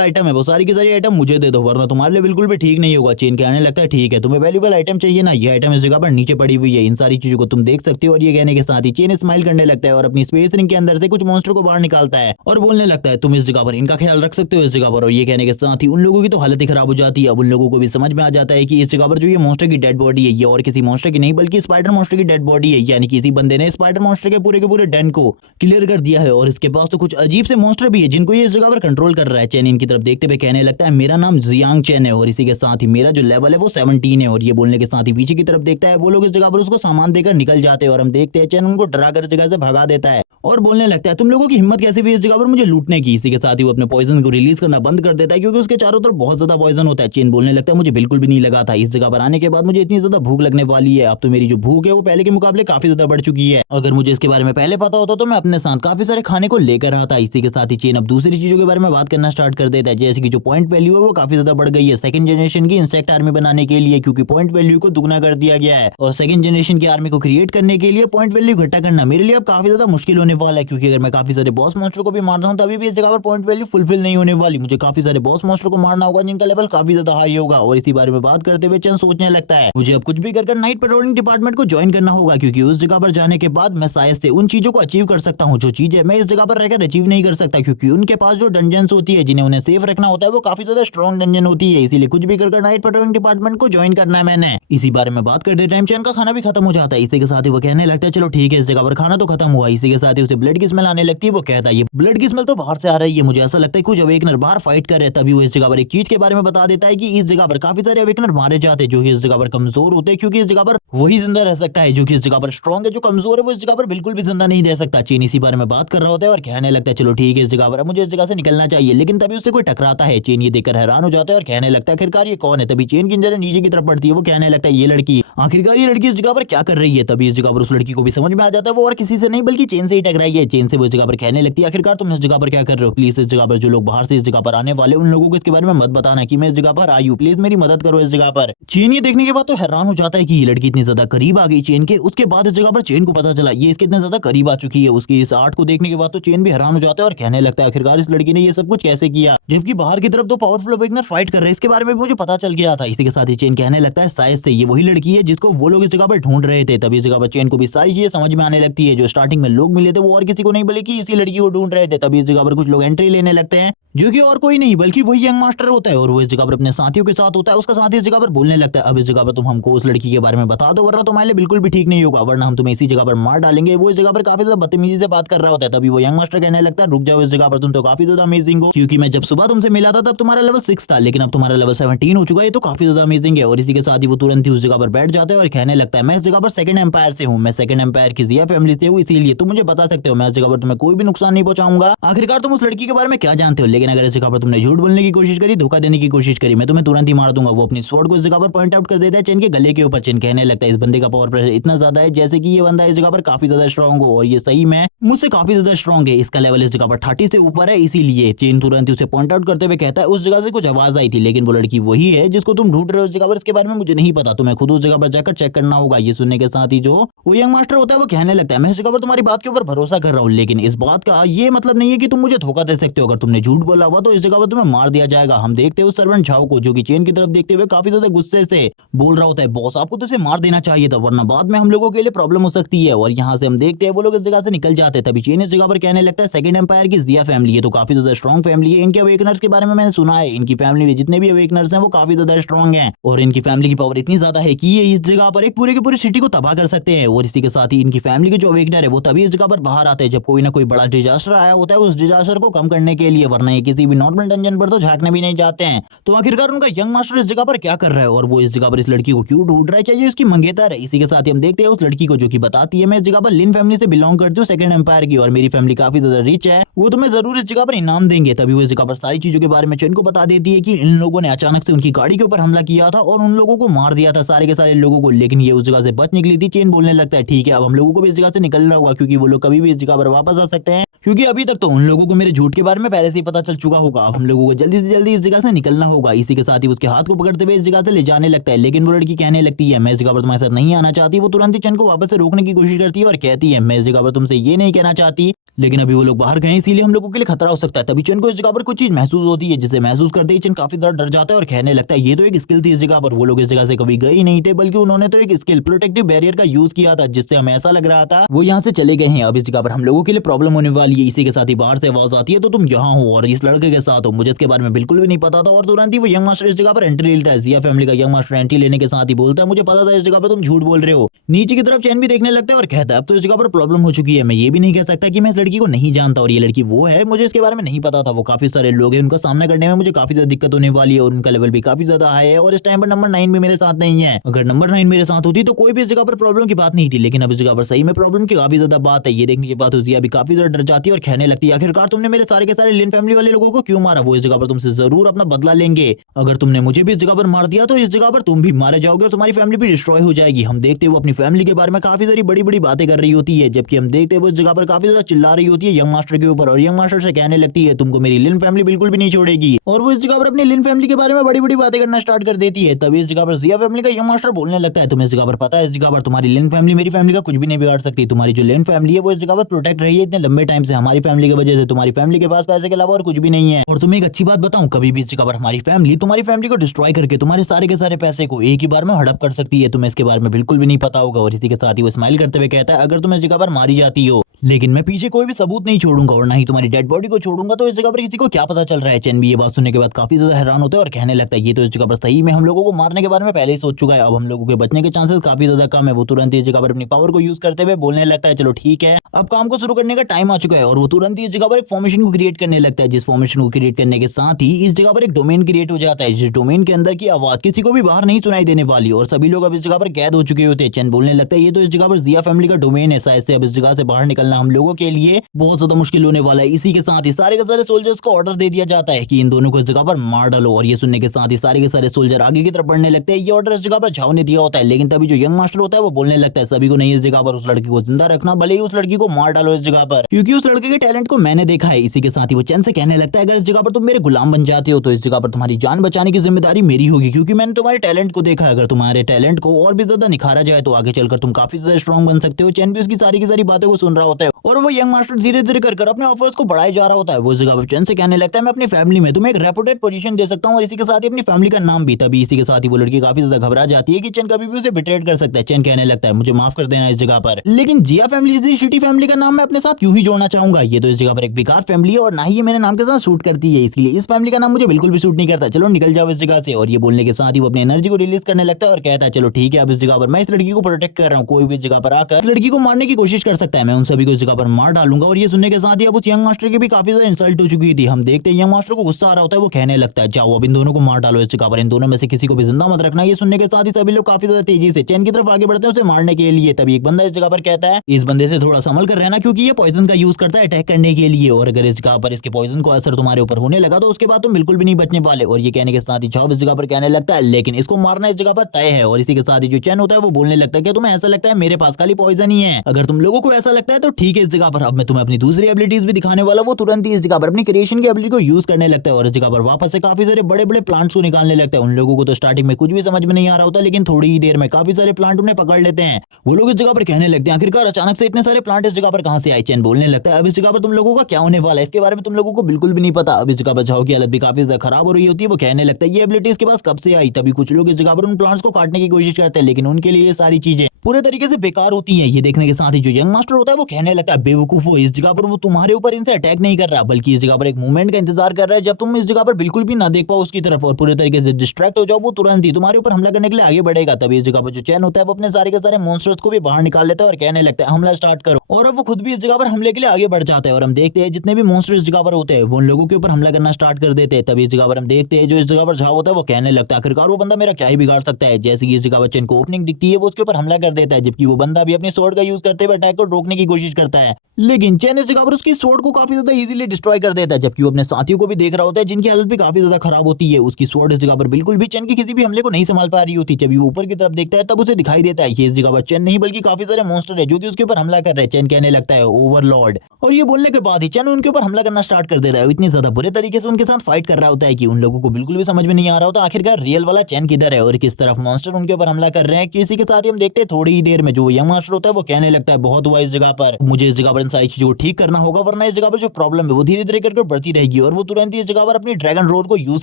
आइटम है वो सारी की सारी आइटम मुझे दे दो, वरना तुम्हारे लिए बिल्कुल भी ठीक नहीं होगा। चेन कहने लगता है ठीक है तुम्हें वैल्यूएबल आइटम चाहिए ना, ये आइटम इस जगह पर नीचे पड़ी हुई है, इन सारी चीजों को तुम देख सकते हो। और ये कहने के साथ ही चेन स्माइल करने लगता है और अपनी स्पेस रिंग के अंदर से कुछ मॉन्स्टर को बाहर निकालता है और बोलने लगता है तुम इस जगह पर इनका ख्याल रख सकते हो इस जगह पर। और ये कहने के साथ ही उन लोगों की तो हालत ही खराब हो जाती है। अब उन लोगों को भी समझ में आ जाता है कि इस जगह पर जो ये मॉन्स्टर की डेड बॉडी है ये और किसी मॉन्स्टर की नहीं बल्कि स्पाइडर मॉन्स्टर की डेड बॉडी है, यानी किसी बंदे ने स्पाइडर मॉन्स्टर के पूरे डेन को क्लियर कर दिया है। और इसके पास तो कुछ अजीब से मॉन्स्टर भी है जिनको ये इस जगह पर कंट्रोल कर रहा है। चेन इनकी तरफ देखते हुए कहने लगता है मेरा नाम जियांग चेन है और इसी के साथ ही मेरा जो लेवल है वो 17 है। और ये बोलने के साथ ही पीछे की तरफ देखता है, वो लोग इस जगह पर उसको सामान देकर निकल जाते हैं और हम देखते हैं चेन उनको डरा कर जगह से भगा देता है और बोलने लगता है तुम लोगों की हिम्मत कैसे भी इस जगह पर मुझे लूटने की। इसी के साथ ही वो अपने पॉइजन को रिलीज करना बंद कर देता है, क्योंकि उसके चारों तरफ बहुत ज्यादा पॉइजन होता है। चेन बोलने लगता है मुझे बिल्कुल भी नहीं लगा था इस जगह पर आने के बाद मुझे इतनी ज्यादा भूख लगने वाली है। अब तो मेरी जो भूख है वो पहले के मुकाबले काफी ज्यादा बढ़ चुकी है, अगर मुझे इसके बारे में पहले पता होता तो मैं अपने साथ काफी सारे खाने को लेकर आता। इसी के साथ ही चेन अब दूसरी चीजों के बारे में बात करना स्टार्ट कर देता है, जैसे कि जो पॉइंट वैल्यू है वो काफी ज्यादा बढ़ गई है सेकंड जनरेशन की इंसेक्ट आर्मी बनाने के लिए, क्योंकि पॉइंट वैल्यू को दुगना कर दिया गया है। और सेकंड जनरेशन की आर्मी को क्रिएट करने के लिए पॉइंट वैल्यू इकट्ठा करना मेरे लिए अब काफी ज्यादा मुश्किल होने वाला है, क्योंकि अगर मैं काफी सारे बॉस मॉन्स्टर को भी मारता हूँ तभी भी इस जगह पर पॉइंट वैल्यू फुलफिल नहीं होने वाली। मुझे काफी सारे बॉस मॉन्स्टर को मारना होगा जिनका लेवल काफी ज्यादा हाई होगा। और इसी बारे में बात करते हुए चंद सोचने लगता है मुझे अब कुछ भी कर नाइट पेट्रोलिंग डिपार्टमेंट को ज्वाइन करना होगा, क्योंकि उस जगह पर जाने के बाद मैं शायद से उन चीजों को अचीव कर सकता हूँ जो चीजें मैं इस जगह पर रहकर अचीव नहीं कर सकता, क्योंकि उनके पास जो डंजन्स होती है जिन्हें उन्हें सेफ रखना होता है वो काफी ज्यादा स्ट्रॉन्ग डंजन होती है। इसीलिए कुछ भी कर नाइट पेट्रोलिंग डिपार्टमेंट को ज्वाइन करना है मैंने। इसी बारे में बात करते टाइम चैन का खाना भी खत्म हो जाता है। इसी के साथ ही वो कहने लगता है चलो ठीक है इस जगह पर खाना तो खत्म हुआ। इसी के साथ ही उसे ब्लड की स्मेल आने लगती है। वो कहता है ये ब्लड की स्मेल तो बाहर से आ रही है, मुझे ऐसा लगता है कुछ अवेकनर बाहर फाइट कर रहे हैं। तभी वो इस जगह पर एक चीज के बारे में बता देता है कि इस जगह पर काफी सारे अवेकनर मारे जाते हैं जो कि इस जगह पर कमजोर होते हैं, क्योंकि इस जगह पर वही जिंदा रह सकता है जो कि इस जगह पर स्ट्रॉन्ग है, जो कमजोर है वो इस जगह पर बिल्कुल भी जिंदा नहीं रह सकता। चीन इसी बारे में बात कर रहा होता है और कहने लगता है चलो ठीक है इस जगह पर मुझे इस जगह से निकलना चाहिए, लेकिन तभी उससे कोई टकराता है। चीन ये देखकर हैरान हो जाता है और कहने लगता है आखिरकार ये कौन है। तभी चीन की नजर नीचे की तरफ पड़ती है, वो कहने लगता है ये लड़की, आखिरकार ये लड़की इस जगह पर क्या कर रही है। तभी इस जगह पर उस लड़की को भी समझ में आ जाता है वो और किसी से नहीं बल्कि चेन से ही टकराई है। चेन से वो इस जगह पर कहने लगती है आखिरकार तुम इस जगह पर क्या कर रहे हो, प्लीज इस जगह पर जो लोग बाहर से इस जगह पर आने वाले उन लोगों को इसके बारे में मत बताना कि मैं इस जगह पर आई हूँ, प्लीज मेरी मदद करो इस जगह पर। चेन ये देखने के बाद तो हैरान हो जाता है कि ये लड़की इतनी ज्यादा करीब आ गई चेन के। उसके बाद इस जगह पर चेन को पता चला ये इसके इतने ज्यादा करीब आ चुकी है। उसकी इस आर्ट को देखने के बाद तो चेन भी हैरान हो जाता है और कहने लगता है आखिरकार इस लड़की ने ये सब कुछ कैसे किया, जबकि बाहर की तरफ दो पावरफुल अवेकनर फाइट कर रहे हैं, इसके बारे में मुझे पता चल गया था। इसी के साथ ही चेन कहने लगता है शायद से ये वही लड़की है जिसको वो लोग इस जगह पर ढूंढ रहे थे। तभी इस जगह पर चेन को भी सारी चीजें समझ में आने लगती है, जो स्टार्टिंग में लोग मिले थे वो और किसी को नहीं बल्कि इसी लड़की को ढूंढ रहे थे। तभी इस जगह पर कुछ लोग एंट्री लेने लगते हैं जो कि और कोई नहीं बल्कि वही यंग मास्टर होता है और वो इस जगह पर अपने साथियों के साथ होता है। उसका साथी इस जगह पर बोलने लगता है, अब इस जगह पर तुम हमको उस लड़की के बारे में बता दो वरना तुम्हारे लिए बिल्कुल भी ठीक नहीं होगा, वरना हम तुम्हें इसी जगह पर मार डालेंगे। वो इस जगह पर काफी ज्यादा बदतमीजी से बात कर रहा होता है। तभी वो यंग मास्टर कहने लगता है, रुक जाओ इस जगह पर, तुम तो काफी ज्यादा अमेजिंग हो, क्योंकि मैं जब सुबह तुमसे मिला था तब तुम्हारा लेवल 6 था, लेकिन अब तुम्हारा लेवल 17 हो चुका है, तो काफी ज्यादा अमेजिंग है। और इसी के साथ ही वो तुरंत ही उस जगह पर बैठ जाता है और कहने लगता है, मैं इस जगह पर सेकंड एम्पायर से हूँ, मैं सेकंड एम्पायर की जिया फैमिली से हूँ, इसीलिए तुम मुझे बता सकते हो, मैं इस जगह पर तुम्हें कोई भी नुकसान नहीं पहुंचाऊंगा। आखिरकार तुम उस लड़की के बारे में क्या जानते हो, लेकिन अगर इस जगह पर तुमने झूठ बोलने की कोशिश करी, धोखा देने की कोशिश करी, मैं तुम्हें तुरंत ही मार दूंगा। वो अपनी स्वॉर्ड को इस जगह पर पॉइंट आउट कर देता है चेन के गले के ऊपर। चेन कहने लगता है, इस बंदे का पावर प्रेशर इतना ज्यादा है जैसे कि ये बंदा इस जगह पर काफी ज्यादा स्ट्रांग हो, और ये सही में मुझसे काफी ज्यादा स्ट्रांग है। इसका लेवल इस जगह पर 30 से ऊपर है, इसीलिए चेन तुरंत ही उसे पॉइंट आउट करते हुए कहता है, उस जगह से कुछ आवाज आई थी, लेकिन वो लड़की वही है जिसको तुम ढूंढ रहे हो। इस जगह पर इसके बारे में मुझे नहीं पता, तुम्हें खुद उस जगह पर जाकर चेक करना होगा। ये सुनने के साथ ही जो वो यंग मास्टर होता है वो कहने लगता है, मैं इस जगह पर तुम्हारी बात के ऊपर भरोसा कर रहा हूँ, लेकिन इस बात का ये मतलब नहीं है कि तुम मुझे धोखा दे सकते हो। अगर तुमने झूठ बोला हुआ तो इस जगह पर तुम्हें मार दिया जाएगा। हम देखते हैं उस सर्वेंट झाओ को, जो कि चेन की तरफ देखते हुए काफी ज्यादा गुस्से से बोल रहा होता है, बॉस आपको तो इसे मार देना चाहिए था, वरना बाद में हम लोगों के लिए प्रॉब्लम हो सकती है। और यहाँ से हम देखते हैं वो लोग इस जगह से निकल जाते हैं। तभी चेन इस जगह पर कहने लगता है, सेकंड एम्पायर की जिया फैमिली है तो काफी ज्यादा स्ट्रॉन्ग फैमिली है, इनके अवेकनर्स के बारे में मैंने सुना है, इनकी फैमिली में जितने भी अवेकनर्स हैं वो काफी ज्यादा स्ट्रॉन्ग हैं, और इनकी फैमिली की पावर इतनी ज्यादा है कि ये इस जगह पर एक पूरे की पूरी सिटी को तबाह कर सकते हैं। और इसी के साथ ही इनकी फैमिली के जो अवेकनर है वो तभी इस जगह पर बाहर आते हैं जब कोई ना कोई बड़ा डिजास्टर आया होता है, उस डिजास्टर को कम करने के लिए, वरना ये किसी भी नॉर्मल डंजन पर तो झांकने भी नहीं जाते हैं। तो आखिरकार उनका यंग मास्टर इस जगह पर क्या कर रहा है और वो इस जगह पर इस लड़की को क्यों ढूंढ रहा है, क्या ये उसकी मंगेतर है? इसी के साथ ही हम देखते हैं उस लड़की को जो कि बताती है, मैं इस जगह पर लिन फैमिली से बिलोंग करती हूँ, सेकंड एम्पायर की, और मेरी फैमिली काफी ज्यादा रिच है, वो तुम्हें जरूर इस जगह पर इनाम देंगे। तभी वो इस जगह पर सारी चीजों के बारे में चेन को बता देती है कि इन लोगों ने अचानक से उनकी गाड़ी के ऊपर हमला किया था और उन लोगों को मार दिया था, सारे के सारे लोगों को, लेकिन ये उस जगह से बच निकली थी। चेन बोलने लगता है, ठीक है अब हम लोगों को भी इस जगह से निकलना होगा, क्योंकि वो लोग कभी भी इस जगह पर वापस आ सकते हैं, क्योंकि अभी तक तो उन लोगों को मेरे झूठ के बारे में पहले से ही पता चल चुका होगा। अब हम लोगों को जल्दी से जल्दी इस जगह से निकलना होगा। इसी के साथ ही उसके हाथ को पकड़ते हुए इस जगह से ले जाने लगता है, लेकिन वो लड़की कहने लगती है, मैं इस जगह पर तुम्हारे साथ नहीं आना चाहती। वो तुरंत ही चेन को वापस से रोकने की कोशिश करती है और कहती है, मैं इस जगह पर तुमसे ये नहीं कहना चाहती, लेकिन अभी वो लोग बाहर गए इसीलिए हम लोगों के लिए खतरा हो सकता है। तभी चेन को इस जगह पर कुछ चीज महसूस होती है, जिसे महसूस करते ही चेन काफी ज्यादा डर जाता है और कहने लगता है, ये तो एक स्किल थी इस जगह पर, वो लोग इस जगह से कभी गए ही नहीं थे, बल्कि उन्होंने तो एक स्किल प्रोटेक्टिव बैरियर का यूज किया था, जिससे हमें ऐसा लग रहा था वो यहाँ से चले गए हैं। अब इस जगह पर हम लोगों के लिए प्रॉब्लम होने वाली है। इसी के साथ ही बाहर से आवाज आती है, तो तुम यहाँ हो और इस लड़के के साथ हो, मुझे इसके बारे में बिल्कुल भी नहीं पता था। और तुरंत ही वो यंग मास्टर इस जगह पर एंट्री लेता है। जिया फैमिली का यंग मास्टर एंट्री लेने के साथ ही बोलता है, मुझे पता था इस जगह पर तुम झूठ बोल रहे हो। नीचे की तरफ चैन भी देखने लगता है और कहता है, अब तो इस जगह पर प्रॉब्लम हो चुकी है, मैं ये भी नहीं कह सकता कि मैं इस लड़की को नहीं जानता, और ये लड़की वो है, मुझे इसके बारे में नहीं पता था। वो काफी सारे लोग हैं, उनका सामना करने में मुझे काफी ज्यादा दिक्कत होने वाली है, और उनका लेवल भी काफी ज्यादा हाई है, और इस टाइम पर नंबर 9 भी मेरे साथ नहीं है। अगर नंबर 9 मेरे साथ होती तो कोई भी इस जगह पर प्रॉब्लम की बात नहीं थी, लेकिन अब इस जगह पर सही में प्रॉब्लम की काफी ज्यादा बात है। ये देखने के बाद जिया भी काफी ज्यादा डर जाती है और कहने लगती है, आखिरकार तुमने मेरे सारे के सारे लिन फैमिली वाले लोगों को क्यों मारा? वो इस जगह पर तुमसे जरूर अपना बदला लेंगे। अगर तुमने मुझे भी इस जगह पर मार दिया तो इस जगह पर तुम भी मारे जाओगे और तुम्हारी फैमिली भी डिस्ट्रॉय हो जाएगी। हम देखते हैं वो अपनी फैमिली के बारे में काफी सारी बड़ी बड़ी बातें कर रही होती है, जबकि हम देखते हैं वो इस जगह पर काफी ज्यादा चिल्ला रही होती है यंग मास्टर के ऊपर, और यंग मास्टर से कहने लगती है, तुमको मेरी लिन फैमिली बिल्कुल भी नहीं छोड़ेगी। और वो इस जगह पर अपनी लिन फैमिली के बारे में बड़ी बड़ी बातें करना स्टार्ट कर देती है। तभी इस जगह पर जिया फैमिली का यंग मास्टर बोलने लगता है, तुम्हें इस जगह पर पता है, इस जगह पर तुम्हारी लिन फैमिली मेरी फैमिली का कुछ भी नहीं बिगाड़ सकती। तुम्हारी जो लिन फैमिली है वो इस जगह पर प्रोटेक्ट रही है इतने लंबे टाइम से हमारी फैमिली की वजह से। तुम्हारी फैमिली के पास पैसे के अलावा और कुछ भी नहीं है। और तुम्हें एक अच्छी बात बताऊं, कभी भी इस जगह पर हमारी फैमिली तुम्हारी फैमिली को डिस्ट्रॉय करके तुम्हारे सारे के सारे पैसे को एक ही बार में हड़प कर सकती है। तुम्हें इसके बारे में बिल्कुल भी नहीं पता होगा। और इसी के साथ ही वो स्माइल करते हुए कहता है, अगर तुम इस जगह पर मारी जाती हो, लेकिन मैं पीछे कोई भी सबूत नहीं छोड़ूंगा और ना ही तुम्हारी डेड बॉडी को छोड़ूंगा, तो इस जगह पर किसी को क्या पता चल रहा है? चेन भी ये बात सुनने के बाद काफी ज्यादा हैरान होता है और कहने लगता है, ये तो इस जगह पर सही में हम लोगों को मारने के बारे में पहले ही सोच चुका है। अब हम लोगों के बचने के चांसेस काफी ज्यादा कम है। वो तुरंत इस जगह पर अपनी पावर को यूज करते हुए बोलने लगता है, चलो ठीक है, अब काम को शुरू करने का टाइम आ चुका है। और वो तुरंत ही इस जगह पर एक फॉर्मेशन को क्रिएट करने लगता है, जिस फॉर्मेशन को क्रिएट करने के साथ ही इस जगह पर एक डोमेन क्रिएट हो जाता है, जिस डोमेन के अंदर की आवाज किसी को भी बाहर नहीं सुनाई देने वाली, और सभी लोग अब इस जगह पर कैद हो चुके होते हैं। चेन बोलने लगता है, ये तो इस जगह पर जिया फैमिली का डोमेन है, शायद से अब इस जगह से बाहर निकलना हम लोगों के लिए बहुत ज्यादा मुश्किल होने वाला है। इसी के साथ ही सारे के सारे सोल्जर्स को ऑर्डर दे दिया जाता है कि इन दोनों को इस जगह पर मार डालो। और ये सुनने के साथ ही सारे के सारे सोल्जर आगे की तरफ बढ़ने लगते हैं। ये ऑर्डर इस जगह पर झाओ ने दिया होता है, लेकिन तभी जो यंग मास्टर होता है वो बोलने लगता है, सभी को नहीं इस जगह पर उस लड़की को जिंदा रखना, भले ही उस लड़की को मार डालो इस जगह पर, क्योंकि उस लड़के के टैलेंट को मैंने देखा है। इसी के साथ ही वो चैन से कहने लगता है, अगर इस जगह पर तुम मेरे गुलाम बन जाते हो तो इस जगह पर तुम्हारी जान बचाने की जिम्मेदारी मेरी होगी, क्योंकि मैंने तुम्हारे टैलेंट को देखा है। अगर तुम्हारे टैलेंट को और भी ज्यादा निखारा जाए तो आगे चलकर तुम काफी ज्यादा स्ट्रॉन्ग बन सकते हो। चैन भी उसकी सारी की सारी बातों को सुन रहा होता होता है और वो यंग मास्टर धीरे धीरे कर अपने ऑफर्स को बढ़ाई जा रहा होता है। वो इस जगह पर चैन से कहने लगता है मैं अपनी फैमिली में तुम्हें एक रेपुटेड पोजीशन दे सकता हूँ और इसी के साथ ही अपनी फैमिली का नाम भी। तभी इसी के साथ ही वो लड़की काफी ज्यादा घबरा जाती है कि चैन कभी भी उसे बिट्रेड कर सकता है। चैन कहने लगता है मुझे माफ कर देना इस जगह पर, लेकिन जिया फैमिली जैसी शिटी फैमिली का नाम मैं अपने साथ क्यों ही जोड़ना चाहूंगा। ये तो इस जगह पर एक बेकार फैमिली है और ना ही ये मेरे नाम के साथ सूट करती है, इसलिए इस फैमिली का नाम मुझे बिल्कुल भी सूट नहीं करता। चलो निकल जाओ इस जगह से। और ये बोलने के साथ ही वो अपनी एनर्जी को रिलीज करने लगता है और कहता है चलो ठीक है अब इस जगह पर मैं इस लड़की को प्रोटेक्ट कर रहा हूँ, कोई भी इस जगह पर आकर इस लड़की को मारने की कोशिश कर सकता है, मैं उन सभी को इस जगह पर मार डालूंगा। और ये सुनने के साथ ही अब उस यंग मास्टर की भी काफी ज्यादा इंसल्ट हो चुकी थी। हम देखते हैं यंग मास्टर को गुस्सा आ रहा होता है, वो कहने लगता है जाओ अब इन दोनों को मार डालो इस जगह पर, इन दोनों में से किसी को भी जिंदा मत रखना। ये सुनने के साथ ही सभी लोग काफी ज्यादा तेजी से चैन की तरफ आगे बढ़ते हैं उसे मारने के लिए। तभी एक बंदा इस जगह पर कहता है इस बंदे से थोड़ा संभल कर रहना क्योंकि ये पॉइजन का यूज करता है अटैक करने के लिए, और अगर इस जगह पर इसके पॉइजन को असर तुम्हारे ऊपर होने लगा तो उसके बाद तुम बिल्कुल भी नहीं बचने वाले। और ये कहने के साथ ही जॉब इस जगह पर कहने लगता है लेकिन इसको मारना इस जगह पर तय है। और इसी के साथ ही जो चैन होता है वो बोलने लगता है कि तुम्हें ऐसा लगता है मेरे पास खाली पॉइजन ही है, अगर तुम लोगों को ऐसा लगता है तो ठीक है इस जगह पर अब मैं तुम्हें अपनी दूसरी एबिलिटीज भी दिखाने वाला। वो तुरंत ही इस जगह पर अपनी क्रिएशन की एबिलिटी को यूज करने लगता है और इस जगह पर वापस से काफी सारे बड़े बड़े प्लांट्स को निकालने लगता है। उन लोगों को तो स्टार्टिंग में कुछ भी समझ में नहीं आ रहा होता, लेकिन थोड़ी ही देर में काफी सारे प्लांट उन्हें पकड़ लेते हैं। वो लोग इस जगह पर कहने लगते हैं आखिरकार अचानक से इतने सारे प्लांट इस जगह पर कहां से आए। चैन बोलने लगता है अब इस जगह पर तुम लोगों का क्या होने वाला है इसके बारे में तुम लोगों को बिल्कुल भी नहीं पता। अब इस जगह पर झाओ की हालत भी काफी ज्यादा खराब हो रही होती है, वो कहने लगता है ये एबिलिटी इसके पास कब से आई। तभी कुछ लोग इस जगह पर उन प्लांट्स को काटने की कोशिश करते हैं, लेकिन उनके लिए ये सारी चीजें पूरे तरीके से बेकार होती हैं। ये देखने के साथ ही जो यंग मास्टर होता है वो कहने लगता है बेवकूफो, इस जगह पर वो तुम्हारे ऊपर इनसे अटैक नहीं कर रहा बल्कि इस जगह पर एक मूवमेंट का इंतजार कर रहा है, जब तुम इस जगह पर बिल्कुल भी ना देख पाओ उसकी तरफ और पूरे तरीके से डिस्ट्रैक्ट हो जाओ वो तुरंत ही तुम्हारे ऊपर हमला करने के लिए आगे बढ़ेगा। तभी इस जगह पर जो चैन होता है वो अपने सारे के सारे मॉन्स्टर्स को भी बाहर निकाल लेता है और कहने लगता है हमला स्टार्ट करो। और अब वो खुद भी इस जगह पर हमले के लिए आगे बढ़ जाता है और हम देखते हैं जितने भी मॉन्स्टर इस जगह पर होते हैं वो उन लोगों के ऊपर हमला करना स्टार्ट कर देते हैं। तभी इस जगह पर हम देखते हैं जो इस जगह पर झाओ होता है वो कहने लगता है आखिरकार वो बंदा मेरा क्या ही बिगाड़ सकता है। जैसे कि इस जगह पर चैन को ओपनिंग दिखती है वो उसके ऊपर हमला कर देता है, जबकि वो बंदा भी अपनी स्वॉर्ड का यूज करते हुए अटैक को रोकने की कोशिश करता है, लेकिन चैन इस जगह पर उसकी स्वॉर्ड को काफी ज्यादा इजीली डिस्ट्रॉय कर देता है। जबकि वो अपने साथियों को भी देख रहा होता है जिनकी हालत भी काफी ज्यादा खराब होती है। उसकी स्वॉर्ड इस जगह पर बिल्कुल भी चैन के किसी भी हमले को नहीं संभाल पा रही होती। जब वो ऊपर की तरफ देखता है तब उसे दिखाई देता है ये इस जगह पर चैन नहीं बल्कि काफी सारे मॉन्स्टर है जो कि उसके ऊपर हमला कर रहे हैं। चैन कहने लगता है ओवरलॉर्ड, और ये बोलने के बाद ही चैन उनके ऊपर हमला करना स्टार्ट कर देता है। इतनी ज्यादा बुरे तरीके से उनके साथ फाइट कर रहा होता है कि उन लोगों को बिल्कुल भी समझ में नहीं आ रहा होता आखिरकार रियल वाला चैन किधर है और किस तरफ मॉन्स्टर उनके ऊपर हमला कर रहे हैं। किसी के साथ ही हम देखते हैं थोड़ी ही देर में जो यंग मास्टर होता है वो कहने लगता है बहुत हुआ इस जगह पर, मुझे इस जगह पर इन सारी चीजों को ठीक करना होगा वरना इस जगह पर जो प्रॉब्लम है वो धीरे धीरे करके बढ़ती रहेगी। और वो तुरंत ही इस जगह पर अपनी ड्रैगन रोड को यूज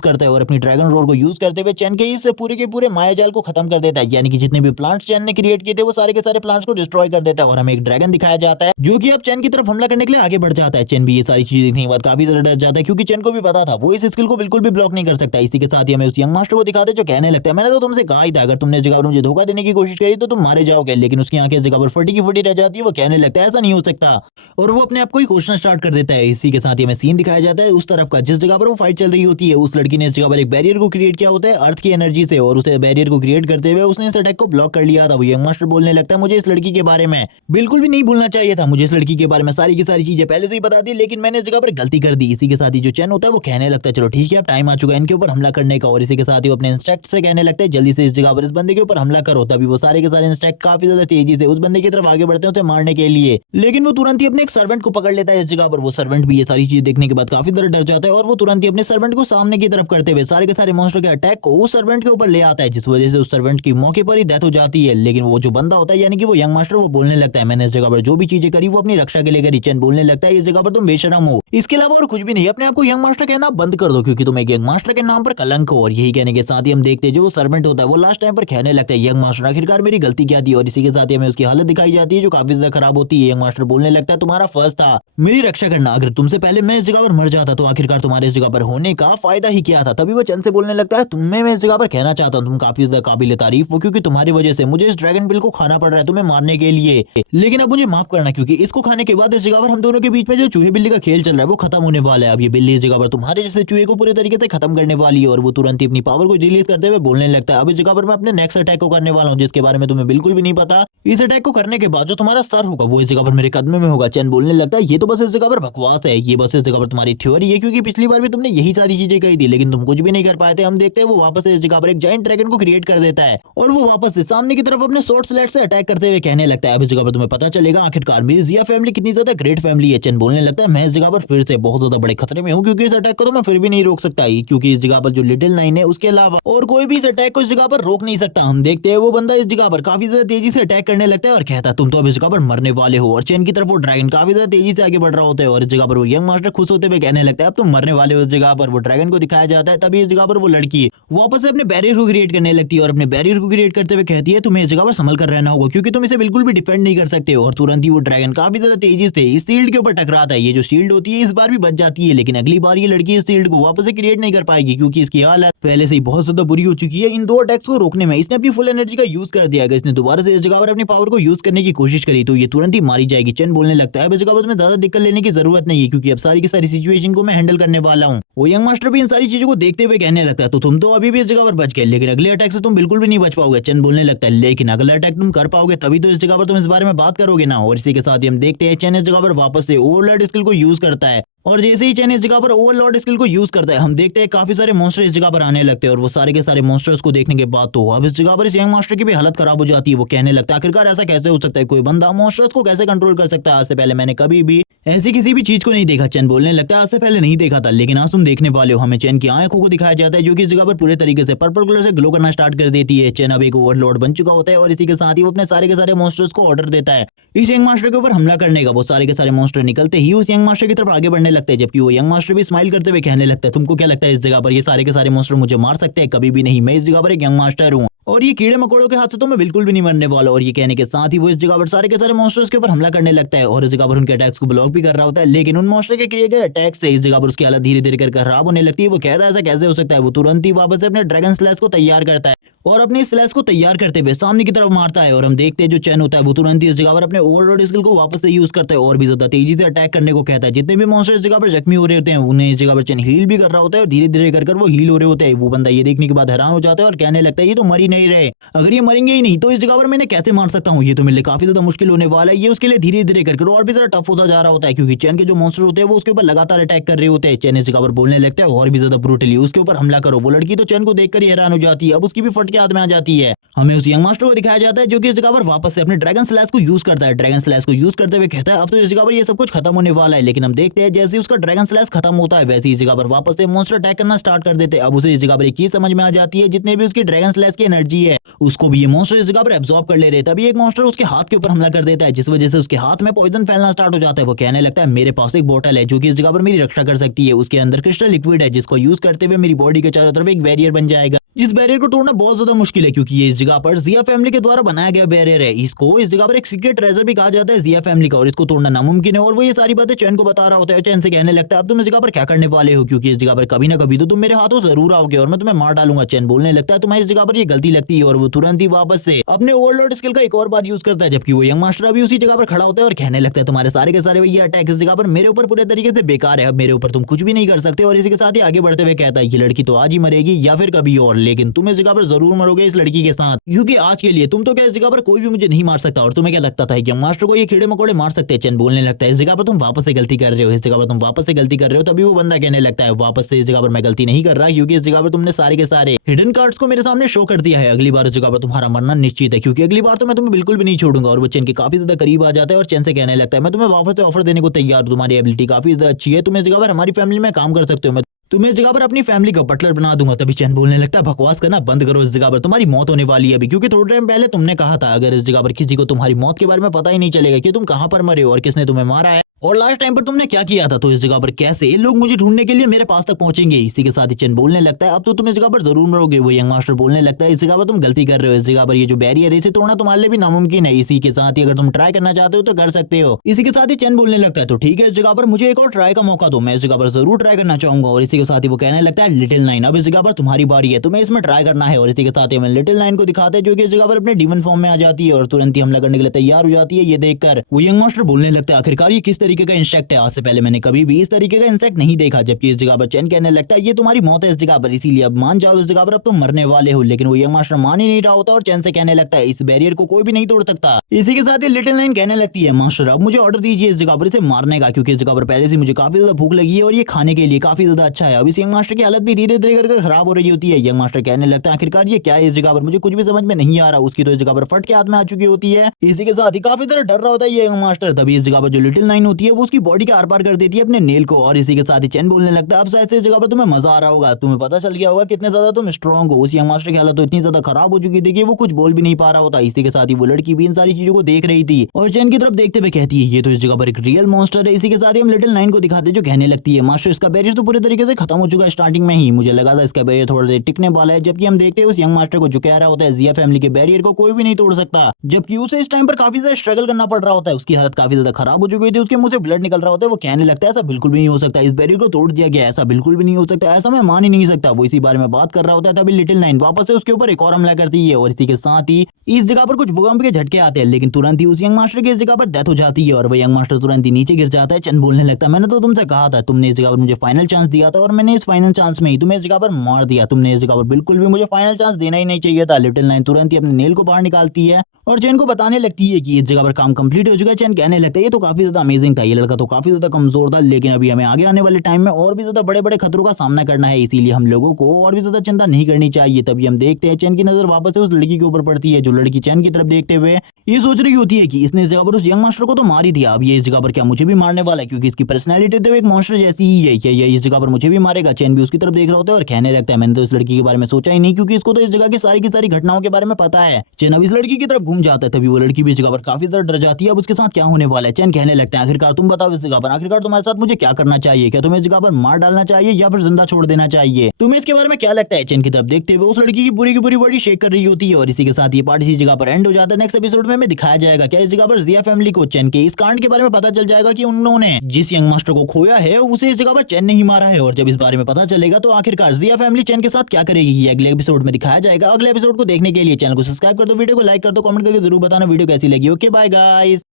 करता है और अपनी ड्रैगन रोड को यूज करते हुए चैन के इस पूरे के पूरे मायाजाल को खत्म कर देता है, यानी कि जितने भी प्लांट्स चैन ने क्रिएट किए थे वो सारे के सारे प्लांट्स को डिस्ट्रॉय कर देता है। और हमें एक ड्रैगन दिखाया जाता है जो कि अब चैन की तरफ हमला करने के लिए आगे बढ़ जाता है। चैन भी ये सारी चीजें देखने के बाद काफी ज्यादा डर जाता है क्योंकि चैन को भी पता था वो इस स्किल को बिल्कुल भी ब्लॉक नहीं कर सकता। इसी के साथ ही हमें उस यंग मास्टर को दिखाते जो कहने लगता है मैंने तो तुमसे कहा ही था अगर तुमने इस जगह पर मुझे धोखा देने की कोशिश करी तो तुम मारे जाओगे, लेकिन उसकी आंखें इस जगह पर फटी की फटी रह जाती है। वो कहने लगता है ऐसा नहीं हो सकता और वो अपने आप को ही कोसना स्टार्ट कर देता है। इसी के साथ ही हमें सीन दिखाया जाता है उस तरफ का जिस जगह पर वो फाइट चल रही होती है। उस लड़की ने इस जगह पर एक बैरियर को क्रिएट किया होता है अर्थ की एनर्जी से और उसे बैरियर को क्रिएट करते हुए उसने इस अटैक को ब्लॉक कर लिया था। वो यंग मास्टर बोलने लगता है मुझे इस लड़की के बारे में बिल्कुल भी नहीं भूलना चाहिए था, मुझे इस लड़की के बारे में सारी की सारी चीजें पहले से ही बता दी लेकिन मैंने इस जगह पर गलती कर दी। इसी के साथ ही जो चैन होता है वो कहने लगता है चलो ठीक है अब टाइम आ चुका है इनके ऊपर हमला करने का। और इसी के साथ ही वो अपने इंस्ट्रक्ट से कहने लगता है जल्दी से इस जगह पर इस बंदे के ऊपर हमला करो। तभी वो सारे के सारे इंस्ट्रक्ट काफी ज्यादा तेजी से उस बंदे की तरफ आगे बढ़ते हैं उसे मारने के लिए, लेकिन वो तुरंत ही अपने एक सर्वेंट को पकड़ लेता है इस जगह पर। वो सर्वेंट भी ये सारी चीज देखने के बाद काफी ज्यादा डर जाता है और वो तुरंत ही अपने सर्वेंट को सामने की तरफ करते हुए सारे के सारे मॉन्स्टर के अटैक को उस सर्वेंट के ऊपर ले आता है, जिस वजह से उस सर्वेंट की मौके पर ही डेथ हो जाती है। लेकिन वो जो बंदा होता है यानी कि वो यंग मास्टर वो बोलने लगता है मैंने इस जगह पर जो भी चीजें करी वो अपनी रक्षा के लिए करी। चैन बोलने लगता है इस जगह पर तुम बेशरम हो, इसके अलावा और कुछ भी नहीं, अपने आप को यंग मास्टर कहना बंद कर दो क्योंकि तुम एक यंग मास्टर के नाम पर कलंक हो। और यही कहने के साथ ही हम देखते हैं जो सर्वेंट होता है वो लास्ट टाइम पर कहने लगता है यंग मास्टर आखिरकार मेरी गलती क्या थी। और इसी के साथ ही हमें उसकी हालत दिखाई जाती है जो काफी ज्यादा खराब होती है। यंग मास्टर बोलने लगता है तुम्हारा फर्ज था मेरी रक्षा करना, अगर तुमसे पहले मैं इस जगह पर मर जाता तो आखिरकार तुम्हारे इस जगह पर होने का फायदा ही क्या था। तभी वो चंद से बोलने लगता है तुम्हें मैं इस जगह पर कहना चाहता हूँ तुम काफी ज्यादा काबिल तारीफ हो क्योंकि तुम्हारी वजह से मुझे इस ड्रैगन बिल को खाना पड़ रहा है तुम्हें मारने के लिए, लेकिन अब मुझे माफ करना क्योंकि इसको खाने के बाद इस जगह पर हम दोनों के बीच में जो चूहे बिल्ली का खेल चल रहा है वो खत्म होने वाला है। अब ये बिल्ली इस जगह पर तुम्हारे जैसे चूहे को पूरे तरीके से खत्म करने वाली है। और वो तुरंत ही अपनी पावर को रिलीज करते हुए बोलने लगता है अब इस जगह पर मैं अपने नेक्स्ट अटैक को करने वाला हूँ जिसके बारे में तुम्हें बिल्कुल भी नहीं पता। इस अटैक को करने के बाद जो तुम्हारा सर होगा वो इस जगह पर मेरे कदम में होगा। चैन बोलने लगता है ये तो बस इस जगह पर बकवास है, ये बस इस जगह पर तुम्हारी थ्योरी है क्योंकि पिछली बार भी तुमने यही सारी चीजें कही थी लेकिन तुम कुछ भी नहीं कर पाए थे। हम देखते हैं वो वापस से इस जगह पर एक जायंट ड्रैगन को क्रिएट कर देता है और वो वापस से सामने की तरफ अपने शॉर्ट स्लैट से अटैक करते हुए कहने लगता है अब इस जगह पर तुम्हें पता चलेगा आखिरकार मेरी जिया फैमिली कितनी ज्यादा ग्रेट फैमिली है। चैन बोलने लगता है मैं इस जगह पर फिर से बहुत ज्यादा बड़े खतरे में हूँ क्योंकि इस अटैक को तो मैं फिर भी नहीं रोक सकता क्योंकि इस जगह पर जो लिटिल नाइन है उसके अलावा और कोई भी इस अटैक को इस जगह पर रोक नहीं सकता। हम देखते हैं वो बंदा इस जगह पर काफी ज्यादा तेजी से अटैक करने लगता है और कहता है तुम तो अब इस जगह पर मरने वाले हो। और चैन की तरफ वो ड्रैगन काफी ज्यादा तेजी से आगे बढ़ रहा होता है और इस जगह पर वो यंग मास्टर खुश होते हुए कहने लगता है अब तुम मरने वाले हो। इस जगह पर वो ड्रैगन को दिखाया जाता है। तभी इस जगह पर वो लड़की वापस से अपने बैरियर को क्रिएट करने लगती है और अपने बैरियर को क्रिएट करते हुए कहती है तुम्हें इस जगह पर संभल कर रहना होगा क्योंकि तुम इसे बिल्कुल भी डिफेंड नहीं कर सकते। और तुरंत ही वो ड्रैगन काफी ज्यादा तेजी से इस शील्ड के ऊपर टकराता है। ये जो शील्ड होती है इस बार भी बच जाती है, लेकिन अगली बार ये लड़की इस शील्ड को वापस से क्रिएट नहीं कर पाएगी क्योंकि इसकी हालत पहले से ही बहुत ज्यादा बुरी हो चुकी है। इन दो अटैक्स को रोकने में इसने अपनी फुल एनर्जी का यूज कर दिया। अगर इसने दोबारा से इस जगह पर अपनी पावर को यूज करने की कोशिश करी तो ये तुरंत ही मारी जाएगी। चैन बोलने लगता है इस जगह पर तुम्हें ज्यादा दिक्कत लेने की जरूरत नहीं है क्योंकि अब सारी की सारी सिचुएशन को मैं हैंडल करने वाला हूँ। वो यंग मास्टर भी इन सारी चीजों को देखते हुए कहने लगता है तो तुम तो अभी भी इस जगह पर बच गए, लेकिन अगले अटैक से तुम बिल्कुल भी नहीं बच पाओगे। चैन बोलने लगता है लेकिन अगला अटैक तुम कर पाओगे तभी तो इस जगह पर तुम इस बारे में बात करोगे ना। और इसी के साथ ही हम देखते हैं चैन इस जगह पर वापस से ओवरलॉर्ड स्किल को यूज करता है और जैसे ही चैन इस जगह पर ओवरलॉर्ड स्किल को यूज करता है हम देखते हैं काफी सारे मॉन्स्टर इस जगह पर आने लगते हैं। और वो सारे के सारे मॉन्स्टर्स को देखने के बाद तो अब इस जगह पर इस यंग मास्टर की भी हालत खराब हो जाती है। वो कहने लगता है आखिरकार ऐसा कैसे हो सकता है, कोई बंदा मॉन्स्टर्स को कैसे कंट्रोल कर सकता है। आज से पहले मैंने कभी भी ऐसी किसी भी चीज को नहीं देखा। चैन बोलने लगता है आज से पहले नहीं देखा था, लेकिन आज तुम देखने वाले हो। हमें चैन की आंखों को दिखाया जाता है जो कि इस जगह पर पूरे तरीके से पर्पल कलर से ग्लो करना स्टार्ट कर देती है। चैन अब एक ओवरलॉर्ड बन चुका होता है और इसी के साथ ही वो अपने सारे के सारे मॉन्स्टर्स को ऑर्डर देता है इस यंग मास्टर के ऊपर हमला करने का। वो सारे के सारे मॉन्स्टर निकलते ही उस यंग मास्टर की तरफ आगे बढ़ने लगते हैं, जबकि वो यंग मास्टर भी स्माइल करते हुए कहने लगता है तुमको क्या लगता है इस जगह पर ये सारे के सारे मॉन्स्टर मुझे मार सकते हैं? कभी भी नहीं। मैं इस जगह पर एक यंग मास्टर हूँ और ये कीड़े मकोड़ों के हाथ से तो मैं बिल्कुल भी नहीं मरने वाला। और ये कहने के साथ ही वो इस जगह पर सारे के सारे मॉन्स्टर्स के ऊपर हमला करने लगता है और इस जगह पर उनके अटैक्स को ब्लॉक भी कर रहा होता है। लेकिन उन मॉन्स्टर के किए गए अटैक से इस जगह पर उसकी हालत धीरे धीरे कर खराब होने लगती है। वो कहता है ऐसा कैसे हो सकता है। वो तुरंत ही वापस से अपने ड्रैगन स्लैश को तैयार करता है और अपनी स्लैश को तैयार करते हुए सामने की तरफ मारता है। और हम देखते हैं जो चैन होता है वो तुरंत ही इस जगह पर अपने ओवरलॉर्ड स्किल को वापस से यूज करता है और भी ज्यादा तेजी से अटैक करने को कहता है। जितने भी मॉन्स्टर इस जगह पर जख्मी हो रहे होते हैं उन्हें इस जगह पर चैन हील भी कर रहा होता है और धीरे धीरे कर वो हील हो रहे होते हैं। वो बंदा ये देखने के बाद हैरान हो जाता है और कहने लगता है ये तो मर ही नहीं रहे, अगर ये मरेंगे ही नहीं तो इस जगह पर मैंने कैसे मार सकता हूँ, ये तो मेरे लिए काफी ज्यादा मुश्किल होने वाला है। ये उसके लिए धीरे धीरे कर और भी ज्यादा टफ होता जा रहा होता है क्योंकि चैन के जो मॉन्स्टर होते हैं वो उसके ऊपर लगातार अटैक कर रहे होते हैं। चैन इस जगह पर बोलने लगता है और भी ज्यादा ब्रूटली उसके ऊपर हमला करो। वो लड़की तो चैन को देखकर ही हैरान हो जाती है, अब उसकी भी फट के हाथ में आ जाती है। हमें उस यंग मास्टर को दिखाया जाता है जो कि इस जगह पर वापस से अपने ड्रैगन स्लैश को यूज करता है। ड्रैगन स्लैश को यूज करते हुए कहता है अब तो इस जगह पर ये सब कुछ खत्म होने वाला है। लेकिन हम देखते हैं जैसे ही उसका ड्रैगन स्लैश खत्म होता है वैसे ही इस जगह पर वापस से मॉन्स्टर अटैक करना स्टार्ट कर देते हैं। अब उसे इस जगह पर एक चीज समझ में आ जाती है, जितने भी उसकी ड्रैगन स्लैश की एनर्जी है उसको भी ये मॉन्स्टर इस जगह पर एब्जॉर्ब कर ले रहे हैं। तभी एक मॉन्स्टर उसके हाथ के ऊपर हमला कर देता है जिस वजह से उसके हाथ में पॉइजन फैलना स्टार्ट हो जाता है। वो कहने लगता है मेरे पास एक बोतल है जो कि इस जगह पर मेरी रक्षा कर सकती है। उसके अंदर क्रिस्टल लिक्विड है जिसको यूज करते हुए मेरी बॉडी के चारों तरफ एक बैरियर बन जाएगा, जिस बैरियर को तोड़ना बहुत ज्यादा मुश्किल है क्योंकि ये इस जगह पर जिया फैमिली के द्वारा बनाया गया बैरियर है। इसको इस जगह पर एक सीक्रेट ट्रेजर भी कहा जाता है जिया फैमिली का और इसको तोड़ना नामुमकिन है। और वो ये सारी बातें चैन को बता रहा होता है। चैन से कहने लगता है अब तुम इस जगह पर क्या करने वाले हो क्योंकि इस जगह पर कभी ना कभी तो तुम मेरे हाथों जरूर आओगे और मैं तुम्हें मार डालूंगा। चैन बोलने लगता है तुम्हें इस जगह पर ये गलती लगती है और वो तुरंत ही वापस से अपने ओवरलॉर्ड स्किल का एक और बार यूज करता है, जबकि वो यंग मास्टर अभी उसी जगह पर खड़ा होता है और कहने लगता है तुम्हारे सारे के सारे ये अटैक इस जगह पर मेरे ऊपर पूरे तरीके से बेकार है, अब मेरे ऊपर तुम कुछ भी नहीं कर सकते। और इसी के साथ ही आगे बढ़ते हुए कहता है ये लड़की तो आज ही मरेगी या फिर कभी और, लेकिन तुम इस जगह पर जरूर मरोगे इस लड़की के साथ क्योंकि आज के लिए तुम तो क्या इस जगह पर कोई भी मुझे नहीं मार सकता। और तुम्हें क्या लगता था कि मास्टर को ये कीड़े मकोड़े मार सकते हैं? चैन बोलने लगता है इस जगह पर तुम वापस से गलती कर रहे हो, इस जगह पर तुम वापस से गलती कर रहे हो। तभी वो बंदा कहने लगता है वापस से इस जगह पर मैं गलती नहीं कर रहा क्योंकि इस जगह पर तुमने सारे के सारे हिडन कार्ड्स को मेरे सामने शो कर दिया है। अगली बार इस जगह पर तुम्हारा मरना निश्चित है क्योंकि अगली बार तो मैं तुम्हें बिल्कुल भी नहीं छोड़ूंगा। और वो चैन के काफी ज्यादा करीब आ जाता है और चैन से कहने लगता है मैं तुम्हें वापस से ऑफर देने को तैयार हूं, तुम्हारी एबिलिटी काफी ज्यादा अच्छी है, तुम इस जगह पर हमारी फैमिली में काम कर सकते हो, मैं तुम्हें इस जगह पर अपनी फैमिली का बटलर बना दूंगा। तभी चैन बोलने लगता है बकवास करना बंद करो, इस जगह पर तुम्हारी मौत होने वाली है अभी क्योंकि थोड़े टाइम पहले तुमने कहा था अगर इस जगह पर किसी को तुम्हारी मौत के बारे में पता ही नहीं चलेगा कि तुम कहां पर मरे हो और किसने तुम्हें मारा है और लास्ट टाइम पर तुमने क्या किया था तो इस जगह पर कैसे लोग मुझे ढूंढने के लिए मेरे पास तक पहुंचेंगे। इसी के साथ ही चैन बोलने लगता है अब तो तुम इस जगह पर जरूर मरोगे। वो यंग मास्टर बोलने लगता है इस जगह पर तुम गलती कर रहे हो, इस जगह पर ये जो बैरियर है इसे तोड़ना तुम्हारे लिए भी नामुमकिन है। इसी के साथ ही अगर तुम ट्राई करना चाहते हो तो कर सकते हो। इसी के साथ ही चैन बोलने लगता है तो ठीक है इस जगह पर मुझे एक और ट्राई का मौका दो, मैं इस जगह पर जरूर ट्राई करना चाहूंगा। और इसी के साथ ही वो कहने लगता है लिटिल नाइन अब इस जगह पर तुम्हारी बारी है, तुम्हें इसमें ट्राई करना है। और इसी के साथ ही हमें लिटिल नाइन को दिखाते हैं जो कि इस जगह पर अपने डीमन फॉर्म में आ जाती है और तुरंत ही हमला करने के लिए तैयार हो जाती है। ये देखकर वो यंग मास्टर बोलने लगता है आखिरकार ये किस तरीके का इंसेक्ट है, आज से पहले मैंने कभी भी इस तरीके का इंसेक्ट नहीं देखा। जबकि इस जगह पर चैन कहने लगता है ये तुम्हारी मौत है इस जगह पर, इसीलिए अब मान जाओ इस जगह पर अब तुम मरने वाले हो। लेकिन वो यंग मास्टर मान ही नहीं रहा होता और चैन से कहने लगता है इस बैरियर को कोई भी नहीं तोड़ सकता। इसी के साथ ही लिटिल नाइन कहने लगती है मास्टर अब मुझे ऑर्डर दीजिए इस जगह पर इसे मारने का क्योंकि इस जगह पर पहले से मुझे काफी ज्यादा भूख लगी है और ये खाने के लिए काफी ज्यादा अच्छा है। अब इस यंग मास्टर की हालत भी धीरे धीरे करके खराब हो रही होती है। यंग मास्टर कहने लगता है आखिरकार ये क्या है इस जगह पर, मुझे कुछ भी समझ में नहीं आ रहा। उसकी तो इस जगह पर फट के हाथ में आ चुकी होती है। इसी के साथ ही काफी ज्यादा डर रहा होता है ये यंग मास्टर। तभी इस जगह पर जो लिटिल नाइन होती है वो उसकी बॉडी के आर पार कर देती है अपने नेल को। और इसी के साथ ही चैन बोलने लगता है अब शायद से इस जगह पर तुम्हें मजा आ रहा होगा, तुम्हें पता चल गया होगा कितने ज्यादा तुम स्ट्रॉन्ग हो। उस यंग मास्टर की हालत तो इतनी ज्यादा खराब हो चुकी थी कि वो कुछ बोल भी नहीं पा रहा होता। इसी के साथ ही वो लड़की भी इन सारी चीजों को देख रही थी और चैन की तरफ देखते हुए कहती है ये तो इस जगह पर एक रियल मॉन्स्टर है। इसी के साथ ही हम लिटिल नाइन को दिखाते जो कहने लगती है मास्टर इसका बैरियर तो पूरे तरीके से खत्म हो चुका है, स्टार्टिंग में ही मुझे लगा था इसका बैरियर थोड़ा देर टिकने वाला है। जबकि हम देखते हैं उस यंग मास्टर को जो कह रहा होता है जिया फैमिली के बैरियर को कोई भी नहीं तोड़ सकता, जबकि उसे इस टाइम पर काफी ज्यादा स्ट्रगल करना पड़ रहा होता है। उसकी हालत काफी ज्यादा खराब हो चुकी थी, उसके मुंह से ब्लड निकल रहा होता है। वो कहने लगता है ऐसा बिल्कुल भी नहीं हो सकता, इस बैरियर को तोड़ दिया गया, ऐसा बिल्कुल भी नहीं हो सकता, ऐसा मैं मान ही नहीं सकता। वो इसी बारे में बात कर रहा होता है तभी लिटिल नाइन वापस से उसके ऊपर एक और हमला करती है और इसी के साथ ही इस जगह पर कुछ भूकंप के झटके आते हैं, लेकिन तुरंत ही उस यंग मास्टर की इस जगह पर डेथ हो जाती है और वो यंग मास्टर तुरंत ही नीचे गिर जाता है। चंद बोलने लगता है मैंने तो तुमसे कहा था, तुमने इस जगह पर मुझे फाइनल चांस दिया था और मैंने इस फाइनल चांस में ही तुम्हें इस जगह पर मार दिया, तुमने इस जगह पर बिल्कुल भी मुझे फाइनल चांस देना ही नहीं चाहिए था। लिटिल नाइन तुरंत ही अपने नेल को बाहर निकालती है और चैन को बताने लगती है कि इस जगह पर काम कंप्लीट हो चुका है। चैन कहने लगता है ये तो काफी ज्यादा अमेजिंग था, ये लड़का तो काफी ज्यादा कमजोर था, लेकिन अभी हमें आगे आने वाले टाइम में और भी ज्यादा बड़े बड़े खतरों का सामना करना है, इसीलिए हम लोगों को और भी ज्यादा चिंता नहीं करनी चाहिए। तभी हम देखते हैं चैन की नजर वापस से उस लड़की के ऊपर पड़ती है, जो लड़की चैन की तरफ देखते हुए ये सोच रही होती है कि इसने इस जगह पर उस यंग मास्टर को तो मार ही दिया, अब ये इस जगह पर क्या मुझे भी मारने वाला है, क्योंकि इसकी पर्सनैलिटी तो एक मॉन्स्टर जैसी ही है, ये इस जगह पर मुझे भी मारेगा। चैन भी उसकी तरफ देख रहा होता है और कहने लगता है मैंने तो इस लड़की के बारे में सोचा ही नहीं, क्योंकि इसको तो इस जगह की सारी घटनाओं के बारे में पता है। चैन अब इस लड़की की तरफ घूम जाता है, तभी वो लड़की भी इस जगह पर काफी ज्यादा डर जाती है, अब उसके साथ क्या होने वाला है। चैन कहने लगता है आखिरकार तुम बताओ इस जगह पर आखिरकार तुम्हारे साथ मुझे क्या करना चाहिए, क्या तुम्हें इस जगह पर मार डालना चाहिए या फिर जिंदा छोड़ देना चाहिए, तुम्हें इसके बारे में क्या लगता है। चैन की तरफ देखते हुए उस लड़की की पूरी बॉडी शेक कर रही होती है और इसी के साथ ये पार्ट इसी जगह पर एंड हो जाता है। नेक्स्ट एपिसोड में हमें दिखाया जाएगा क्या इस जगह पर जिया फैमिली को चैन के इस कांड के बारे में पता चल जाएगा कि उन्होंने जिस यंग मास्टर को खोया है उसे इस जगह पर चैन ने ही मारा है, और जब इस बारे में पता चलेगा तो आखिरकार जिया फैमिली चैन के साथ क्या करेगी ये अगले एपिसोड में दिखाया जाएगा। अगले एपिसोड को देखने के लिए चैनल को सब्सक्राइब कर दो, वीडियो को लाइक कर दो, कमेंट करके जरूर बताना वीडियो कैसी लगी। Okay bye guys.